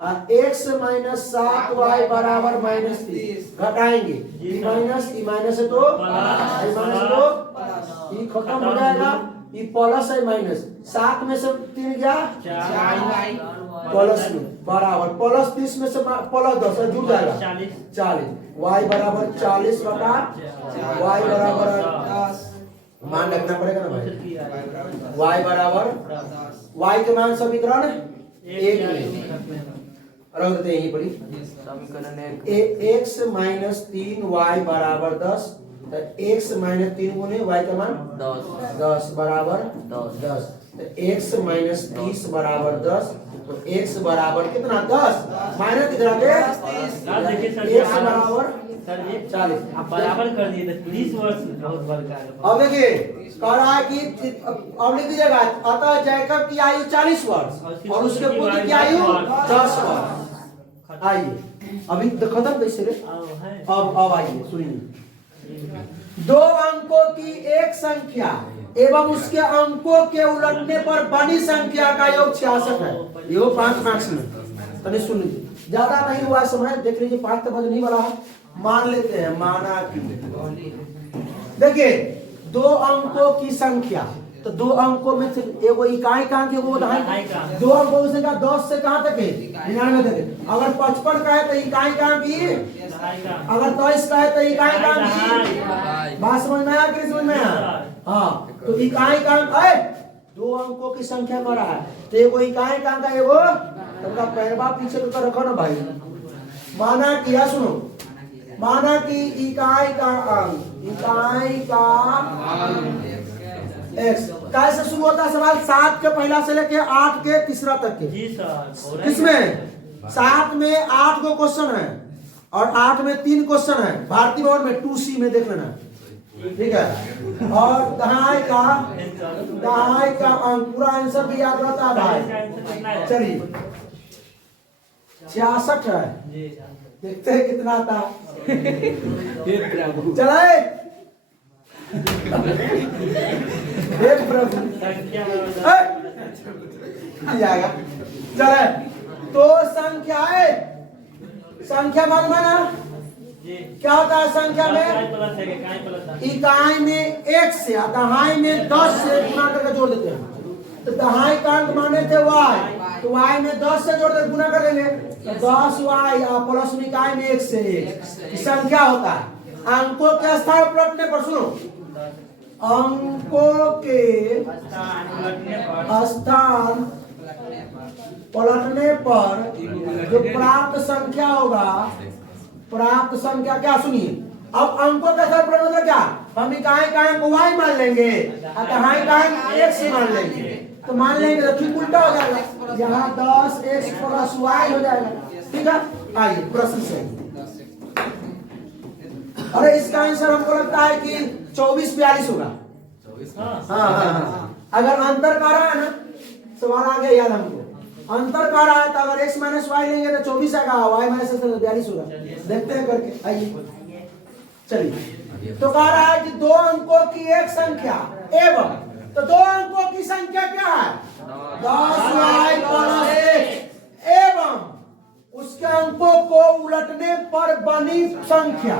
और x माइनस 7y बराबर -30 घटाएंगे। ई माइनस है तो ई खत्म हो जाएगा, ई प्लस है माइनस, 7 में से 3 गया प्लस में बराबर प्लस 30 में से प्लस 10 जुड़ जाएगा 40, y बराबर 40 बटा y बराबर 10 मान रखना पड़ेगा ना भाई, y बराबर y के मान समीकरण 1 में रख देते हैं यहीं पर x माइनस 3y बराबर 10, तो x माइनस 3 गुने y का मान 10 बराबर 10, तो x माइनस 30 बराबर 10, तो x बराबर कितना 10 माइनस कितना x बराबर 40। आप बराबर कर दिए 30 वर्ष बहुत बड़का है। अब देखिए कह रहा है कि अब लिख दीजिएगा, अतः जैकब की आयु 40 वर्ष और उसके पुत्र की आयु 10 वर्ष। आइए अभी खत्म कैसे रे, अब आइए सुनिए, दो अंकों की एक संख्या एवं उसके अंकों के उलटने पर बनी संख्या का योग 66 है। ये 5 मार्क्स में तने सुन लीजिए, ज्यादा नहीं हुआ समय, देख लीजिए 5 तक नहीं वाला है। मान लेते हैं, माना कि देखिए दो अंकों की संख्या, तो दो अंकों में से एगो इकाई कहाँ की वो दहाई, दो अंकों की संख्या 10 से कहाँ तक है 99 तक है। अगर 55 का है तो इकाई कहाँ की, अगर 23 का है तो इकाई कहाँ की, बात समझ में आया कि समझ में आया? हाँ, तो इकाई कहाँ है, दो अंकों की संख्या कर रहा है, तो एगो इकाई कहाँ का, एगो तुमका पैरवा पीछे तो रखो ना भाई। माना किया सुनो, माना कि इकाई का अंक x कैसे शुरू होता है सवाल, 7 के पहला से लेके 8 के तीसरा तक के। जी सर। किसमें 7 में 8 को क्वेश्चन है और 8 में 3 क्वेश्चन है, भारतीय बोर्ड में 2C में देख लेना, ठीक है। और दहाई का अंक पूरा आंसर भी याद रहता है भाई। चलिए 66 है, देखते हैं कितना आता चले प्रभु जाएगा। चले तो संख्या माना क्या होता है, संख्या में इकाई में 1 से दहाई में 10 से गुना करके जोड़ देते हैं। तो दहाई का अंक माने थे y, तो y में 10 से जोड़ गुना कर देंगे, तो 10y प्लस में इकाई में 1 से 1 संख्या होता है। अंकों के स्थान पलटने पर, सुनो, अंकों के स्थान पलटने पर जो प्राप्त संख्या होगा, प्राप्त संख्या क्या, सुनिए, अब अंकों का स्थान पलटने मतलब क्या, हम इकाई का अंक y मान लेंगे और दहाई का अंक x मान लेंगे, तो मान लेंगे तो ठीक उल्टा हो जाएगा, यहाँ 10x प्लस y हो जाएगा। ठीक है, आइए प्रश्न से। अरे इसका आंसर हमको लगता है कि 24-42 होगा। हाँ, अगर अंतर कर रहा है ना, सवाल आ गया याद हमको, अंतर कर रहा है तो अगर x माइनस वाई लेंगे तो 24 आएगा, y माइनस 42 होगा। देखते हैं करके, आइए चलिए। तो कह रहा है कि दो अंकों की एक संख्या एवं, तो दो अंकों की संख्या क्या है 10y प्लस 1 एवं उसके अंकों को उलटने पर बनी संख्या।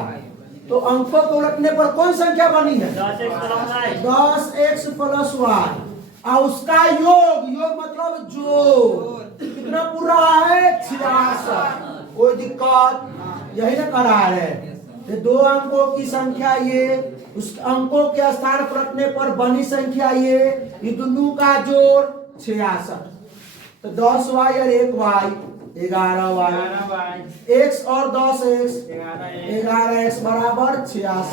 तो अंकों को उलटने पर कौन संख्या बनी है 10x प्लस y, और उसका योग मतलब जोड़ कितना पूरा है 66। कोई दिक्कत यही ना करा है, दो अंकों की संख्या ये, उस अंकों के स्थान पलटने पर बनी संख्या ये दोनों का जोड़ 66। तो 10y और 1y 11y, x और 10x 11x बराबर 66।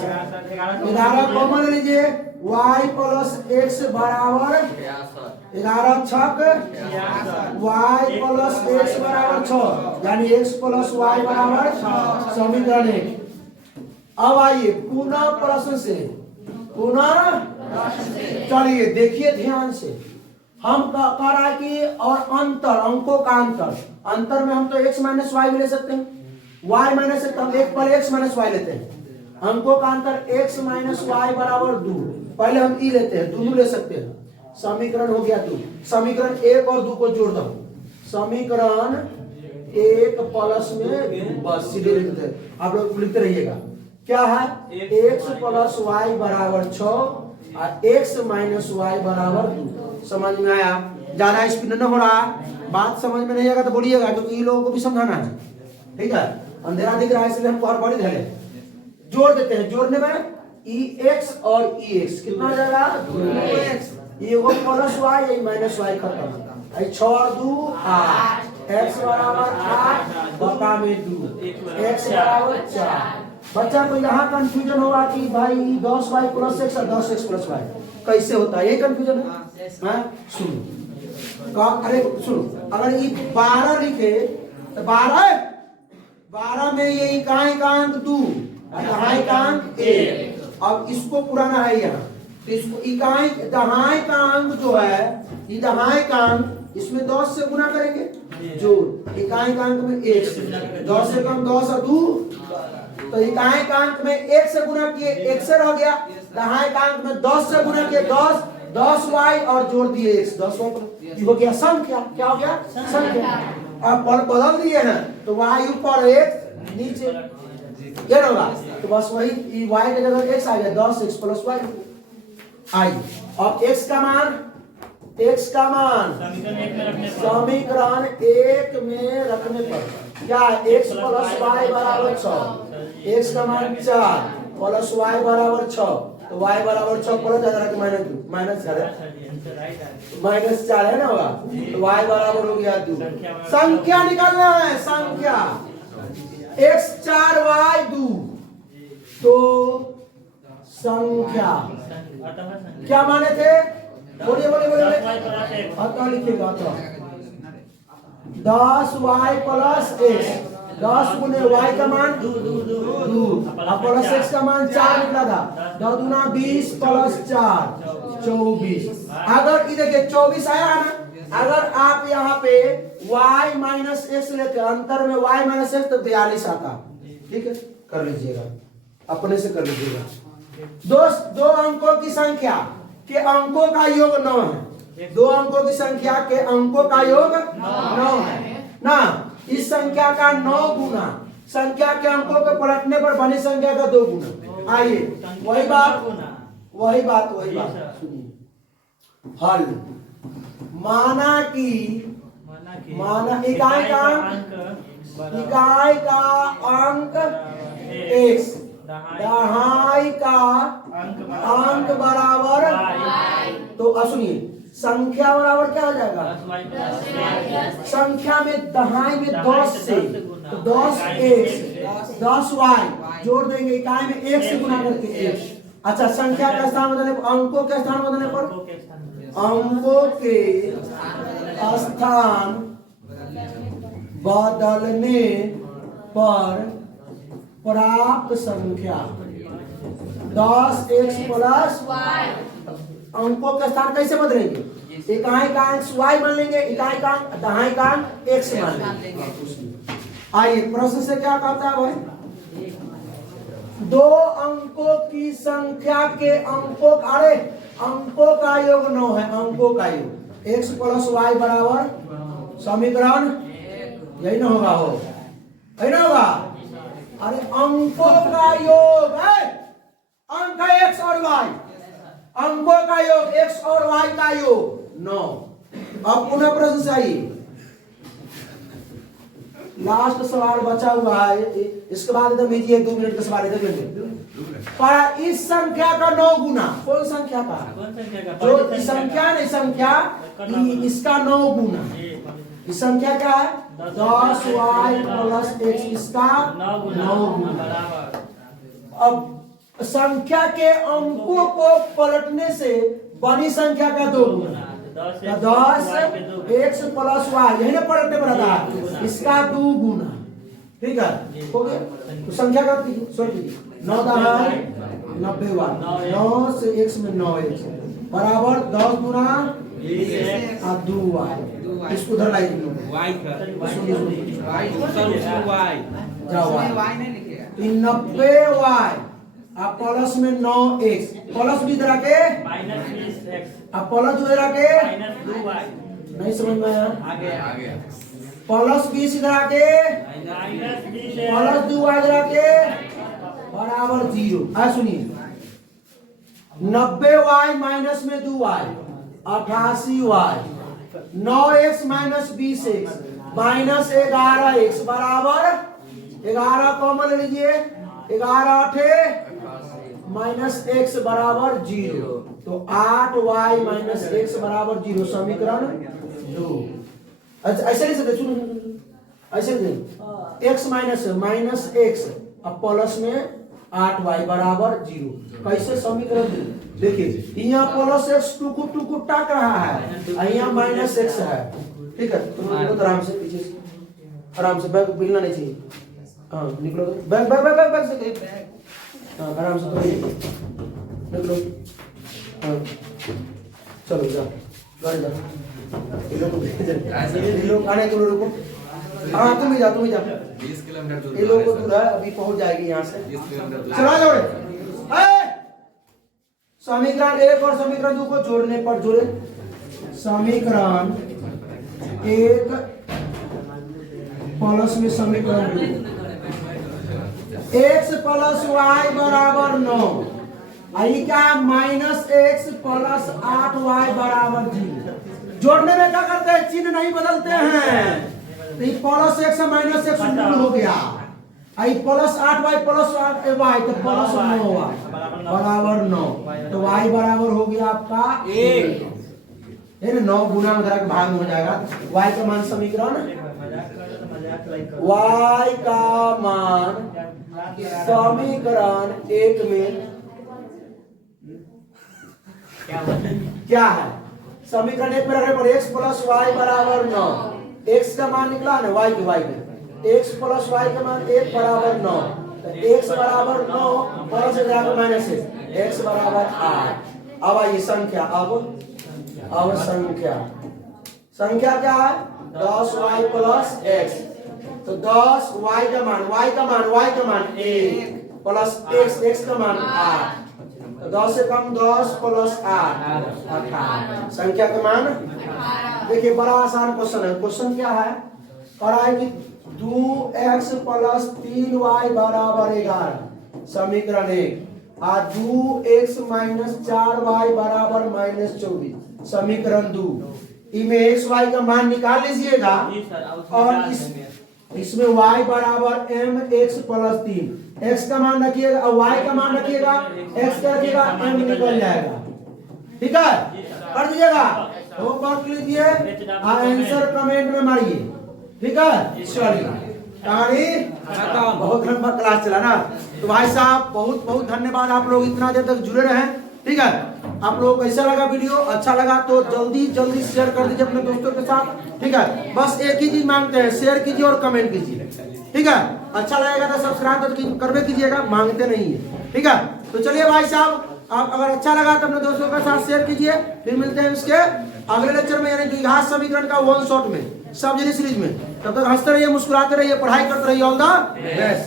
11 कॉमन लीजिए, y प्लस x बराबर 11 छक y प्लस x बराबर 6, यानी x प्लस y बराबर 6, समीकरण 1। अब आइए पुनः प्रश्न से, चलिए देखिए ध्यान से, हम कह रहा है कि और अंतर, अंकों का अंतर में हम तो x माइनस वाई भी ले सकते हैं, y माइनस से तब 1 पर x माइनस वाई लेते हैं। अंकों का अंतर x माइनस वाई बराबर 2, पहले हम ई लेते हैं, दोनों ले सकते हैं। समीकरण हो गया 2, समीकरण 1 और 2 को जोड़ दो। समीकरण 1 प्लस में बस सीधे लिखते हैं, आप लोग लिखते रहिएगा। क्या है? x प्लस वाई बराबर 6 और x माइनस वाई बराबर 2। समझ में आया? ज्यादा स्पीड न हो रहा, बात समझ में नहीं आएगा तो बोलिएगा, क्योंकि इन लोगों को भी समझाना है। ठीक है, अंधेरा दिख रहा है इसलिए हम और बड़ी धरे जोड़ देते हैं। जोड़ने में ex और ex कितना हो जाएगा? 2x। ये वो प्लस वाई, ये माइनस वाई खत्म। 6 और 2 8, x बराबर 8 बटा में 2, x बराबर 4। बच्चा को यहाँ कंफ्यूजन होगा कि भाई 10y प्लस x और 10x प्लस y कैसे होता है, यही कंफ्यूजन है। सुनो, अरे सुनो, अगर ये 12 लिखे तो 12 में ये इकांक 2 दहाइकांक 1। अब इसको पुराना है यहाँ, तो इसको इकांक दहाइकांक जो है, ये दहाइकांक इसमें 10 से गुना करेंगे, जोड़ इकांक में 1 से 10 से कम 10 और 2, तो इकांक में 1 से गुना किए 1 से रह गया, दहाइकांक में 10 से गुना किए 10y और जोड़ दिए x, 10y ये हो गया संख्या। क्या हो गया? संख्या। अब बदल दिए हैं तो y ऊपर x नीचे, ये होगा। तो बस वही y के जगह x आ गया, 10x प्लस y आई। और x का मान समीकरण 1 में रखने पर क्या? x प्लस y बराबर 6, x का मान 4 प्लस y बराबर 6, तो y बराबर 6 प्लस माइनस 4 है ना होगा, तो y बराबर हो गया 2। संख्या निकालना है, संख्या x 4y 2, तो संख्या क्या माने थे? बोलिए अतः लिखिएगा, 10y प्लस x, 10 गुने y का मान 2 और प्लस x का मान 4 निकला था, 2 दूना 20 प्लस 4 24। अगर ये देखिए 24 आया है ना, अगर आप यहाँ पे y माइनस x लेते अंतर में y माइनस x तो 42 आता। ठीक है, कर लीजिएगा, अपने से कर लीजिएगा। दो अंकों की संख्या के अंकों का योग 9 है, 2 अंकों की संख्या के अंकों का योग 9 है ना। इस संख्या का 9 गुना संख्या के अंकों को पलटने पर बनी संख्या का 2 गुना। आइए वही बात सुनिए। हल माना इकाई का अंक x, दहाई का अंक बराबर, तो सुनिए संख्या बराबर क्या हो जाएगा? संख्या में दहाई में 10 से, तो 10x 10y जोड़ देंगे, इकाई में 1 से गुना करके 1। अच्छा, संख्या का स्थान बदलने पर, अंकों के स्थान बदलने पर, अंकों के स्थान बदलने पर प्राप्त संख्या 10x प्लस अंकों का स्थान कैसे बदलेंगे? इकाई का अंक y मान लेंगे, इकाई का अंक दहाई का अंक x मान लेंगे। आइए प्रश्न से क्या कहता है भाई? 2 अंकों की संख्या के अंकों का योग 9 है, अंकों का योग x प्लस y बराबर समीकरण यही ना होगा, यही ना होगा। अरे अंकों का योग है, अंक है x और y, अंकों का योग x और y का योग 9। अब पुनः प्रश्न से आइए, लास्ट सवाल बचा हुआ है, इसके बाद एकदम इजी है, 2 मिनट का सवाल इधर लेंगे। इस संख्या का 9 गुना, कौन संख्या का? जो इस संख्या नहीं, संख्या इसका 9 गुना, इस संख्या क्या है? 10y प्लस x, इसका 9 गुना। अब संख्या के अंकों को पलटने से बनी संख्या का 2 गुना, 10 x प्लस y, यही ना पलटने पर आता है, इसका 2 गुना। ठीक है, हो गया। तो संख्या का सोच लीजिए, 9 दहाई 90y, 9 से x में 9x बराबर 10 गुना 2y। इसको उधर लाइए, y का y जाओ y 90y अब प्लस में 9x प्लस भी इधर आके माइनस 20x अब प्लस उधर आके माइनस 2y नहीं समझ में आया आगे प्लस 20 इधर आके माइनस 20 प्लस 2y इधर आके बराबर 0। आ सुनिए 90y माइनस में 2y 88y 9x minus 20x minus 11x बराबर 11 कॉमन ले लीजिए 11 8 माइनस x बराबर 0 तो 8y माइनस x बराबर 0 समीकरण 2। अच्छा ऐसे नहीं सकते सुनो ऐसे नहीं x माइनस x अब प्लस में 8y बराबर 0 कैसे समीकरण 2 देखिए यहाँ प्लस x टुकु टक रहा है यहाँ माइनस x है ठीक है तो आराम से पीछे आराम से बैग बिलना नहीं चाहिए हाँ निकलो बैग से हाँ आराम से निकलो हाँ चलो जाओ गाड़ी जाओ ये लोग आने तुम लोग रुको हाँ तुम ही जा 20 किलोमीटर दूर ये लोग को दूर है अभी पहुंच जाएगी यहाँ से 20 किलोमीटर दूर चला जाओ समीकरण 1 और समीकरण 2 को जोड़ने पर जोड़े समीकरण 1 प्लस में समीकरण 2 x प्लस y बराबर 9 आई क्या माइनस x प्लस 8y बराबर 0। जोड़ने में क्या करते हैं चिन्ह नहीं बदलते हैं तो ये प्लस x माइनस x शुरू हो गया आई प्लस 8y प्लस 8y तो प्लस 9y बराबर 9 तो y बराबर हो गया आपका 1 ये 9 गुना में धरा के भाग में हो जाएगा y का मान समीकरण y का मान समीकरण 1 में क्या है समीकरण 1 में रखने पर x प्लस y बराबर 9 x का मान निकला ना y के x प्लस y का मान 1 बराबर 9 तो x बराबर 9 प्लस माइनस x बराबर 8। अब आइए संख्या अब संख्या क्या है 10y प्लस x तो 10 y का मान 1 प्लस x का मान 8 तो 10 से कम 10 प्लस 8 18 संख्या का मान देखिए बड़ा आसान क्वेश्चन है। क्वेश्चन क्या है करा है कि 2x प्लस 3y बराबर 11 समीकरण 1 और 2x माइनस 4y बराबर माइनस 24 समीकरण 2 इनमें x y का मान निकाल लीजिएगा और इसमें y बराबर mx प्लस 3 x का मान रखिएगा और y का मान रखिएगा x का रखिएगा m निकल जाएगा ठीक है कर दीजिएगा वो कर लीजिए आंसर कमेंट में मारिए ठीक है चलिए कहानी बहुत लंबा क्लास चला ना तो भाई साहब बहुत बहुत धन्यवाद आप लोग इतना देर तक जुड़े रहे ठीक है आप लोगों को कैसा लगा वीडियो अच्छा लगा तो जल्दी शेयर कर दीजिए अपने दोस्तों के साथ ठीक है बस एक ही चीज मांगते हैं शेयर कीजिए और कमेंट कीजिए ठीक है अच्छा लगेगा तो सब्सक्राइब करवे कीजिएगा मांगते नहीं है ठीक है तो चलिए भाई साहब आप अगर अच्छा लगा तो अपने दोस्तों के साथ शेयर कीजिए फिर मिलते हैं इसके अगले लेक्चर में यानी द्विघात समीकरण का 1 शॉट में सब सीरीज में तब तक हंसते रहिए मुस्कुराते रहिए पढ़ाई करते रहिए ऑल द बेस्ट।